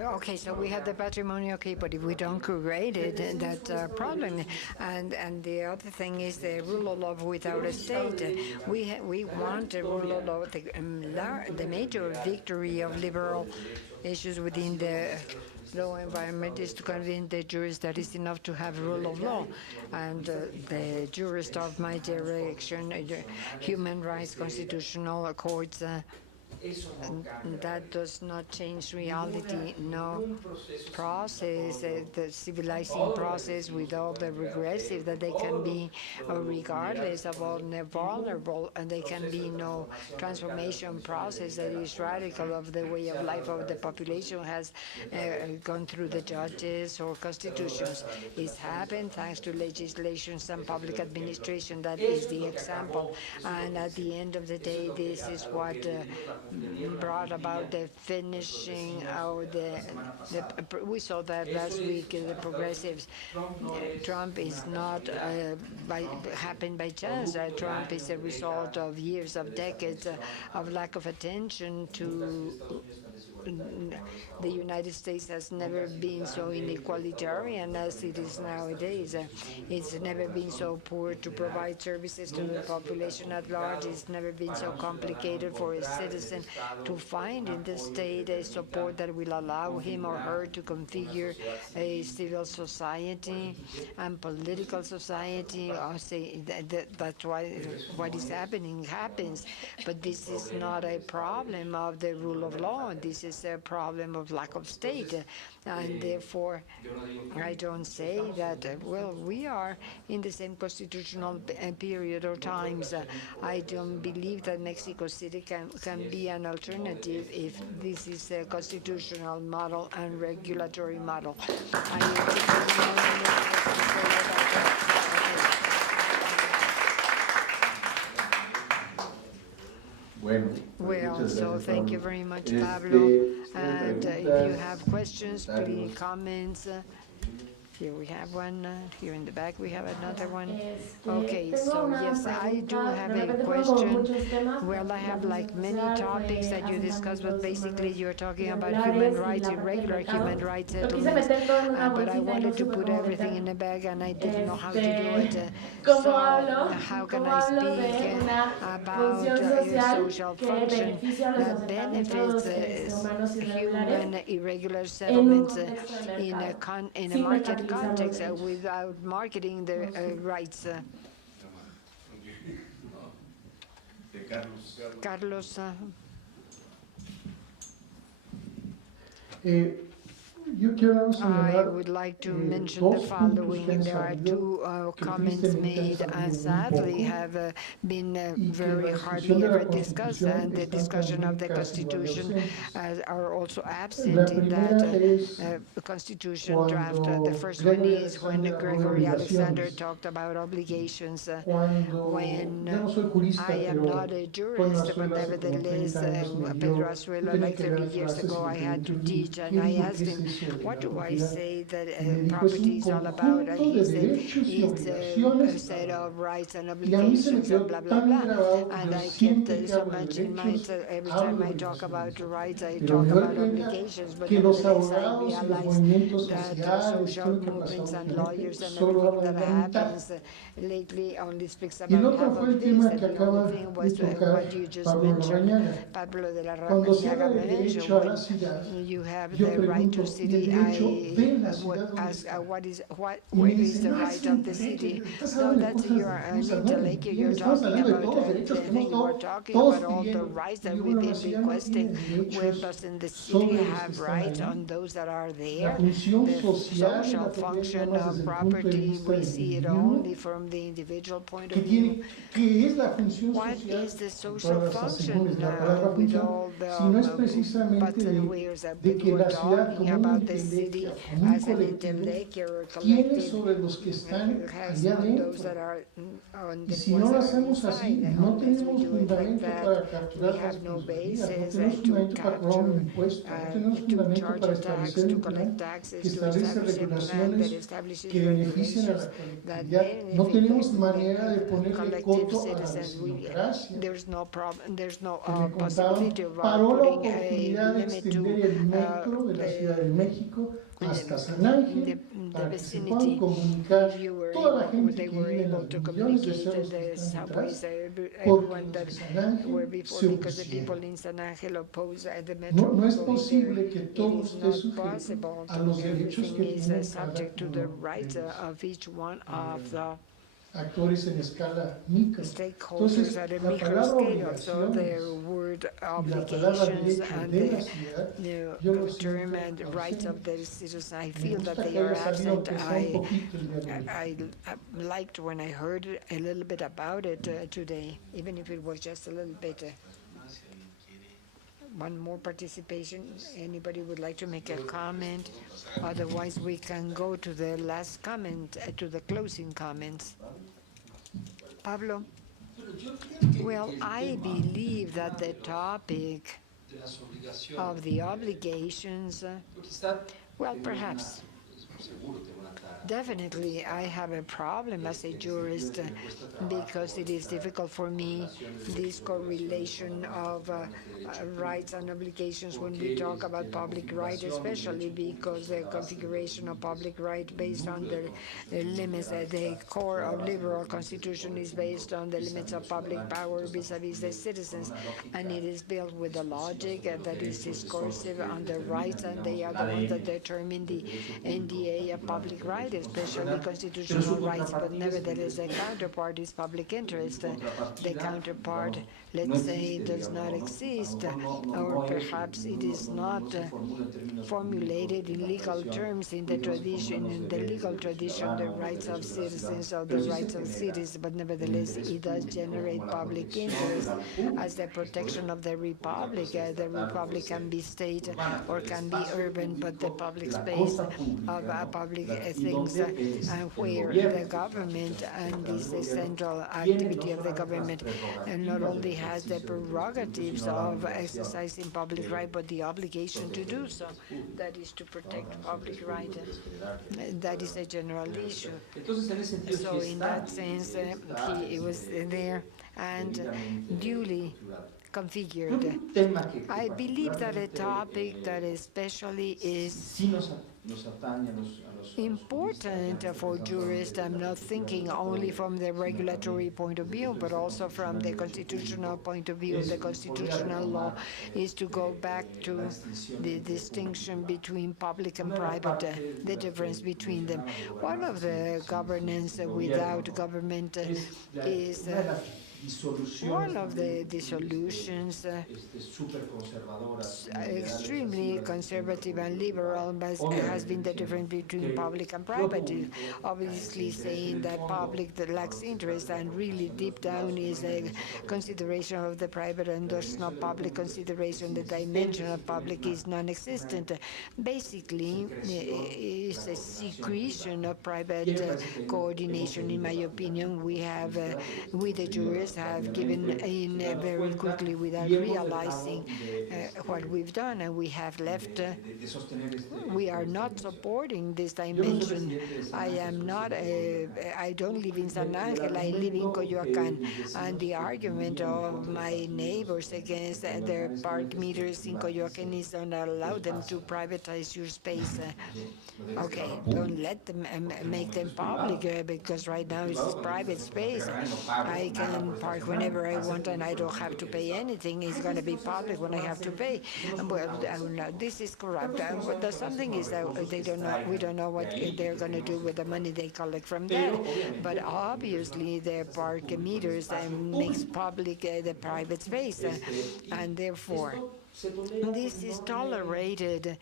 Okay, so we have the patrimony, okay, but if we don't create it, that's a problem. And the other thing is the rule of law without a state. We want a rule of law, the major victory of liberal issues within the law environment is to convince the jurists that it's enough to have rule of law. And the jurists of my direction, human rights, constitutional courts, that does not change reality. No process, the civilizing process with all the regressive that they can be, regardless of all the vulnerable, and there can be no transformation process that is radical of the way of life of the population has gone through the judges or constitutions. It's happened thanks to legislations and public administration. That is the example. And at the end of the day, this is what brought about the finishing of we saw that last week, the progressives. Trump is not happened by chance. Trump is a result of years, of decades of lack of attention to. The United States has never been so inequalitarian as it is nowadays. It's never been so poor to provide services to the population at large. It's never been so complicated for a citizen to find in the state a support that will allow him or her to configure a civil society and political society. I'll say that's why what is happening happens. But this is not a problem of the rule of law. This is a problem of lack of state. And therefore, I don't say that, well, we are in the same constitutional period or times. I don't believe that Mexico City can be an alternative if this is a constitutional model and regulatory model. Well, so thank you very much, Pablo. And if you have questions, please, comments. Here we have one. Here in the back we have another one. Okay, so yes, I do have a question. Well, I have like many topics that you discussed, but basically you're talking about human rights, irregular human rights settlements. But I wanted to put everything in a bag, and I didn't know how to do it. So how can I speak about a social function that benefits human irregular settlements in a market context without marketing the rights? Carlos. I would like to mention the following. There are two comments made, and sadly have been very hardly ever discussed, and the discussion of the Constitution are also absent in that Constitution draft. The first one is when Gregory Alexander talked about obligations. When I am not a jurist, but nevertheless, Pedro Azuelo, like 30 years ago, I had to teach, and I asked him, what do I say that property is all about? And he said it's a set of rights and obligations and blah, blah, blah. And I kept so much in mind. So every time I talk about rights, I talk about obligations. But nevertheless, I realize that social movements and lawyers and everything that happens lately only speaks about half of this. And the only thing was what you just mentioned, Pablo de la Rañaga mentioned, when you have the right to city. I would ask where is the right of the city? So that's you're an intellectual. You're talking about the thing we're talking about, all the rights that we've been requesting. Where doesn't the city have rights on those that are there? The social function of property, we see it only from the individual point of view. What is the social function with all the butts and wheels that people are talking about? The city as an intellectual collective has on those that are on the ones that are inside. Unless we do it like that, we have no basis to capture, to charge a tax, to collect taxes, to establish a plan that establishes regulations that benefit collective citizens. There's no problem. There's no possibility of putting a limit to the vicinity. If you were they were able to communicate the subways, everyone that were before, because the people in San Angel oppose the metro going there. It is not possible. Everything is subject to the rights of each one of the actores en escala micro. stakeholders Entonces, at a la micro palabra scale, so their obligaciones word y la palabra obligations derecho and de the la ciudad, yo lo term siento and rights of the ausentes. citizens, I Me feel that gusta they que are haya salido, absent. aunque sea un poquito el día de hoy. I liked when I heard a little bit about it today, even if it was just a little bit. One more participation. Anybody would like to make a comment? Otherwise, we can go to the last comment, to the closing comments. Pablo? Well, I believe that the topic of the obligations, well, perhaps. Definitely, I have a problem as a jurist because it is difficult for me, this correlation of rights and obligations when we talk about public right, especially because the configuration of public right based on the limits, the core of liberal constitution is based on the limits of public power vis-a-vis the citizens, and it is built with a logic that is discursive on the rights, and they are the ones that determine the NDA of public right, especially constitutional rights, but nevertheless the counterpart is public interest. The counterpart, let's say, does not exist, or perhaps it is not formulated in legal terms in the legal tradition, the rights of citizens or the rights of cities, but nevertheless it does generate public interest as the protection of the republic. The republic can be state or can be urban, but the public space of public things where the government, and this is the central activity of the government, not only has the prerogatives of exercising public right, but the obligation to do so. That is to protect public right. That is a general issue. So in that sense, he was there and duly configured. I believe that a topic that especially is important for jurists. I'm not thinking only from the regulatory point of view, but also from the constitutional point of view. The constitutional law is to go back to the distinction between public and private, the difference between them. One of the governance without government is one of the dissolutions, extremely conservative and liberal, but has been the difference between public and private. Obviously saying that public that lacks interest and really deep down is a consideration of the private, and there's no public consideration. The dimension of public is non-existent. Basically, it's a secretion of private coordination, in my opinion. We have, with the jurists, have given in very quickly without realizing what we've done, and we have left. We are not supporting this dimension. I am not. I don't live in San Angel. I live in Coyoacán, and the argument of my neighbors against their park meters in Coyoacán is don't allow them to privatize your space. Okay, don't let them make them public because right now it's private space. I can park whenever I want and I don't have to pay anything. It's going to be public when I have to pay. Well, this is corrupt. The something is that they don't know. We don't know what they're going to do with the money they collect from that. But obviously, the park meters makes public the private space, and therefore this is tolerated.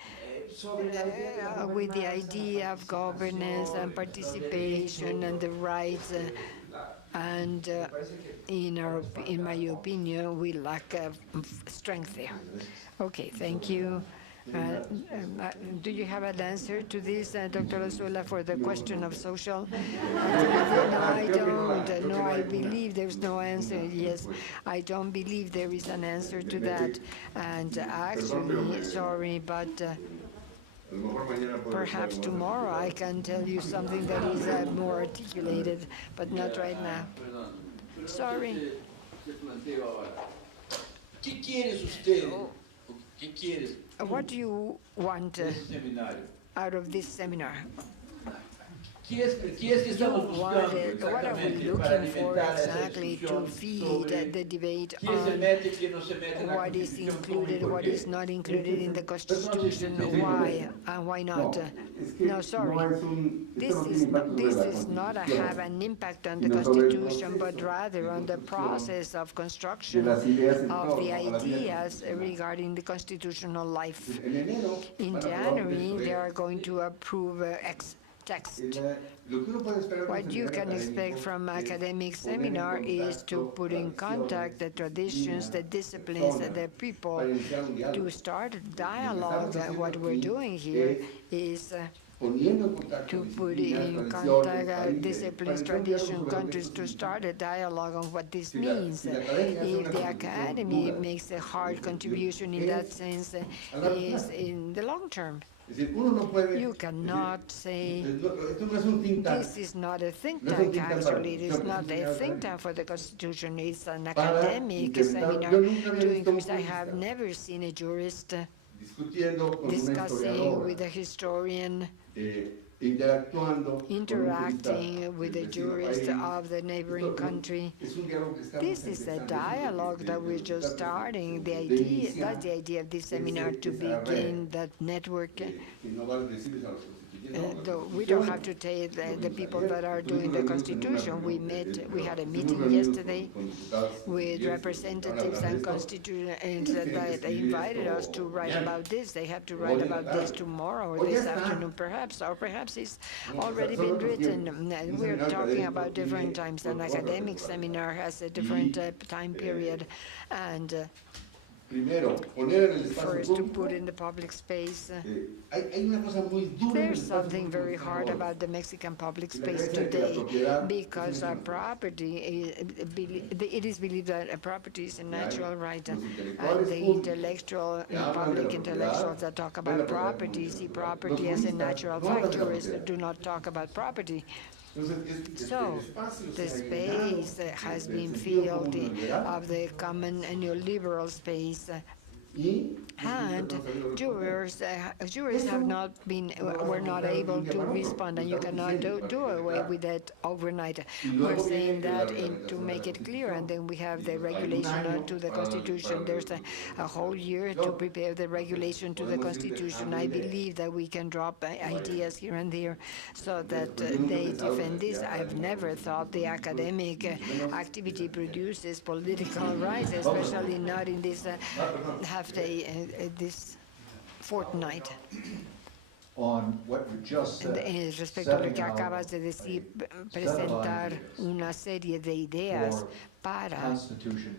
With the idea of governance and participation and the rights, and in my opinion, we lack strength there. Okay, thank you. Do you have an answer to this, Dr. Azuela, for the question of social? No, I don't. No, I believe there's no answer. Yes, I don't believe there is an answer to that. And actually, sorry, but perhaps tomorrow I can tell you something that is more articulated, but not right now. Sorry. What do you want out of this seminar? ¿Qué es que estamos buscando What are we exactamente para looking for alimentar esa exactly to discusión feed sobre the debate quién se on mete, quién no se mete en la what is Constitución, cómo y included, por what qué? is not included in the Entonces, Constitution, why and why not? No, es que No, sorry. no es un, This esto no is tiene not, impacto this sobre la is not a Constitución, have an impact on the sino sobre el Constitution, but proceso rather de on the construcción process of de construction las ideas en of torno the a la vida ideas constitucional. regarding the constitutional life. En enero In van a aprobar un January, texto they de- are going to approve text. Lo que uno puede esperar de un What you seminario can expect académico from es academic poner en seminar is to contacto put in contact the traditions, the disciplines, personas, the people, para iniciar un diálogo. to start a Lo que dialogue. estamos haciendo What we're aquí doing here es is poniendo en contacto to put disciplinas, in tradiciones, contact países, disciplines, para iniciar un diálogo tradition, sobre lo que countries esto to significa. start a dialogue on what this Si la- means. si la academia hace If una the contribución academy dura, makes a hard contribution in that sense, a largo is plazo. in the long term. Es decir, uno no puede You decir, cannot say esto no es un think tank. this is not a think No es un tank, think tank para actually. It is la not a Constitución, think tank for the Constitution. It's an para academic incrementar- seminar yo nunca había to visto un increase. I have jurista never seen a jurist discutiendo con una discussing historiadora, with a historian, interactuando interacting with the con un jurist jurista del vecino of the neighboring país. country. Es un diálogo que estamos This is a empezando, dialogue that we're just starting. The idea, that's the idea of this seminar, to begin that network. que no vale decirles a los constituyentes, no, la We don't Constitución, have to tell the people ayer that are doing the Constitution. We had a estuvimos meeting reunidos yesterday con diputados with y representatives and constituents that they invited us to write about this. They have to write about this tomorrow or this afternoon, perhaps, or perhaps it's already been written. We're talking about different times. An academic seminar has a different time period, and primero, poner en el espacio first to público, put in the public space. hay una cosa muy dura en el There's espacio something público very que hard ahora. about the Mexican public La space creencia que la today, propiedad because es un our derecho. property, it is believed that a property is a natural right, los and intelectuales the públicos intellectual, que hablan de public la intellectuals propiedad, that talk ven la about propiedad como property see natural. property Los as a juristas natural no fact. hablan de la Jurists propiedad. do not talk about property. Entonces, So, el espacio the se ha llenado space has del been sentido filled común neoliberal, of the common neoliberal space. y And los juristas no han sabido responder. jurors have not been, were not able to respond, and you cannot do away with that overnight. We're saying that to make it clear, and then we have the regulation to the Constitution. There's a whole year to prepare the regulation to the Constitution. I believe that we can drop ideas here and there so that they defend this. I've never thought the academic activity produces political rights, especially not in this half-day, this fortnight. On what you just said, Respecto a lo que setting out acabas de decir, a set of presentar ideas una serie de ideas for para constitution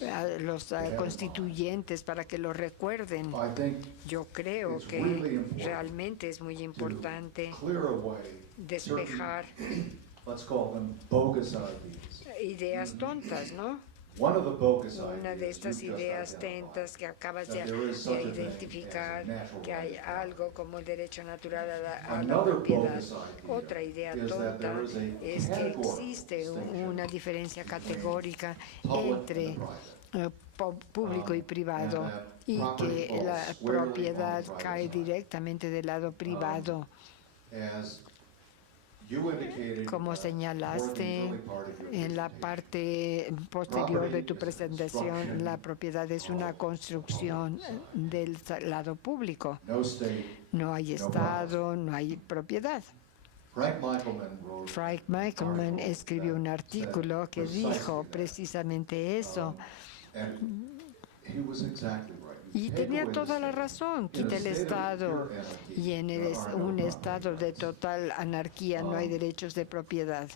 makers. a los constituyentes para que lo recuerden. I think Yo creo it's que really important realmente es muy importante clear away despejar certain, let's call them bogus ideas. ideas tontas, ¿no? One of the bogus Una de ideas estas you've just ideas identified, tentas que acabas that there is such a thing identificar, as a natural que hay right. algo como el derecho natural a la Another propiedad. bogus idea Otra idea is that tonta there is a es que categorical existe distinction una diferencia categórica public entre and private. público y privado, and that y property que la falls squarely on the propiedad private cae side. directamente del lado privado. As you indicated, Como toward the señalaste early part of your en la presentation, parte posterior de tu Property is a presentación, construction la propiedad es una construcción del lado público. no state. No hay Estado, no hay propiedad. Frank Michelman wrote Frank Michelman escribió un artículo que dijo precisamente eso, and he was exactly right. You y take tenía away toda the la state, razón. in a Quita el state of Estado pure anarchy, y en there are no un property estado de rights. total anarquía no hay derechos de propiedad.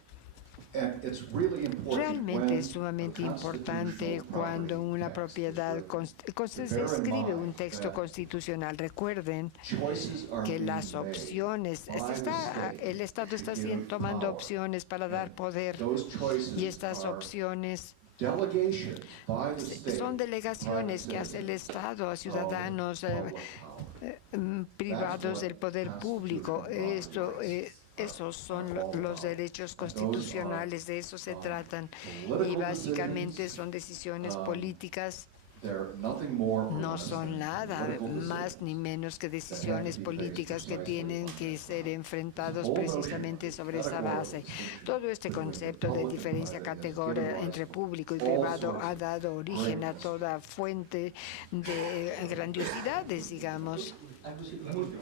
And it's really important Realmente when es sumamente a importante constitutional cuando property una text propiedad is se bear in escribe mind un texto that constitucional. Recuerden choices are que being las made opciones, by the state el Estado está to give tomando power. opciones para dar poder, Those choices y estas are opciones delegation by the state son delegaciones que hace el Estado a ciudadanos privados del poder público. Esos son los derechos constitucionales, de eso se tratan, y básicamente son decisiones políticas They're nothing more or no less son than nada political más ni menos que decisiones políticas que tienen que ser enfrentados precisamente sobre esa base. Todo este concepto de diferencia categórica entre público y privado ha dado origen a toda fuente de grandiosidades, digamos.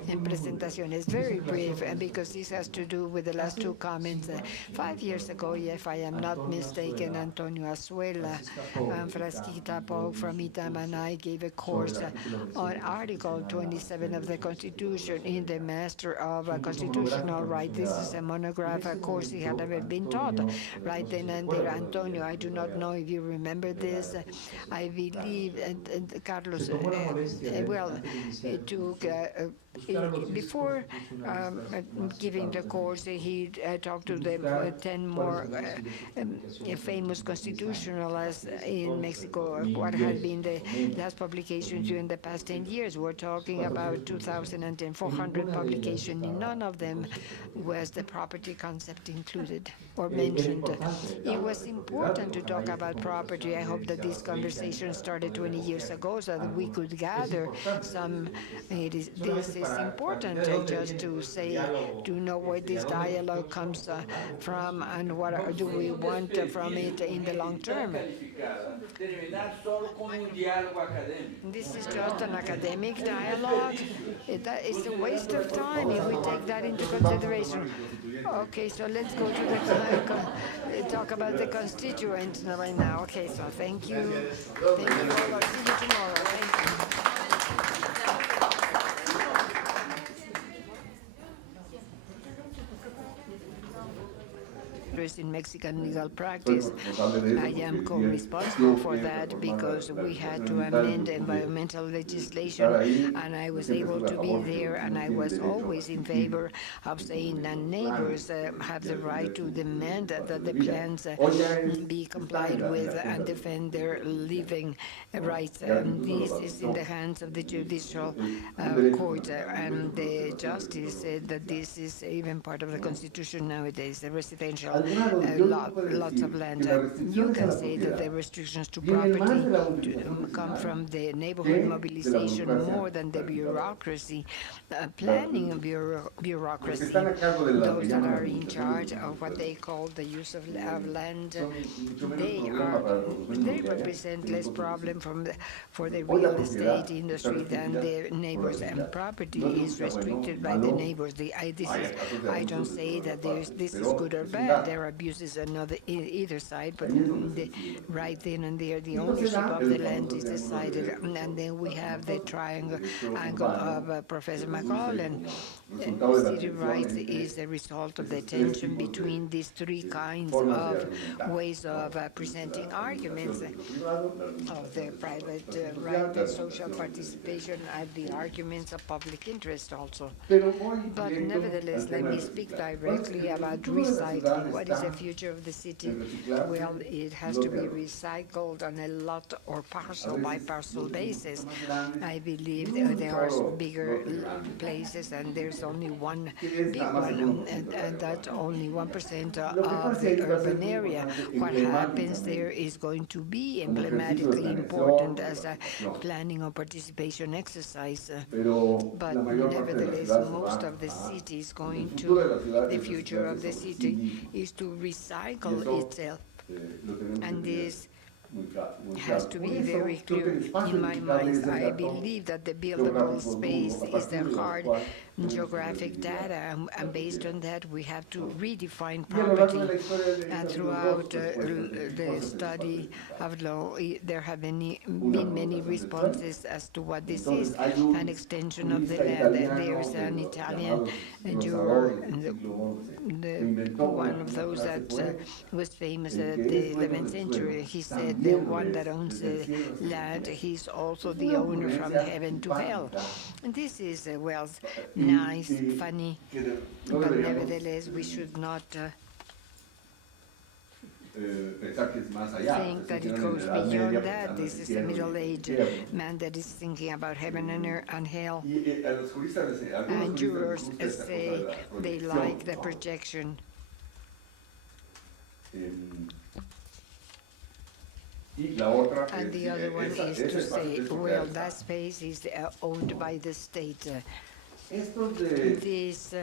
In presentaciones, very brief, because this has to do with the last two comments. 5 years ago, if I am not mistaken, Antonio Azuela and Frasquita Pog from ITAM and I gave a course on Article 27 of the Constitution in the Master of Constitutional Right. This is a monograph, a course he had never been taught right then and there. Antonio, I do not know if you remember this. I believe, Carlos, well, it took before giving the course, he talked to the 10 more famous constitutionalists in Mexico, what had been the last publications during the past 10 years. We're talking about 2010, 400 publications. In none of them was the property concept included or mentioned. It was important to talk about property. I hope that this conversation started 20 years ago so that we could gather some. This is important just to say, to know where this dialogue comes from and what do we want from it in the long term. This is just an academic dialogue. It's a waste of time if we take that into consideration. Okay, so let's go to the talk about the constituents right now. Okay, so thank you. Thank you all. See you tomorrow. Thank you. In Mexican legal practice. I am co-responsible for that because we had to amend environmental legislation, and I was able to be there, and I was always in favor of saying that neighbors have the right to demand that the plans be complied with and defend their living rights. This is in the hands of the judicial court, and the justice said that this is even part of the Constitution nowadays, the residential lots of land. You can say that the restrictions to property come from the neighborhood mobilization more than the bureaucracy, planning bureaucracy. Those that are in charge of what they call the use of land, they represent less problem for the real estate industry than the neighbors, and property is restricted by the neighbors. I don't say that this is good or bad. There are abuses on either side, but right then and there, the ownership of the land is decided, and then we have the triangle angle of Professor McCollum. City rights is a result of the tension between these three kinds of ways of presenting arguments of the private right and social participation and the arguments of public interest also. But nevertheless, let me speak directly about recycling. What is the future of the city? Well, it has to be recycled on a lot or parcel by parcel basis. I believe there are some bigger places, and there's only one big one, and that's only 1% of the urban area. What happens there is going to be emblematically important as a planning or participation exercise. But nevertheless, most of the city is going to, the future of the city is to recycle itself. And this has to be very clear in my mind. I believe that the buildable space is the hard geographic data, and based on that we have to redefine property. And throughout the study of law, there have been many responses as to what this is, an extension of the land. There's an Italian juror, one of those that was famous at the 11th century. He said the one that owns the land, he's also the owner from heaven to hell. And this is, well, nice, funny, but nevertheless we should not think that it goes beyond that. This is a middle-aged man that is thinking about heaven and hell. And jurors say they like the projection. Y la otra And es the decir, other one is ese to say, espacio es well, propiedad. that space is owned by the state. Estos de This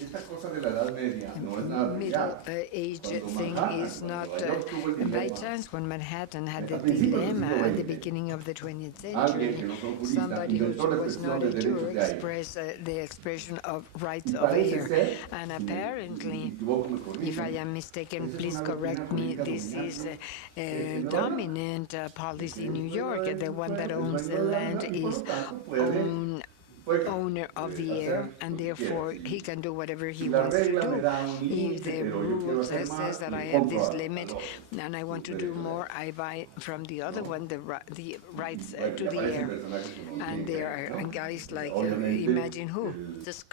esta cosa de la Edad Media no es nada middle trivial. age Cuando thing Manhattan, is cuando not Nueva York tuvo el by dilema, chance. When Manhattan had the a principios del dilemma siglo at the XX, beginning of the 20th alguien century, que no son juristas somebody who inventó la was not expresión a de Jew derechos de aire. expressed the expression of rights Y of parece air. ser, And si me apparently, equivoco, me corrigen, if I am mistaken, esa es please una correct doctrina me, jurídica this is dominante a en Nueva York. dominant policy in New El York. dueño The del one that suelo, el owns the dueño de la land lana, y por is lo tanto puede owner of the hacer air, and lo que therefore quiera. he can do whatever Si he la wants to regla me do. da un If límite, the pero yo quiero rule hacer says más, that le I have compro this a limit los and I want to do more, I buy from the other one the rights Bueno, to y the aparecen air. personajes como And Lincoln, there are ¿no? guys like, Obviamente, imagine who?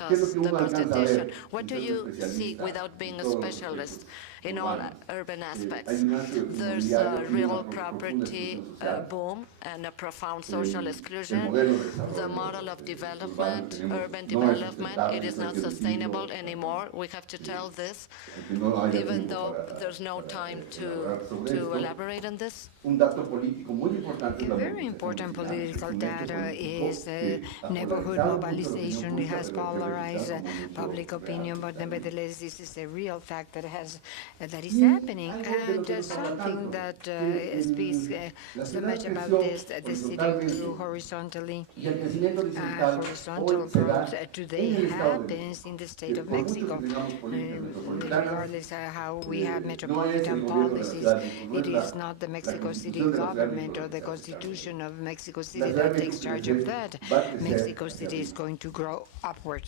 ¿qué es Discuss lo que the uno alcanza a Constitution. ver What do sin ser you see especialista without being en a todos los specialist aspectos in all urbanos? urban Hay aspects? un ancho There's inmobiliario a y una real profunda property exclusión social. boom and a profound social El exclusion. modelo de desarrollo The model of urbano development, que tenemos urban no es development, sustentable, it is eso hay not que sustainable decirlo, anymore. We have to tell this, aunque no haya even tiempo though para there's no time elaborar sobre to esto. elaborate on this. Un dato político muy importante es la Very movilización important vecinal. political Es un hecho data político is que ha neighborhood polarizado mucho la opinión mobilization. It pública, has pero hay que polarized revisar como un hecho public real opinion, but también. nevertheless, this is a real fact that is Y happening. algo de lo And que nos habla something tanto, that que speaks la so ciudad much about creció this, the city horizontalmente grew horizontally. y el crecimiento horizontal Horizontal hoy se da growth en today el Estado de happens México. in the Que state of por mucho Mexico. que tengamos políticas metropolitanas, Regardless of how we have no es el metropolitan gobierno de la policies, ciudad, no it es is not the la Mexico City constitución de la ciudad de government México or the que está constitution of Mexico La City Ciudad de that takes México charge of that. va a crecer Mexico hacia City is arriba. going to grow upward,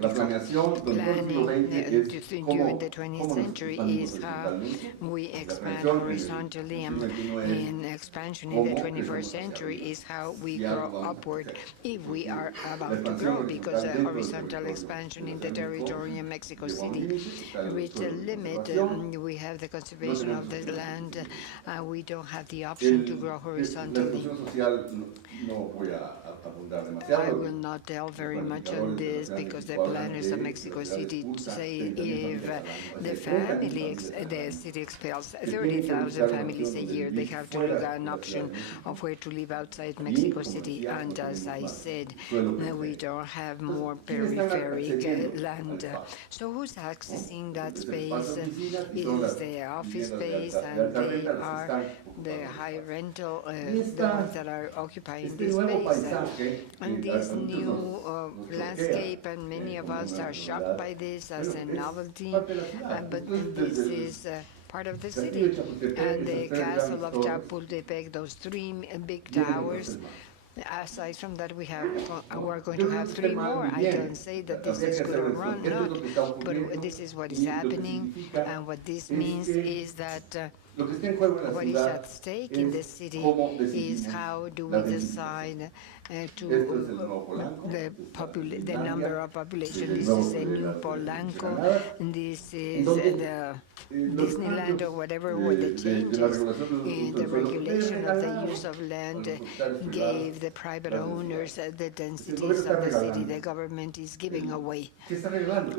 La vertical. planeación del siglo Planning XX es during the cómo 20th nos century expandimos is how horizontalmente. we La expand planeación horizontally, and del siglo XXI in es expansion in the cómo 21st crecemos hacia century arriba. is how we Si algo grow vamos a upward hacer. if we are La about to expansión grow, because horizontal dentro del horizontal territorio expansion in de the la Ciudad de México territory in Mexico llegó a un City límite, está el reached a suelo de limit. conservación. We have the No conservation tenemos of the opción. land. We don't have the option to grow La horizontally. exclusión social no voy a abundar I demasiado. will not delve very much on this because the planners of Mexico City say if the city expels 30,000 families a year, they have to look at an option of where to live outside Mexico City. And as I said, we don't have more peripheric land. So who's accessing that space? Is the office space, and they are the high rental, the ones that are occupying this space. And this new landscape, and many of us are shocked by this as a novelty, but this is part of the city. And the castle of Chapultepec, those three big towers. Aside from that, we're going to have three more. I don't say that this is good or wrong, not, but this is what is happening, and what this means is that what is at stake in the city is how do we decide to the number of population. This is a new Polanco, this is the Disneyland or whatever, where the changes in the regulation of the use of land gave the private owners the densities of the city. The government is giving away.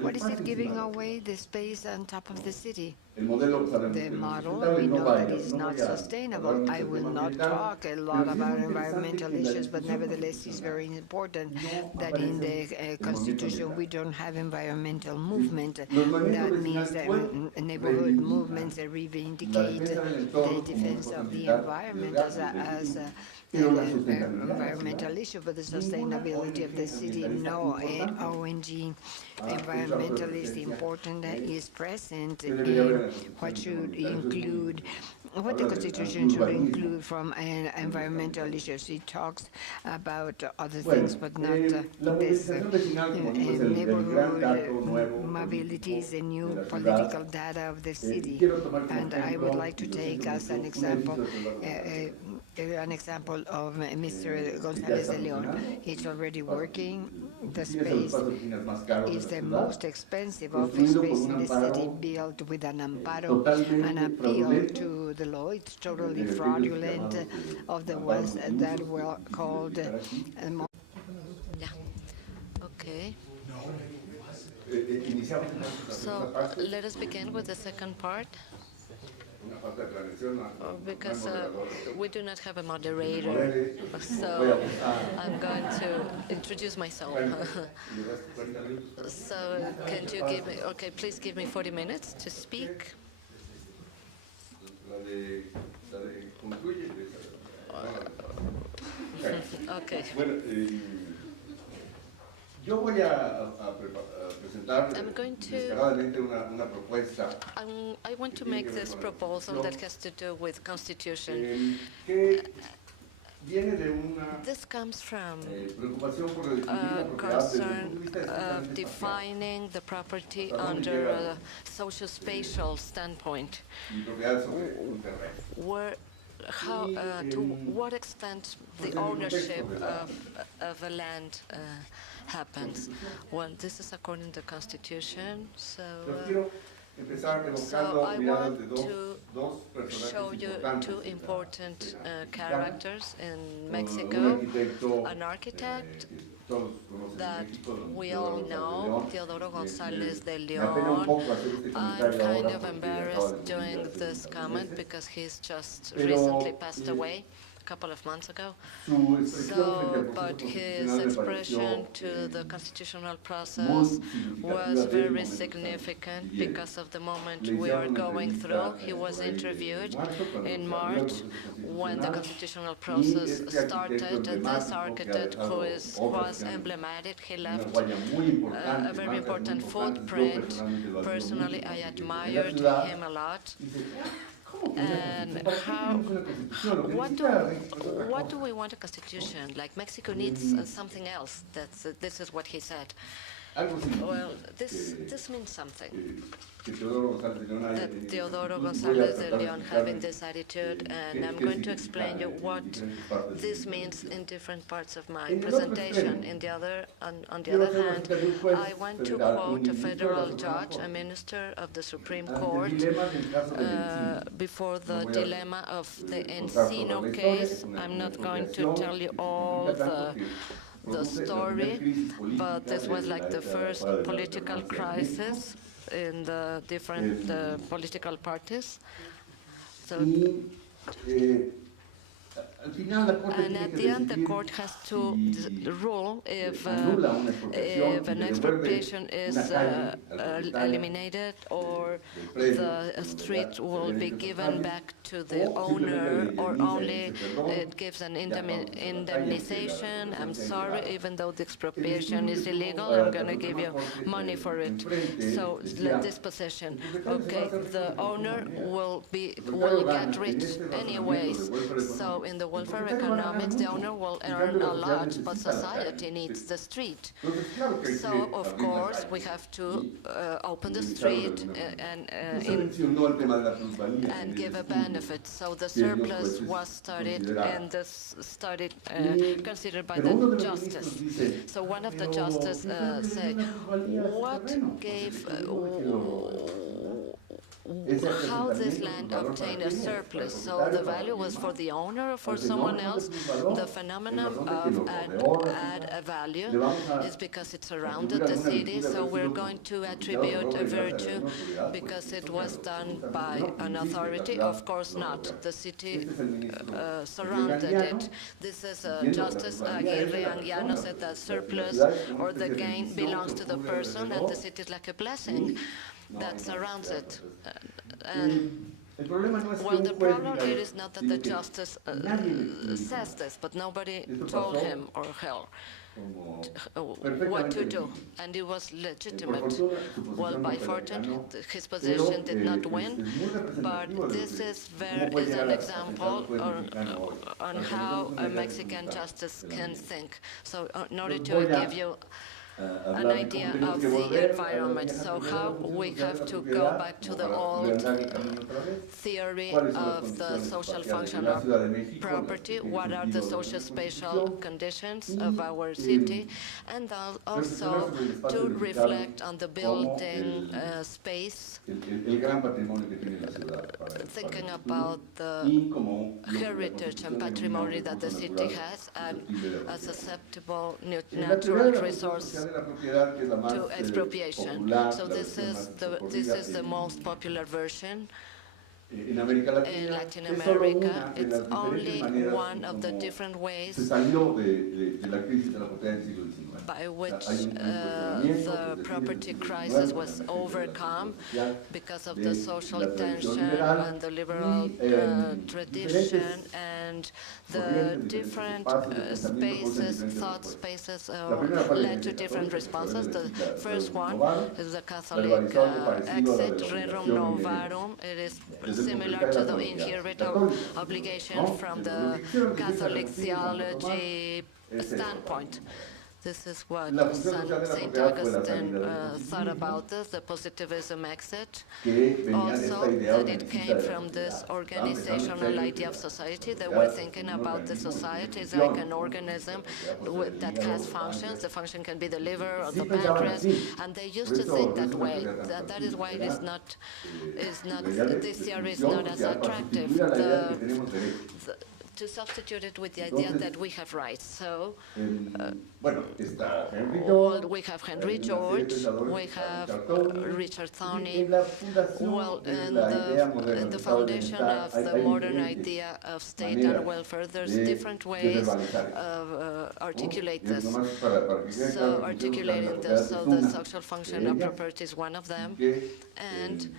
What is it giving away? The space on top of the city. The model, we know that is not sustainable. I will not talk a lot about environmental issues, but nevertheless it's very important that in the Constitution we don't have environmental movement. That means that neighborhood movements reivindicate the defense of the environment as an environmental issue, but the sustainability of the city, no ONG environmentalist important is present in what should include, what the Constitution should include from environmental issues. It talks about other things, but not this. Neighborhood mobility is a new political data of the city, and I would like to take as an example of Mr. González de León. He's already working. The space is the most expensive office space in the city, built with an amparo, an appeal to the law. It's totally fraudulent of the ones that were called. Yeah. Okay. So let us begin with the second part. because we do not have a moderator, so I'm going to introduce myself. So can you give me, okay, please give me 40 minutes to speak. Okay. Yo voy a presentar I'm going to, descaradamente una propuesta I want to make this proposal that has to do with constitution. que viene de una This comes from preocupación por redefinir la a propiedad desde el concern punto de vista of estrictamente espacial. defining the property under a social-spatial standpoint. Mi propiedad es sobre un terreno. Where, how, to what extent the ownership of a land happens. Well, this is according to the Constitution, so Quiero empezar evocando I miradas de want to dos personajes show you importantes two de la- important de la- characters in un Mexico. arquitecto, An architect que todos conocen en that México, don we Teodoro all González de know, León. Teodoro González de Me apena un León. poco hacer este I'm comentario kind ahora of porque embarrassed acaba de doing morir hace this unos comment meses. because he's just Pero, recently passed away a couple of months ago. Su expresión frente al So, but proceso his constitucional me expression pareció, to the constitutional muy process significativa was del very momento significant que because of the moment le we hicieron are una going entrevista, through. He was por ahí de interviewed marzo, cuando in se abrió el March proceso when the constitucional, constitutional y process este arquitecto started, and this emblemático que ha architect who dejado obras was que han- emblematic, he una left huella muy importante, a very marcas muy important importantes. Yo footprint. personalmente lo admiro Personally, mucho, I porque en la admired ciudad him a lot. dice, ¿cómo que una And constitución? ¿Para qué how- queremos una constitución? Lo que What necesita México es otra what cosa. do we want a constitution? Like Mexico needs something else. This is what he said. Algo significa Well, this que- means something. que Teodoro González de León haya That tenido Teodoro esa actitud. Voy a González de tratar de León explicarles, having this attitude, and qué- I'm qué going to significa explain you en what diferentes partes de this mi means explicación. in different parts of my En el otro presentation. extremo, On the quiero other hacer hand, referencia de un juez I want to federal, un quote a ministro de la federal Suprema judge, a Corte, minister of the Supreme ante el Court, dilema del caso del Encino. before the No voy a, dilemma of the contar toda Encino la historia, case. es una I'm not going to expropiación tell you que all significa tanto the que the produce la story, primera crisis política but this was de like la the década first de la political alternancia en México. crisis in the different political parties. So, Y, al final la Corte and tiene at que the end, the decidir court has to si rule if anula una expropiación if y an le devuelve expropriation is una calle al propietario eliminated, or del predio the donde street la- will se be deben given esas back to calles, the o owner, simplemente or le indemniza y only dice, "Perdón, it gives an ya vamos a la calle, indemnization. que la I'm expropiación sorry, ilegal". even though the El expropriation estudio is que illegal, tuvo I'm going la to give you Suprema Corte money for it. enfrente So decía, this position, "El propietario se va a okay, hacer the rico de owner alguna manera. will El propietario get gana en rich este razonamiento anyways. de welfare So económico. in the El welfare propietario va a ganar economics, the mucho. owner will En earn cambio, a la sociedad lot, but necesita la society calle. needs the street. Entonces, claro que hay que So of abrir la course calle we have to y open the utilizarlo de street alguna manera. and Usted mencionó el tema de la plusvalía en and el give a estudio benefit. So the que los surplus jueces was studied, consideraron. and this studied Y- considered by pero uno the de los justice. ministros dice, So one of the "Pero, justices ¿qué puede say, tener una plusvalía a este what terreno? Porque gave, el estudio de que lo- ese how this asentamiento, land su valor obtained para a quién es, para el surplus? So propietario, the para value quién was más. for the owner or for Al someone fenómeno else? de plusvalor, The en phenomenon razón de que of lo rodeó la add ciudad, a value le vamos a is because it atribuir surrounded the alguna city, virtud de so haber we're sido going to propiedad attribute por a obra y gracia de virtue alguna autoridad, because pues, it eso was claro, done absolutamente by no, an existe la authority. ciudad Of course lo not. rodea. The city Este es el ministro surrounded Aguirre it. This is Anguiano, diciendo que la Justice plusvalía es de Aguirre la Anguiano persona, said that la surplus ciudad es una or the especie de gain bendición belongs que to the ocurre person, and alrededor. the city is like a blessing No, that no, surrounds no, it. no. And El problema no es que well, un the juez problem diga it eso, is not that sino the que justice nadie le explicó says this, but nobody Esto told pasó him or her como what perfectamente to do, legítimo. and it was Por legitimate. fortuna, su Well, posición by no fue la que fortune, ganó, his pero, position did not es win, muy representativo but de lo this que- is cómo puede an llegar a example pensar un juez mexicano hoy. on Para que how nosotros a tengamos Mexican resultados justice de la can misma. think. So in order Los to voy a, give you an hablar de idea cómo tenemos of que the volver a la environment, vieja so teoría how de la we función have social to de la go propiedad, back to como the para old reandar el camino otra vez. theory ¿Cuáles son las of the condiciones social espaciales de function la of Ciudad de México, las property, que tiene what are the sentido de social la spatial Constitución? conditions Y, of our city, and also sobre el espacio to edificado reflect on the como building space, el gran patrimonio que tiene la ciudad para thinking el futuro, about the y como lo que la heritage and Constitución patrimony denomina that the recurso city natural has, and susceptible de a apropiación. susceptible En la teoría natural de la función resource social de la propiedad, que es la más to expropriation. popular, So la this versión is más the socorrida most popular version. En América In Latina Latin es solo America, una de it's las diferentes only maneras one of the como different se ways salió de la crisis de la propiedad del siglo XIX. by which Hay un cuestionamiento the desde property fines del siglo crisis XIX, was con la emergencia de la overcome social, because of de the social la tradición tension liberal and the liberal tradition diferentes and the corrientes, different diferentes espacios de pensamiento con spaces, diferentes thought respuestas. spaces La primera fue la led to Iglesia different Católica, que responses. fue The la first one Novarum, is the la Catholic legalización parecido a la de exit, la Rerum obligación Novarum. It is desde el punto de similar vista de to la the teología inherent católica, obligation ¿no? from Lo the que quisieron decir Catholic San Agustín y Santo Tomás theology es eso, standpoint. This is what La función social de la Saint propiedad fue la Augustine salida del thought positivismo, about this, the positivism exit. que venía de esta Also, idea that it organicista came de la from this sociedad. organizational idea of society. They were thinking about the society as like an organism that has functions. The function can be the liver or the pancreas, and they used to think that way. That is why it is not, this theory is not as attractive. To substitute it with the idea that we have rights. So, Bueno, está Henry well, George, we have Henry George, we have Richard Thorney. Well, in the foundation of the modern idea of state and welfare, there's different ways of articulate this. So articulating this, so the social function of property is one of them, and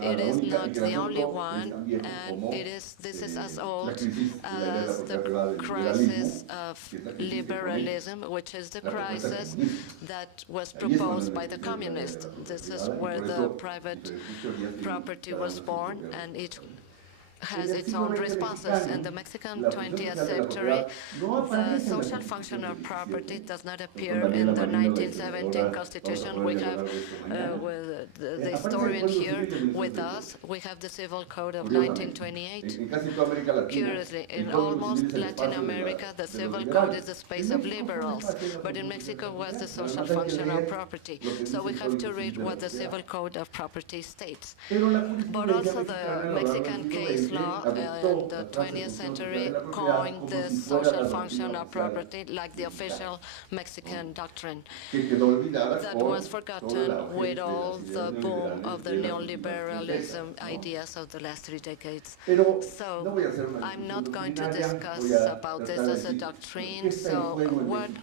it is not the only one, and this is as old as the crisis of liberalism, which is the crisis that was proposed by the communists. This is where the private property was born, and it has its own responses. In the Mexican 20th century, the social function of property does not appear in the 1917 Constitution. We have with the historian here with us. We have the Civil Code of 1928. Curiously, in almost Latin America, the Civil Code is the space of liberals, but in Mexico was the social function of property. So we have to read what the Civil Code of Property states. But also the Mexican case law in the 20th century coined this social function of property like the official Mexican doctrine that was forgotten with all the boom of the neoliberalism ideas of the last 3 decades. So I'm not going to discuss about this as a doctrine. So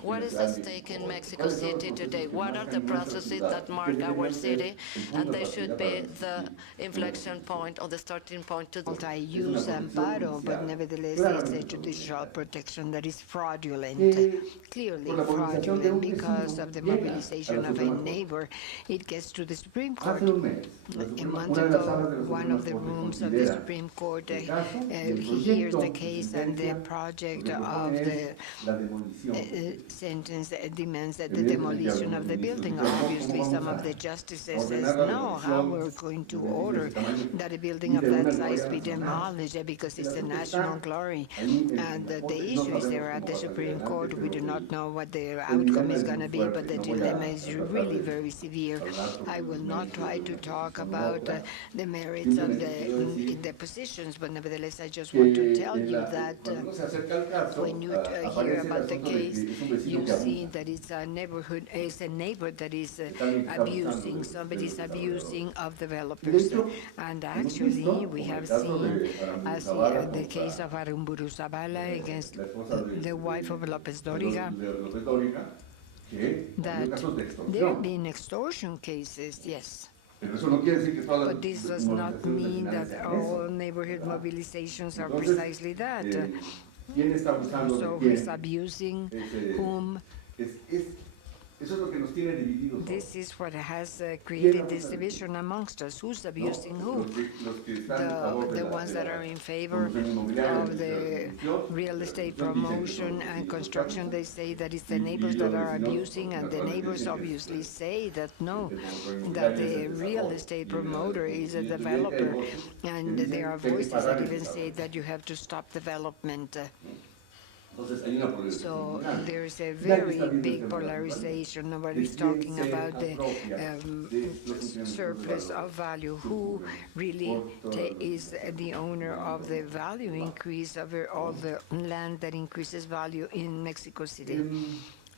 what is at stake in Mexico City today? What are the processes that mark our city? And they should be the inflection point or the starting point to Multi-use amparo, but nevertheless it's a judicial protection that is fraudulent, clearly fraudulent because of the mobilization of a neighbor. It gets to the Supreme Court. A month ago, one of the rooms of the Supreme Court hears the case, and the project of the sentence demands that the demolition of the building. Obviously, some of the justices says, no, how we're going to order that a building of that size be demolished because it's a national glory. And the issue is there at the Supreme Court. We do not know what the outcome is going to be, but the dilemma is really very severe. I will not try to talk about the merits of the positions, but nevertheless, I just want to tell you that when you hear about the case, you see that it's a neighborhood, it's a neighbor that is abusing, somebody's abusing of developers. And actually, we have seen, as the case of Aramburu Zabala against the wife of López Dóriga, that there have been extortion cases, yes. But this does not mean that all neighborhood mobilizations are precisely that. So who's abusing whom? This is what has created this division amongst us. Who's abusing who? The ones that are in favor of the real estate promotion and construction, they say that it's the neighbors that are abusing, and the neighbors obviously say that no, that the real estate promoter is a developer, and there are voices that even say that you have to stop development. So there's a very big polarization. Nobody's talking about the surplus of value. Who really is the owner of the value increase of all the land that increases value in Mexico City?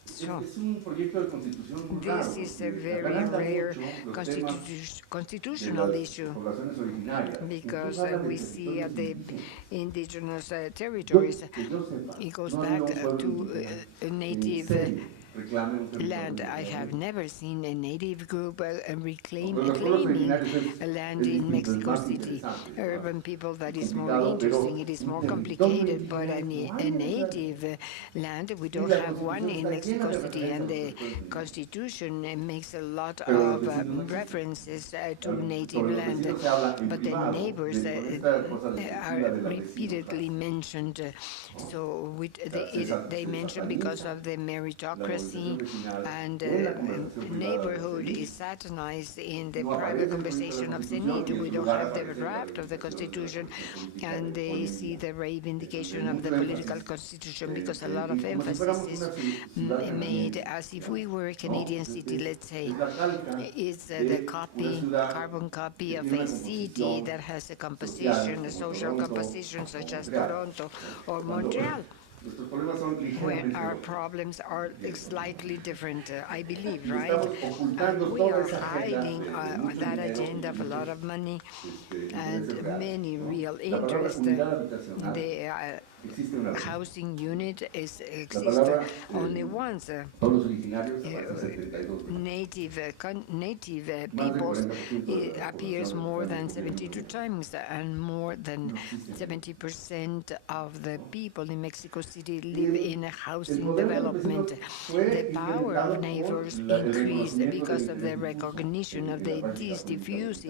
So, es un proyecto de constitución muy raro, this is a porque very agranda rare mucho los temas de constitutional las issue poblaciones originarias. because Incluso habla de we see territorios the indígenas. indigenous territories. Que yo sepa, It goes no ha back habido un pueblo to indígena que en native serio reclame un territorio land. I have indígena. never seen a native group Porque los pueblos claiming originarios a land es in distinto, es Mexico más City. interesante, Urban people, that is more complicado, pero interesting. It is un more territorio complicated, but indígena a no hay, native land, we Y don't la have one Constitución in está Mexico llena de City, referencias and a los the territorios indígenas. Constitution makes a lot Pero los of vecinos no existen. references to Sobre native los land, vecinos se habla en but the privado, neighbors con esta cosa discursiva are de la repeatedly vecindad. mentioned. So they mention because of the meritocracy, and neighborhood is satanized in the private conversation of the need. We don't have the draft of the Constitution, and they see the reivindication of the political Constitution because a lot of emphasis is made as if we were a Canadian city, let's say. It's the carbon copy of a city that has a composition, a social composition such as Toronto or Montreal, where our problems are slightly different, I believe, right? And we are hiding that agenda of a lot of money and many real interest. The housing unit exists only once. Native peoples appears more than 72 times, and more than 70% of the people in Mexico City live in a housing development. The power of neighbors increased because of the recognition of this diffuse